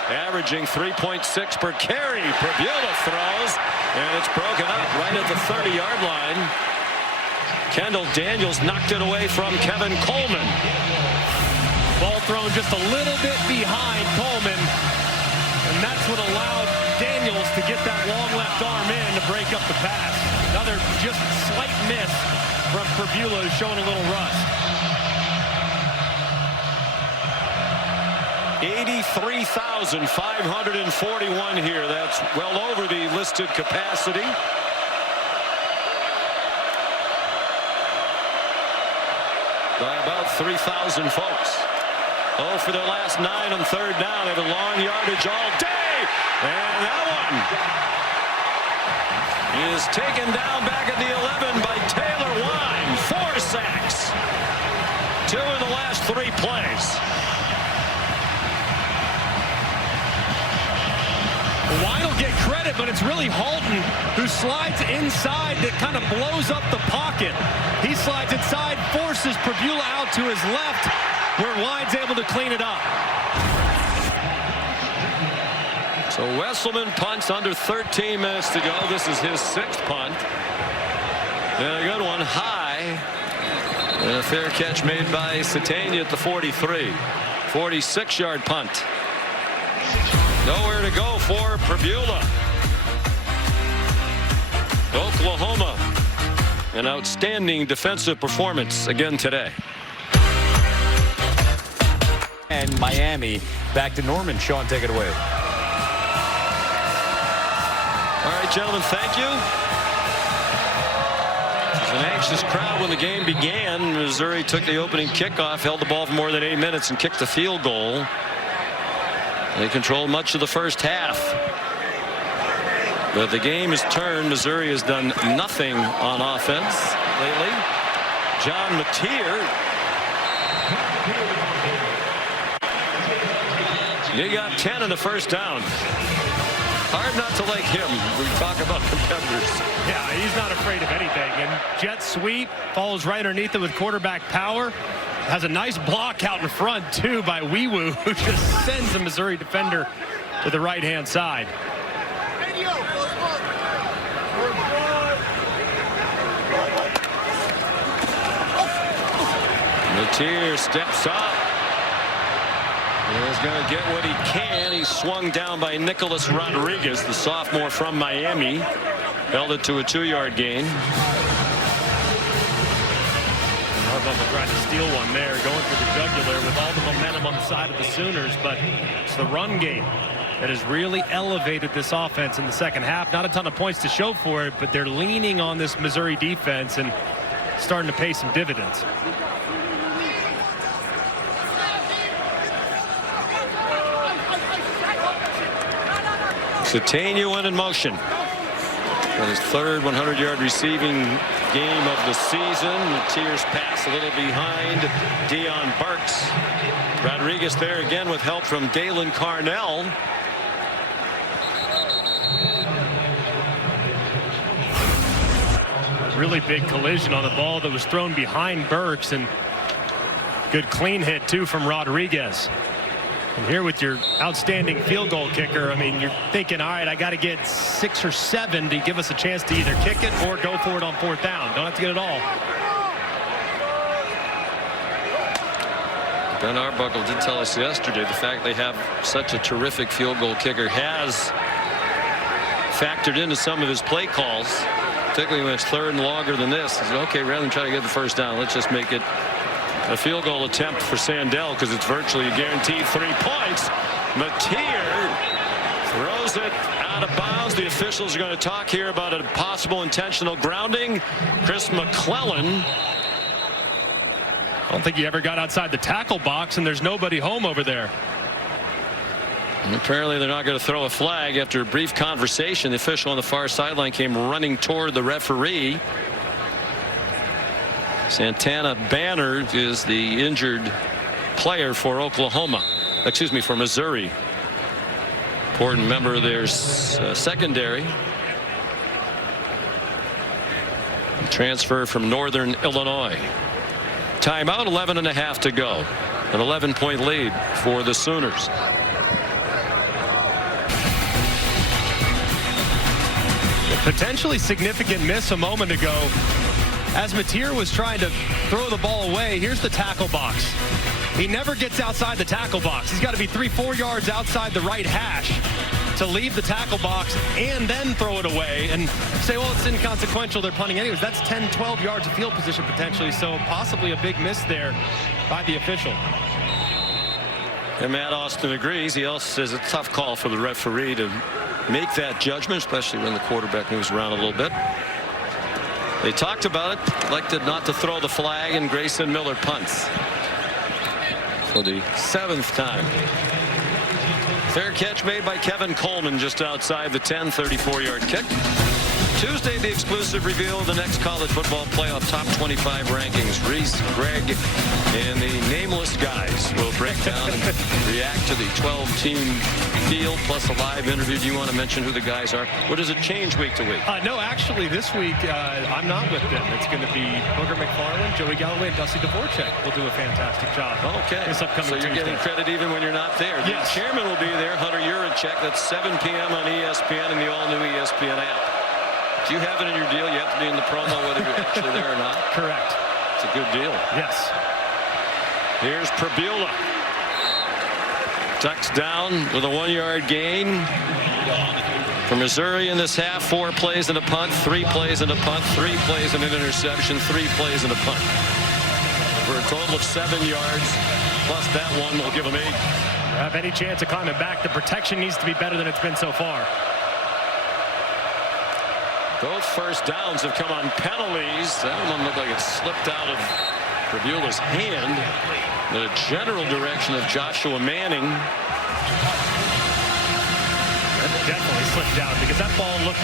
Averaging 3.6 per carry. Pribula throws, and it's broken up right at the 30-yard line. Kendall Daniels knocked it away from Kevin Coleman. Ball thrown just a little bit behind Coleman, and that's what allowed Daniels to get that long left arm in to break up the pass. Another just slight miss from Pribula, who's showing a little rust. 83,541 here. That's well over the listed capacity. By about 3,000 folks. Oh, for their last 9 on 3rd down. They have a long yardage all day. And that one is taken down back at the 11 by Taylor Wine. 4 sacks. 2 in the last 3 plays. Wine will get credit, but it's really Halton who slides inside that kind of blows up the pocket. He slides inside, forces Pribula out to his left, where Wine's able to clean it up. So Wesselman punts under 13 minutes to go. This is his 6th punt. And a good one high. And a fair catch made by Satania at the 43. 46-yard punt. Nowhere to go for Pribula. Oklahoma, an outstanding defensive performance again today. And Miami back to Norman. Sean, take it away. All right, gentlemen, thank you. It was an anxious crowd when the game began. Missouri took the opening kickoff, held the ball for more than 8 minutes, and kicked the field goal. They controlled much of the first half. But the game is turned. Missouri has done nothing on offense lately. John Mateer You got 10 in the first down. Hard not to like him when we talk about competitors. Yeah, he's not afraid of anything. And jet sweep, falls right underneath it with quarterback power. Has a nice block out in front, too, by Wee-Woo, who just sends the Missouri defender to the right-hand side. Matier steps up. He's going to get what he can. He's swung down by Nicholas Rodriguez, the sophomore from Miami. Held it to a 2-yard gain. Harbaugh tried to steal one there, going for the jugular with all the momentum on the side of the Sooners, but it's the run game that has really elevated this offense in the second half. Not a ton of points to show for it, but they're leaning on this Missouri defense and starting to pay some dividends. Satania in motion. For his third 100-yard receiving game of the season. Matier's pass a little behind Deion Burks. Rodriguez there again with help from Dalen Carnell. Really big collision on the ball that was thrown behind Burks, and good clean hit too from Rodriguez. And here with your outstanding field goal kicker, I mean, you're thinking, all right, I got to get 6 or 7 to give us a chance to either kick it or go for it on 4th down. Don't have to get it all. Ben Arbuckle did tell us yesterday the fact they have such a terrific field goal kicker has factored into some of his play calls, particularly when it's 3rd and longer than this. He said, okay, rather than try to get the 1st down, let's just make it a field goal attempt for Sandell because it's virtually a guaranteed 3 points. Matier throws it out of bounds. The officials are going to talk here about a possible intentional grounding. Chris McClellan. I don't think he ever got outside the tackle box, and there's nobody home over there. And apparently they're not going to throw a flag. After a brief conversation, the official on the far sideline came running toward the referee. Santana Banner is the injured player for Oklahoma. Excuse me, for Missouri. Important member of their secondary. Transfer from Northern Illinois. Timeout, 11.5 to go. An 11-point lead for the Sooners. Potentially significant miss a moment ago. As Matier was trying to throw the ball away, here's the tackle box. He never gets outside the tackle box. He's got to be 3-4 yards outside the right hash to leave the tackle box and then throw it away and say, well, it's inconsequential. They're punting anyways. That's 10-12 yards of field position potentially, so possibly a big miss there by the official. And Matt Austin agrees. He also says it's a tough call for the referee to make that judgment, especially when the quarterback moves around a little bit. They talked about it, elected not to throw the flag, and Grayson Miller punts for the 7th time. Fair catch made by Kevin Coleman just outside the 10, 34-yard kick. Tuesday, the exclusive reveal of the next college football playoff top 25 rankings. Reese, Greg, and the nameless guys will break down and react to the 12-team field plus a live interview. Do you want to mention who the guys are? Or does it change week to week? No, actually, this week I'm not with them. It's going to be Booger McFarland, Joey Galloway, and Dusty Dvorak will do a fantastic job. Okay. This upcoming so you're Tuesday. getting credit even when you're not there. Yes. The chairman will be there, Hunter Yurachek. That's 7 p.m. on ESPN and the all-new ESPN app. Do you have it in your deal? You have to be in the promo whether you're actually there or not? Correct. It's a good deal. Yes. Here's Prabula. Tucks down with a 1-yard gain. For Missouri in this half, 4 plays and a punt, 3 plays and a punt, 3 plays and an interception, 3 plays and a punt. For a total of 7 yards, plus that one will give them 8. Have any chance of climbing back? The protection needs to be better than it's been so far. Both first downs have come on penalties. That one looked like it slipped out of Prabula's hand. The general direction of Joshua Manning. That definitely slipped out because that ball looked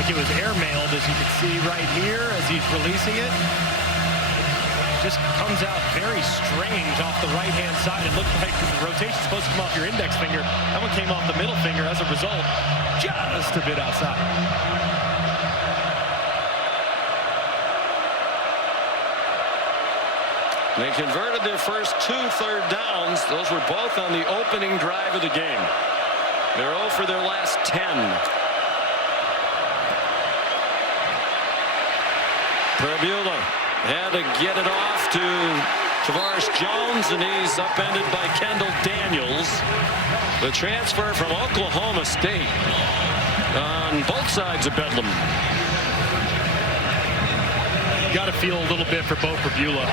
like it was airmailed, as you can see right here as he's releasing it. just comes out very strange off the right-hand side. It looked like the rotation's supposed to come off your index finger. That one came off the middle finger. As a result, just a bit outside. They converted their first 2 third downs. Those were both on the opening drive of the game. They're 0 for their last 10. Prebula had to get it off to Tavares Jones, and he's upended by Kendall Daniels. The transfer from Oklahoma State on both sides of Bedlam. You got to feel a little bit for Bo Prebula.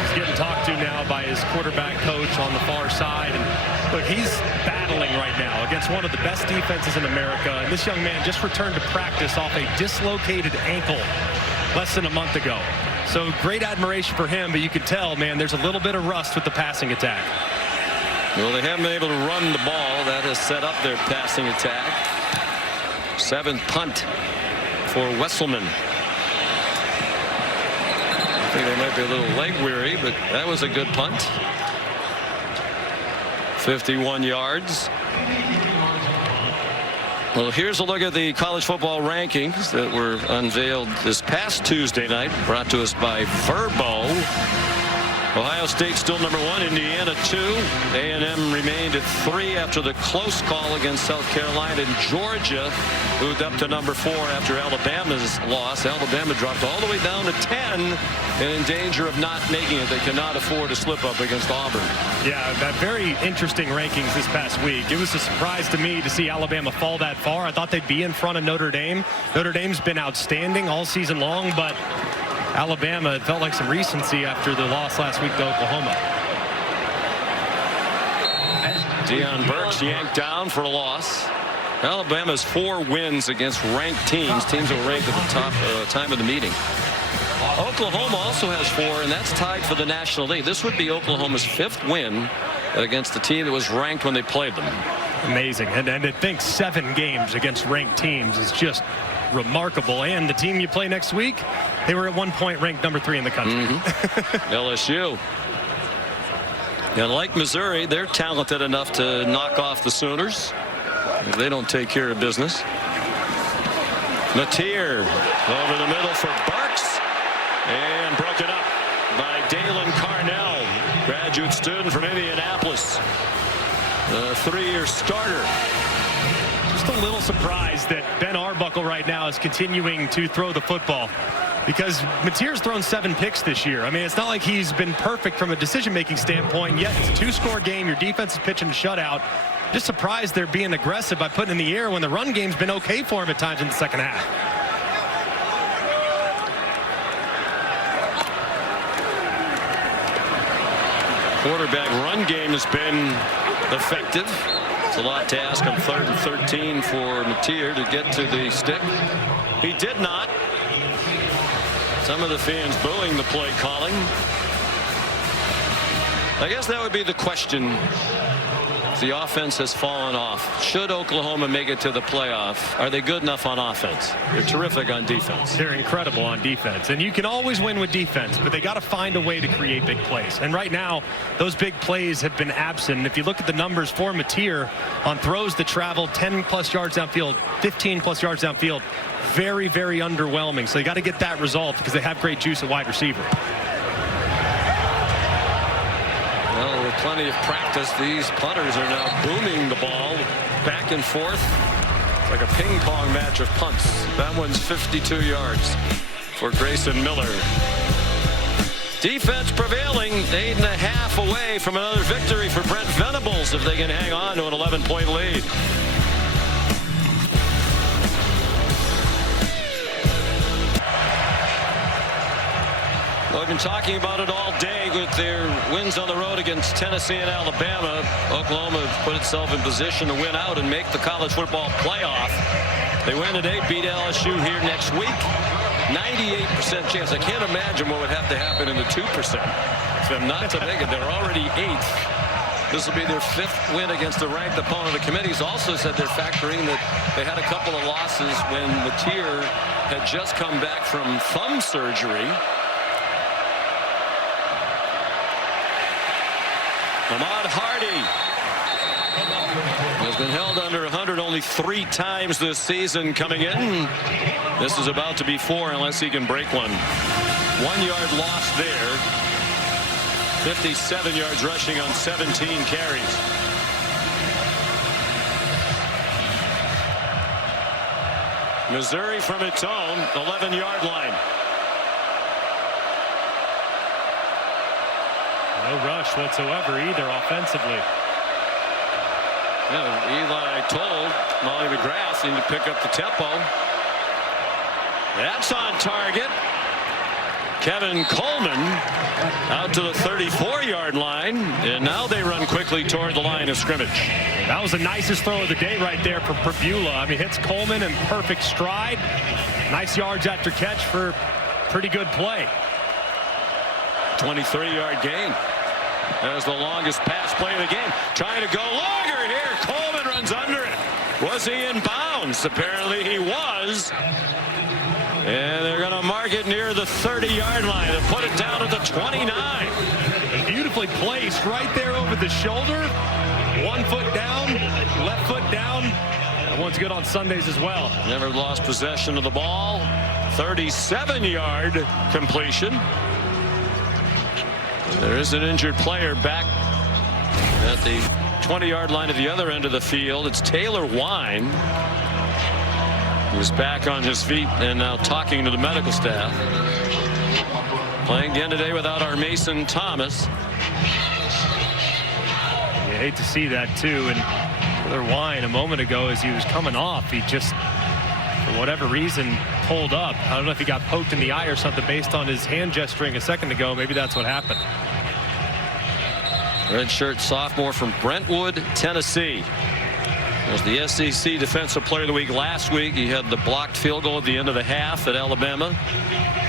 He's getting talked to now by his quarterback coach on the far side. And look, he's battling right now against one of the best defenses in America. And this young man just returned to practice off a dislocated ankle less than a month ago. So great admiration for him, but you can tell, man, there's a little bit of rust with the passing attack. Well, they haven't been able to run the ball. That has set up their passing attack. 7th punt for Wesselman. I think they might be a little leg weary, but that was a good punt. 51 yards. Well, here's a look at the college football rankings that were unveiled this past Tuesday night, brought to us by Verbo. Ohio State still number 1, Indiana 2. A&M remained at 3 after the close call against South Carolina, and Georgia moved up to number 4 after Alabama's loss. Alabama dropped all the way down to 10 and in danger of not making it. They cannot afford to slip up against Auburn. Yeah, that very interesting rankings this past week. It was a surprise to me to see Alabama fall that far. I thought they'd be in front of Notre Dame. Notre Dame's been outstanding all season long, but Alabama, it felt like some recency after the loss last week to Oklahoma. Deion Burks yanked down for a loss. Alabama's 4 wins against ranked teams that were ranked at the top time of the meeting. Oklahoma also has 4, and that's tied for the National League. This would be Oklahoma's 5th win against the team that was ranked when they played them. Amazing. And I think 7 games against ranked teams is just remarkable. And the team you play next week, they were at one point ranked number 3 in the country. LSU. And like Missouri, they're talented enough to knock off the Sooners if they don't take care of business. Mateer over the middle for Burks, and broken up by Dalen Carnell, graduate student from Indianapolis, a 3-year starter. Just a little surprised that Ben Arbuckle right now is continuing to throw the football, because Mateer's thrown 7 picks this year. I mean, it's not like he's been perfect from a decision-making standpoint yet. It's a 2-score game. Your defense is pitching a shutout. Just surprised they're being aggressive by putting in the air when the run game's been okay for him at times in the second half. Quarterback run game has been effective. It's a lot to ask on 3rd and 13 for Mateer to get to the stick. He did not. Some of the fans booing the play calling. I guess that would be the question. The offense has fallen off. Should Oklahoma make it to the playoff? Are they good enough on offense? They're terrific on defense. They're incredible on defense. And you can always win with defense, but they got to find a way to create big plays. And right now, those big plays have been absent. And if you look at the numbers for Mateer on throws that travel 10+ yards downfield, 15+ yards downfield, very, very underwhelming. So they got to get that result because they have great juice at wide receiver. Well, with plenty of practice, these punters are now booming the ball back and forth. It's like a ping pong match of punts. That one's 52 yards for Grayson Miller. Defense prevailing, 8.5 away from another victory for Brent Venables if they can hang on to an 11-point lead. Well, we've been talking about it all day with their wins on the road against Tennessee and Alabama. Oklahoma put itself in position to win out and make the college football playoff. They win today, beat LSU here next week. 98% chance. I can't imagine what would have to happen in the 2% for them not to make it. They're already 8th. This will be their 5th win against a ranked opponent. The committee's also said they're factoring that they had a couple of losses when Mateer had just come back from thumb surgery. Ahmad Hardy has been held under 100 only 3 times this season coming in. This is about to be 4 unless he can break one. 1 yard loss there. 57 yards rushing on 17 carries. Missouri from its own 11-yard line. No rush whatsoever either offensively. Yeah, Eli told Molly McGrath need to pick up the tempo. That's on target. Kevin Coleman out to the 34-yard line, and now they run quickly toward the line of scrimmage. That was the nicest throw of the day right there for Prabula. I mean, hits Coleman in perfect stride. Nice yards after catch for pretty good play. 23-yard gain. That was the longest pass play of the game. Trying to go longer here. Coleman runs under it. Was he in bounds? Apparently he was. And they're going to mark it near the 30-yard line and put it down at the 29. Beautifully placed right there over the shoulder. 1 foot down, left foot down. That one's good on Sundays as well. Never lost possession of the ball. 37-yard completion. There is an injured player back at the 20-yard line at the other end of the field. It's Taylor Wine, who's back on his feet and now talking to the medical staff. Playing again today without our Mason Thomas. You hate to see that too. And Taylor Wine a moment ago, as he was coming off, he just, for whatever reason, pulled up. I don't know if he got poked in the eye or something based on his hand gesturing a second ago. Maybe that's what happened. Redshirt sophomore from Brentwood, Tennessee. Was the SEC Defensive Player of the Week last week. He had the blocked field goal at the end of the half at Alabama.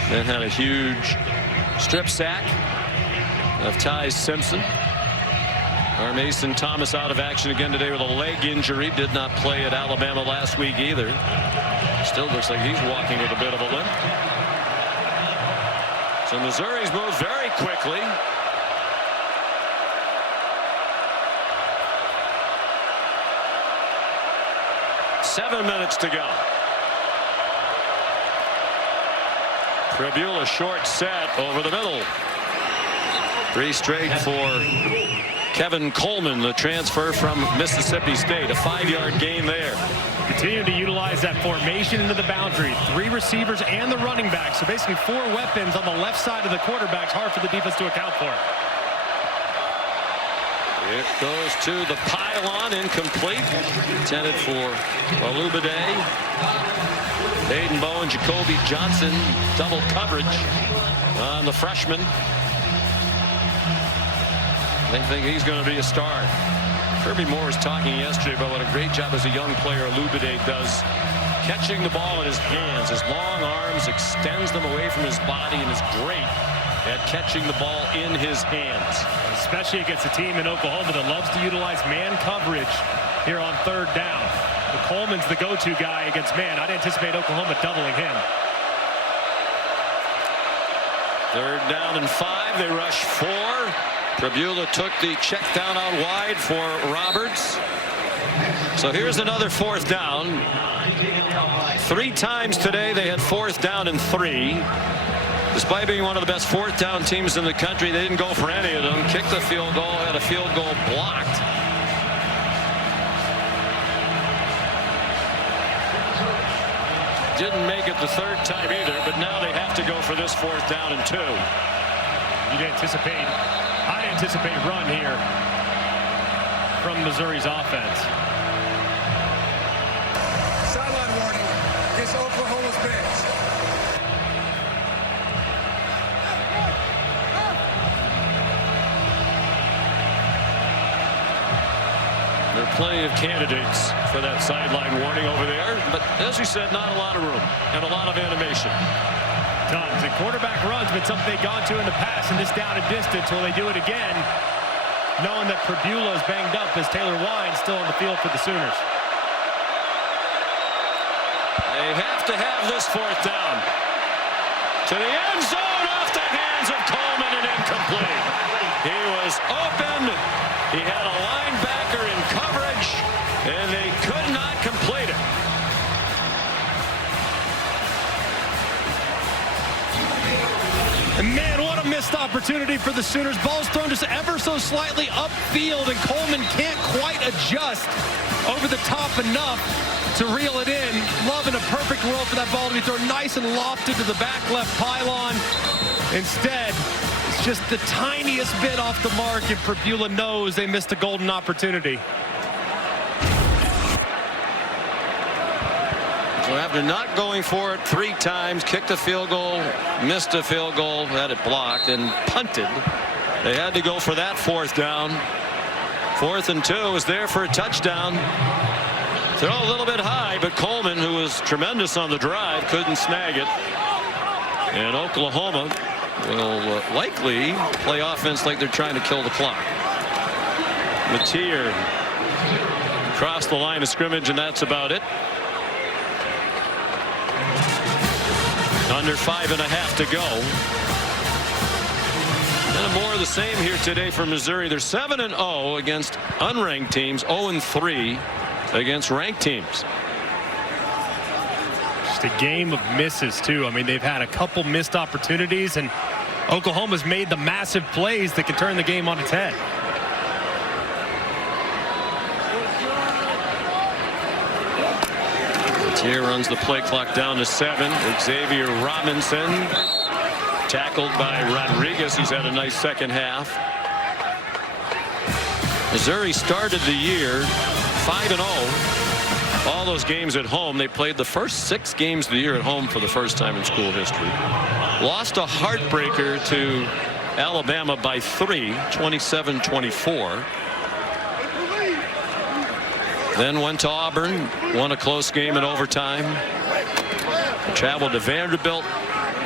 Then had a huge strip sack of Ty Simpson. Our Mason Thomas out of action again today with a leg injury. Did not play at Alabama last week either. Still looks like he's walking with a bit of a limp. So Missouri's moved very quickly. Seven minutes to go. Prabula short set over the middle. 3 straight for Kevin Coleman, the transfer from Mississippi State. A 5-yard gain there. Continue to utilize that formation into the boundary. 3 receivers and the running back. So basically 4 weapons on the left side of the quarterback's hard for the defense to account for. It goes to the pylon, incomplete. Intended for Olubade. Hayden Bowen, Jacoby Johnson, double coverage on the freshman. They think he's going to be a star. Kirby Moore was talking yesterday about what a great job as a young player Olubade does catching the ball in his hands. His long arms extends them away from his body and is great at catching the ball in his hands. Especially against a team in Oklahoma that loves to utilize man coverage here on 3rd down. But Coleman's the go-to guy against man. I'd anticipate Oklahoma doubling him. 3rd down and 5. They rush 4. Prabula took the check down out wide for Roberts. So here's another 4th down. 3 times today they had 4th down and 3. Despite being one of the best 4th down teams in the country, they didn't go for any of them. Kicked the field goal, had a field goal blocked. Didn't make it the 3rd time either, but now they have to go for this 4th down and 2. I'd anticipate run here from Missouri's offense. Sideline warning against Oklahoma's bench. There are plenty of candidates for that sideline warning over there, but as we said, not a lot of room and a lot of animation. Tons. And quarterback runs been something they've gone to in the past, and this down and distance, will they do it again, knowing that Prabula is banged up as Taylor Wine still on the field for the Sooners. They have to have this 4th down. To the end zone, off the hands of Coleman and incomplete. He was open missed opportunity for the Sooners. Ball's thrown just ever so slightly upfield, and Coleman can't quite adjust over the top enough to reel it in. Love in a perfect world for that ball to be thrown nice and lofted to the back left pylon. Instead, it's just the tiniest bit off the mark, and Prabula knows they missed a golden opportunity. So after not going for it 3 times, kicked a field goal, missed a field goal, had it blocked, and punted, they had to go for that 4th down. 4th and 2 is there for a touchdown. Throw a little bit high, but Coleman, who was tremendous on the drive, couldn't snag it. And Oklahoma will likely play offense like they're trying to kill the clock. Mateer across the line of scrimmage, and that's about it. Under 5.5 to go. And more of the same here today for Missouri. They're 7-0 against unranked teams, 0-3 against ranked teams. Just a game of misses, too. I mean, they've had a couple missed opportunities, and Oklahoma's made the massive plays that can turn the game on its head. Here runs the play clock down to 7. Xavier Robinson tackled by Rodriguez, who's had a nice second half. Missouri started the year 5-0. All those games at home. They played the first 6 games of the year at home for the first time in school history. Lost a heartbreaker to Alabama by 3, 27-24. Then went to Auburn, won a close game in overtime. Traveled to Vanderbilt,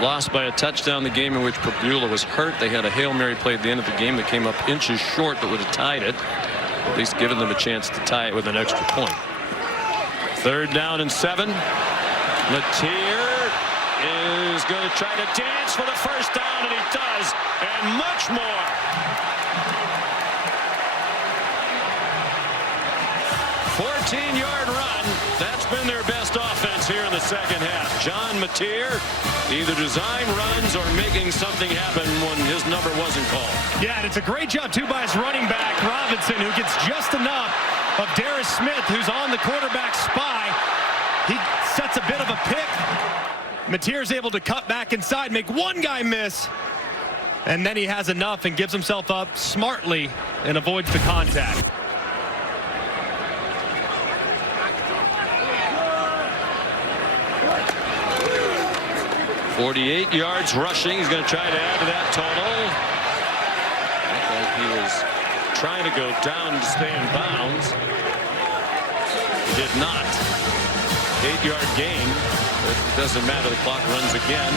lost by a touchdown, the game in which Prabula was hurt. They had a Hail Mary play at the end of the game that came up inches short but would have tied it, at least given them a chance to tie it with an extra point. 3rd down and 7. Mateer is going to try to dance for the first down, and he does, and much more. 14-yard run. That's been their best offense here in the second half. John Mateer either design runs or making something happen when his number wasn't called. Yeah, and it's a great job, too, by his running back, Robinson, who gets just enough of Darius Smith, who's on the quarterback spy. He sets a bit of a pick. Mateer's able to cut back inside, make one guy miss, and then he has enough and gives himself up smartly and avoids the contact. 48 yards rushing. He's going to try to add to that total. Looked like he was trying to go down to stay in bounds. He did not. 8-yard gain. It doesn't matter. The clock runs again.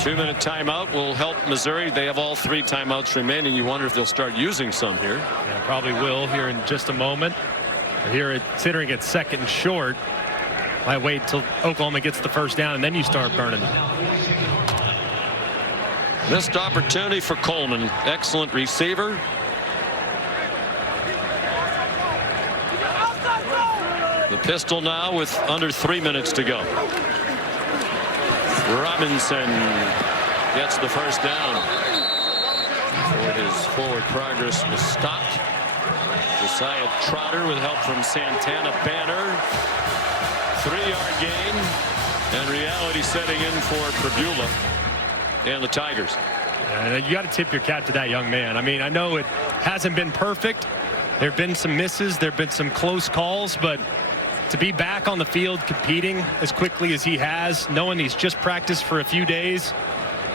2-minute timeout will help Missouri. They have all 3 timeouts remaining. You wonder if they'll start using some here. Yeah, probably will here in just a moment. Here, considering it's 2nd and short, might wait till Oklahoma gets the first down, and then you start burning them. Missed opportunity for Coleman. Excellent receiver. The pistol now with under 3 minutes to go. Robinson gets the first down. Before his forward progress was stopped. Josiah Trotter with help from Santana Banner. 3-yard gain, and reality setting in for Prabula and the Tigers. You got to tip your cap to that young man. I mean, I know it hasn't been perfect. There have been some misses. There have been some close calls, but to be back on the field competing as quickly as he has, knowing he's just practiced for a few days,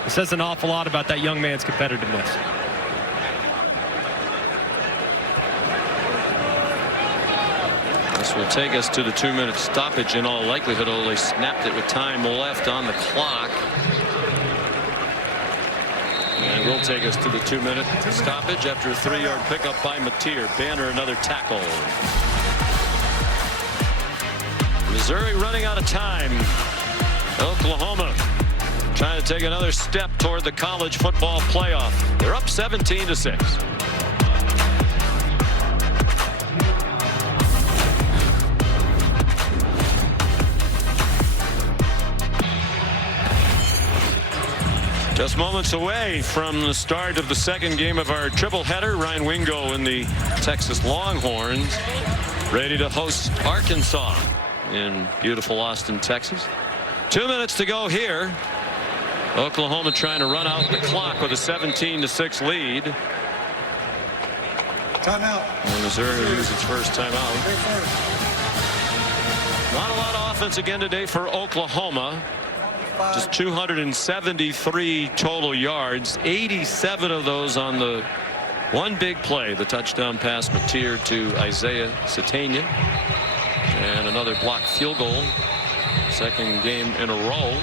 it says an awful lot about that young man's competitiveness. This will take us to the 2-minute stoppage in all likelihood, although they snapped it with time left on the clock. And will take us to the 2-minute stoppage after a 3-yard pickup by Mateer. Banner another tackle. Missouri running out of time. Oklahoma trying to take another step toward the college football playoff. They're up 17-6. Just moments away from the start of the second game of our triple header. Ryan Wingo and the Texas Longhorns ready to host Arkansas in beautiful Austin, Texas. 2 minutes to go here. Oklahoma trying to run out the clock with a 17-6 lead. Timeout. And Missouri will use its first timeout. Not a lot of offense again today for Oklahoma. Just 273 total yards, 87 of those on the one big play, the touchdown pass Mateer to Isaiah Satania, and another blocked field goal. Second game in a row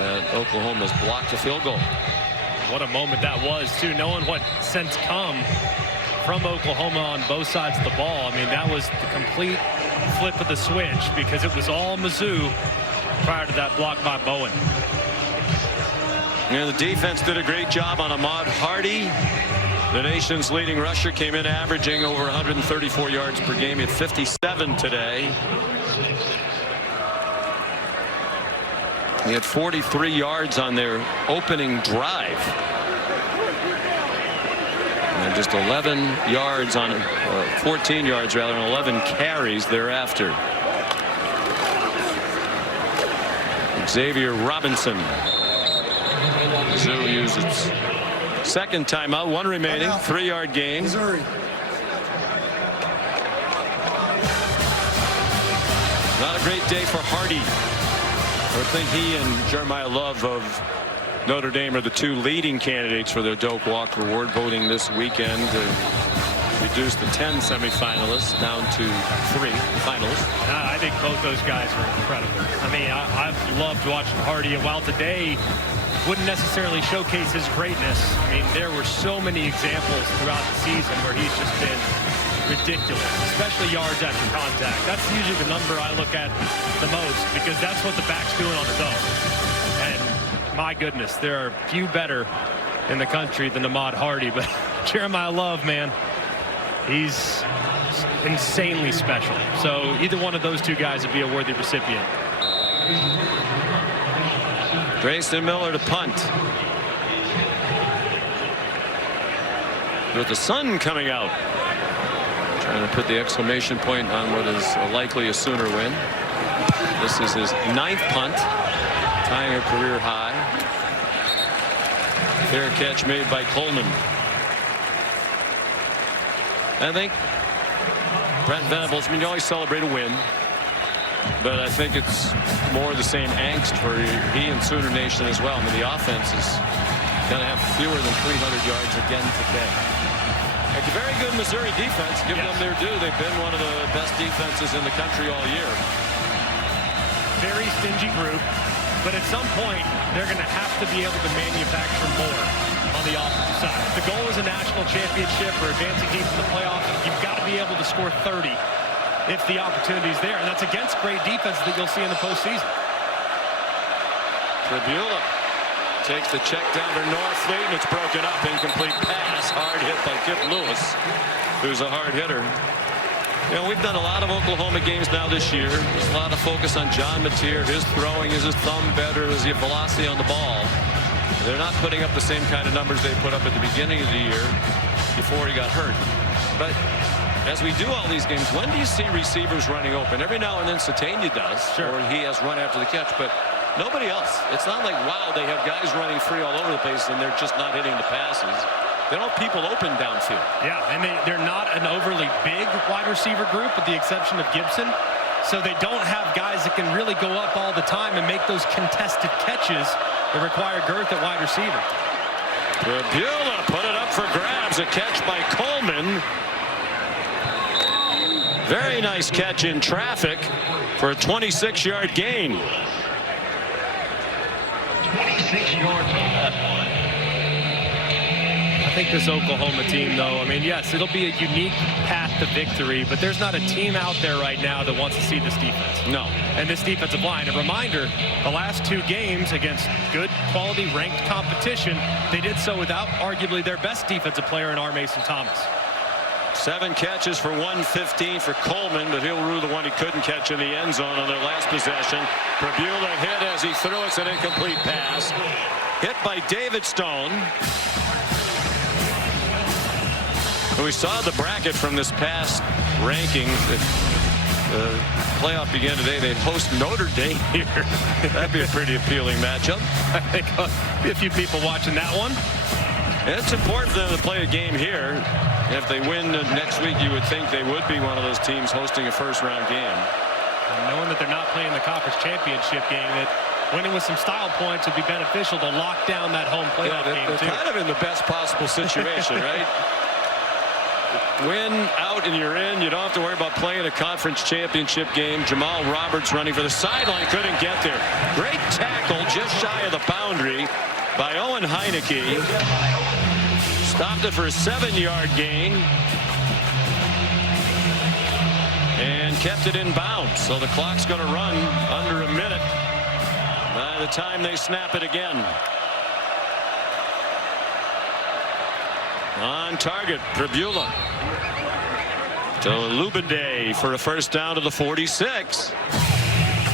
that Oklahoma's blocked a field goal. What a moment that was, too, knowing what since come from Oklahoma on both sides of the ball. I mean, that was the complete flip of the switch, because it was all Mizzou prior to that block by Bowen. And the defense did a great job on Ahmad Hardy. The nation's leading rusher came in averaging over 134 yards per game at 57 today. He had 43 yards on their opening drive. And just 11 yards on 14 yards rather, and 11 carries thereafter. Xavier Robinson. Mizzou used its second timeout, one remaining, 3-yard gain. Missouri. Not a great day for Hardy. I think he and Jeremiah Love of Notre Dame are the two leading candidates for the Doak Walker Award, voting this weekend to reduce the 10 semifinalists down to 3 finalists. I think both those guys are incredible. I mean, I've loved watching Hardy, and while today wouldn't necessarily showcase his greatness, I mean, there were so many examples throughout the season where he's just been ridiculous, especially yards after contact. That's usually the number I look at the most, because that's what the back's doing on his own. And my goodness, there are few better in the country than Ahmad Hardy, but Jeremiah Love, man, he's insanely special. So either one of those two guys would be a worthy recipient. Grayson Miller to punt. With the sun coming out. Trying to put the exclamation point on what is likely a Sooner win. This is his 9th punt, tying a career high. Fair catch made by Coleman. I think Brent Venables, I mean, you always celebrate a win, but I think it's more the same angst for he and Sooner Nation as well. I mean, the offense is going to have fewer than 300 yards again today. It's a very good Missouri defense. Give them their due. They've been one of the best defenses in the country all year. Very stingy group, but at some point they're going to have to be able to manufacture more on the offensive side. If the goal is a national championship or advancing deep in the playoffs, you've got to be able to score 30 if the opportunity is there, and that's against great defense that you'll see in the postseason. Tribula takes the check down to Norfleet, and it's broken up. Incomplete pass. Hard hit by Kip Lewis, who's a hard hitter. You know, we've done a lot of Oklahoma games now this year. There's a lot of focus on John Mateer. His throwing, is his thumb better? Is he velocity on the ball? They're not putting up the same kind of numbers they put up at the beginning of the year before he got hurt. But as we do all these games, when do you see receivers running open? Every now and then Satania does, or he has run after the catch, but nobody else. It's not like, wow, they have guys running free all over the place and they're just not hitting the passes. They don't have people open downfield. Yeah, and they're not an overly big wide receiver group with the exception of Gibson. So they don't have guys that can really go up all the time and make those contested catches that require girth at wide receiver. Tribula put it up for grabs. A catch by Coleman. Very nice catch in traffic for a 26-yard gain. 26 yards on that one. I think this Oklahoma team, though, I mean, yes, it'll be a unique path to victory, but there's not a team out there right now that wants to see this defense. No. And this defensive line. A reminder, the last 2 games against good quality ranked competition, they did so without arguably their best defensive player in R. Mason Thomas. 7 catches for 115 for Coleman, but he'll rue the one he couldn't catch in the end zone on their last possession. Tribula hit as he threw. It's an incomplete pass. Hit by David Stone. We saw the bracket from this past ranking. The playoff began today. They host Notre Dame here. That'd be a pretty appealing matchup. I think be a few people watching that one. It's important for them to play a game here. If they win next week, you would think they would be one of those teams hosting a first-round game. And knowing that they're not playing the conference championship game, that winning with some style points would be beneficial to lock down that home playoff game, too. They're kind of in the best possible situation, right? Win out and you're in. You don't have to worry about playing a conference championship game. Jamal Roberts running for the sideline, couldn't get there. Great tackle just shy of the boundary by Owen Heineke. Stopped it for a 7-yard gain and kept it in bounds. So the clock's going to run under a minute by the time they snap it again. On target, Pribula to Lubende for a first down to the 46.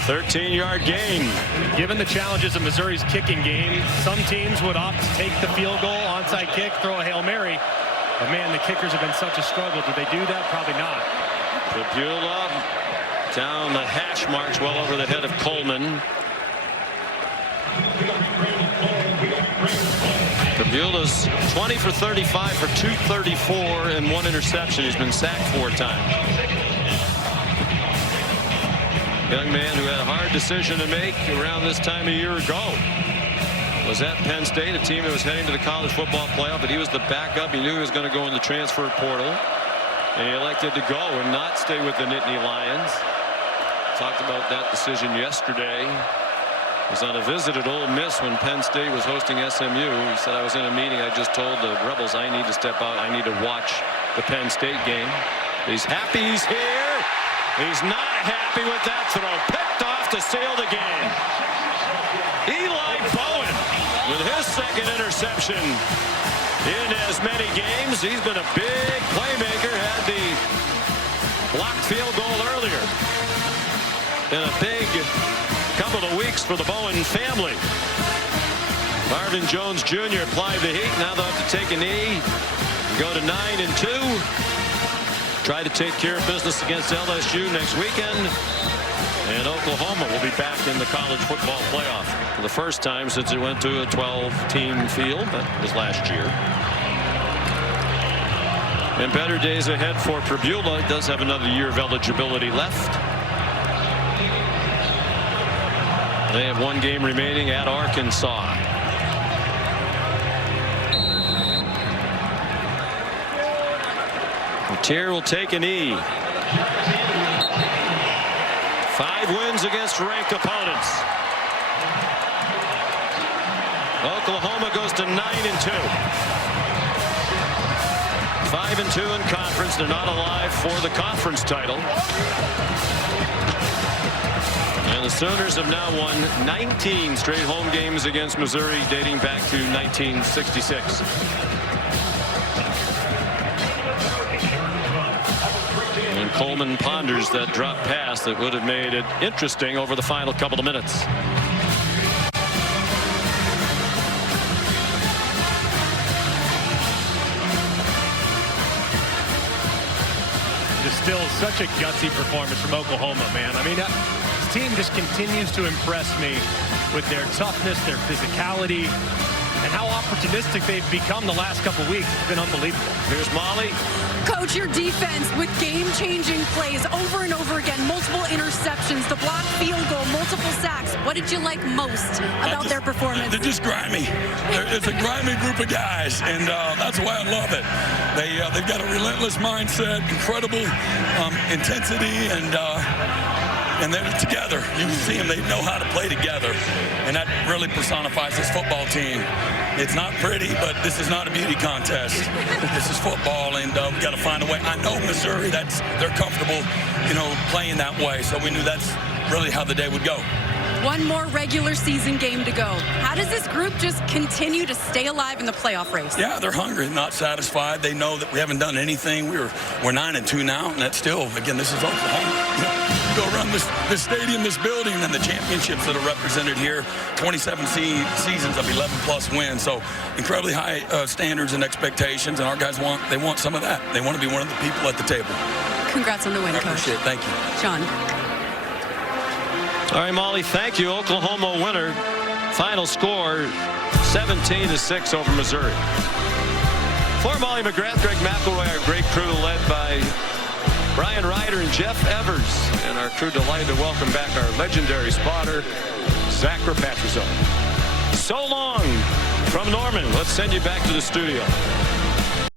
13-yard gain. Given the challenges of Missouri's kicking game, some teams would opt to take the field goal, onside kick, throw a Hail Mary. But man, the kickers have been such a struggle. Did they do that? Probably not. Pribula down the hash marks well over the head of Coleman. Pribula's 20 for 35 for 234 and 1 interception. He's been sacked 4 times. Young man who had a hard decision to make around this time a year ago. Was at Penn State, a team that was heading to the college football playoff, but he was the backup. He knew he was going to go in the transfer portal, and he elected to go and not stay with the Nittany Lions. Talked about that decision yesterday. Was on a visit at Ole Miss when Penn State was hosting SMU. He said, I was in a meeting. I just told the Rebels I need to step out. I need to watch the Penn State game. He's happy he's here. He's not happy with that throw. Picked off to seal the game. Eli Bowen with his second interception in as many games. He's been a big playmaker. Had the blocked field goal earlier. Been a big couple of weeks for the Bowen family. Marvin Jones Jr. applied the heat. Now they'll have to take a knee. Go to 9-2. Try to take care of business against LSU next weekend. And Oklahoma will be back in the college football playoff for the first time since it went to a 12-team field. That was last year. And better days ahead for Pribula. He does have another year of eligibility left. They have 1 game remaining at Arkansas. Tier will take a knee. 5 wins against ranked opponents. Oklahoma goes to 9-2. 5-2 in conference. They're not alive for the conference title. And the Sooners have now won 19 straight home games against Missouri dating back to 1966. And Coleman ponders that drop pass that would have made it interesting over the final couple of minutes. Just still such a gutsy performance from Oklahoma, man. I mean, this team just continues to impress me with their toughness, their physicality, and how opportunistic they've become the last couple weeks. It's been unbelievable. Here's Molly. Coach, your defense with game-changing plays over and over again, multiple interceptions, the blocked field goal, multiple sacks. What did you like most about their performance? They're just grimy. It's a grimy group of guys, and that's why I love it. They've got a relentless mindset, incredible intensity, and they're together. You can see them. They know how to play together, and that really personifies this football team. It's not pretty, but this is not a beauty contest. This is football, and we got to find a way. I know Missouri, they're comfortable, playing that way. So we knew that's really how the day would go. One more regular season game to go. How does this group just continue to stay alive in the playoff race? Yeah, they're hungry, not satisfied. They know that we haven't done anything. We're 9-2 now, and that's still, again, this is Oklahoma. You go around this stadium, this building, and the championships that are represented here, 27 seasons of 11-plus wins. So incredibly high standards and expectations, and our guys want some of that. They want to be one of the people at the table. Congrats on the win, Coach. Appreciate it. Thank you. Sean. All right, Molly, thank you. Oklahoma winner. Final score, 17-6 over Missouri. For Molly McGrath, Greg McElroy, our great crew led by Brian Ryder and Jeff Evers. And our crew delighted to welcome back our legendary spotter, Zach Rapatrizzo. So long from Norman. Let's send you back to the studio.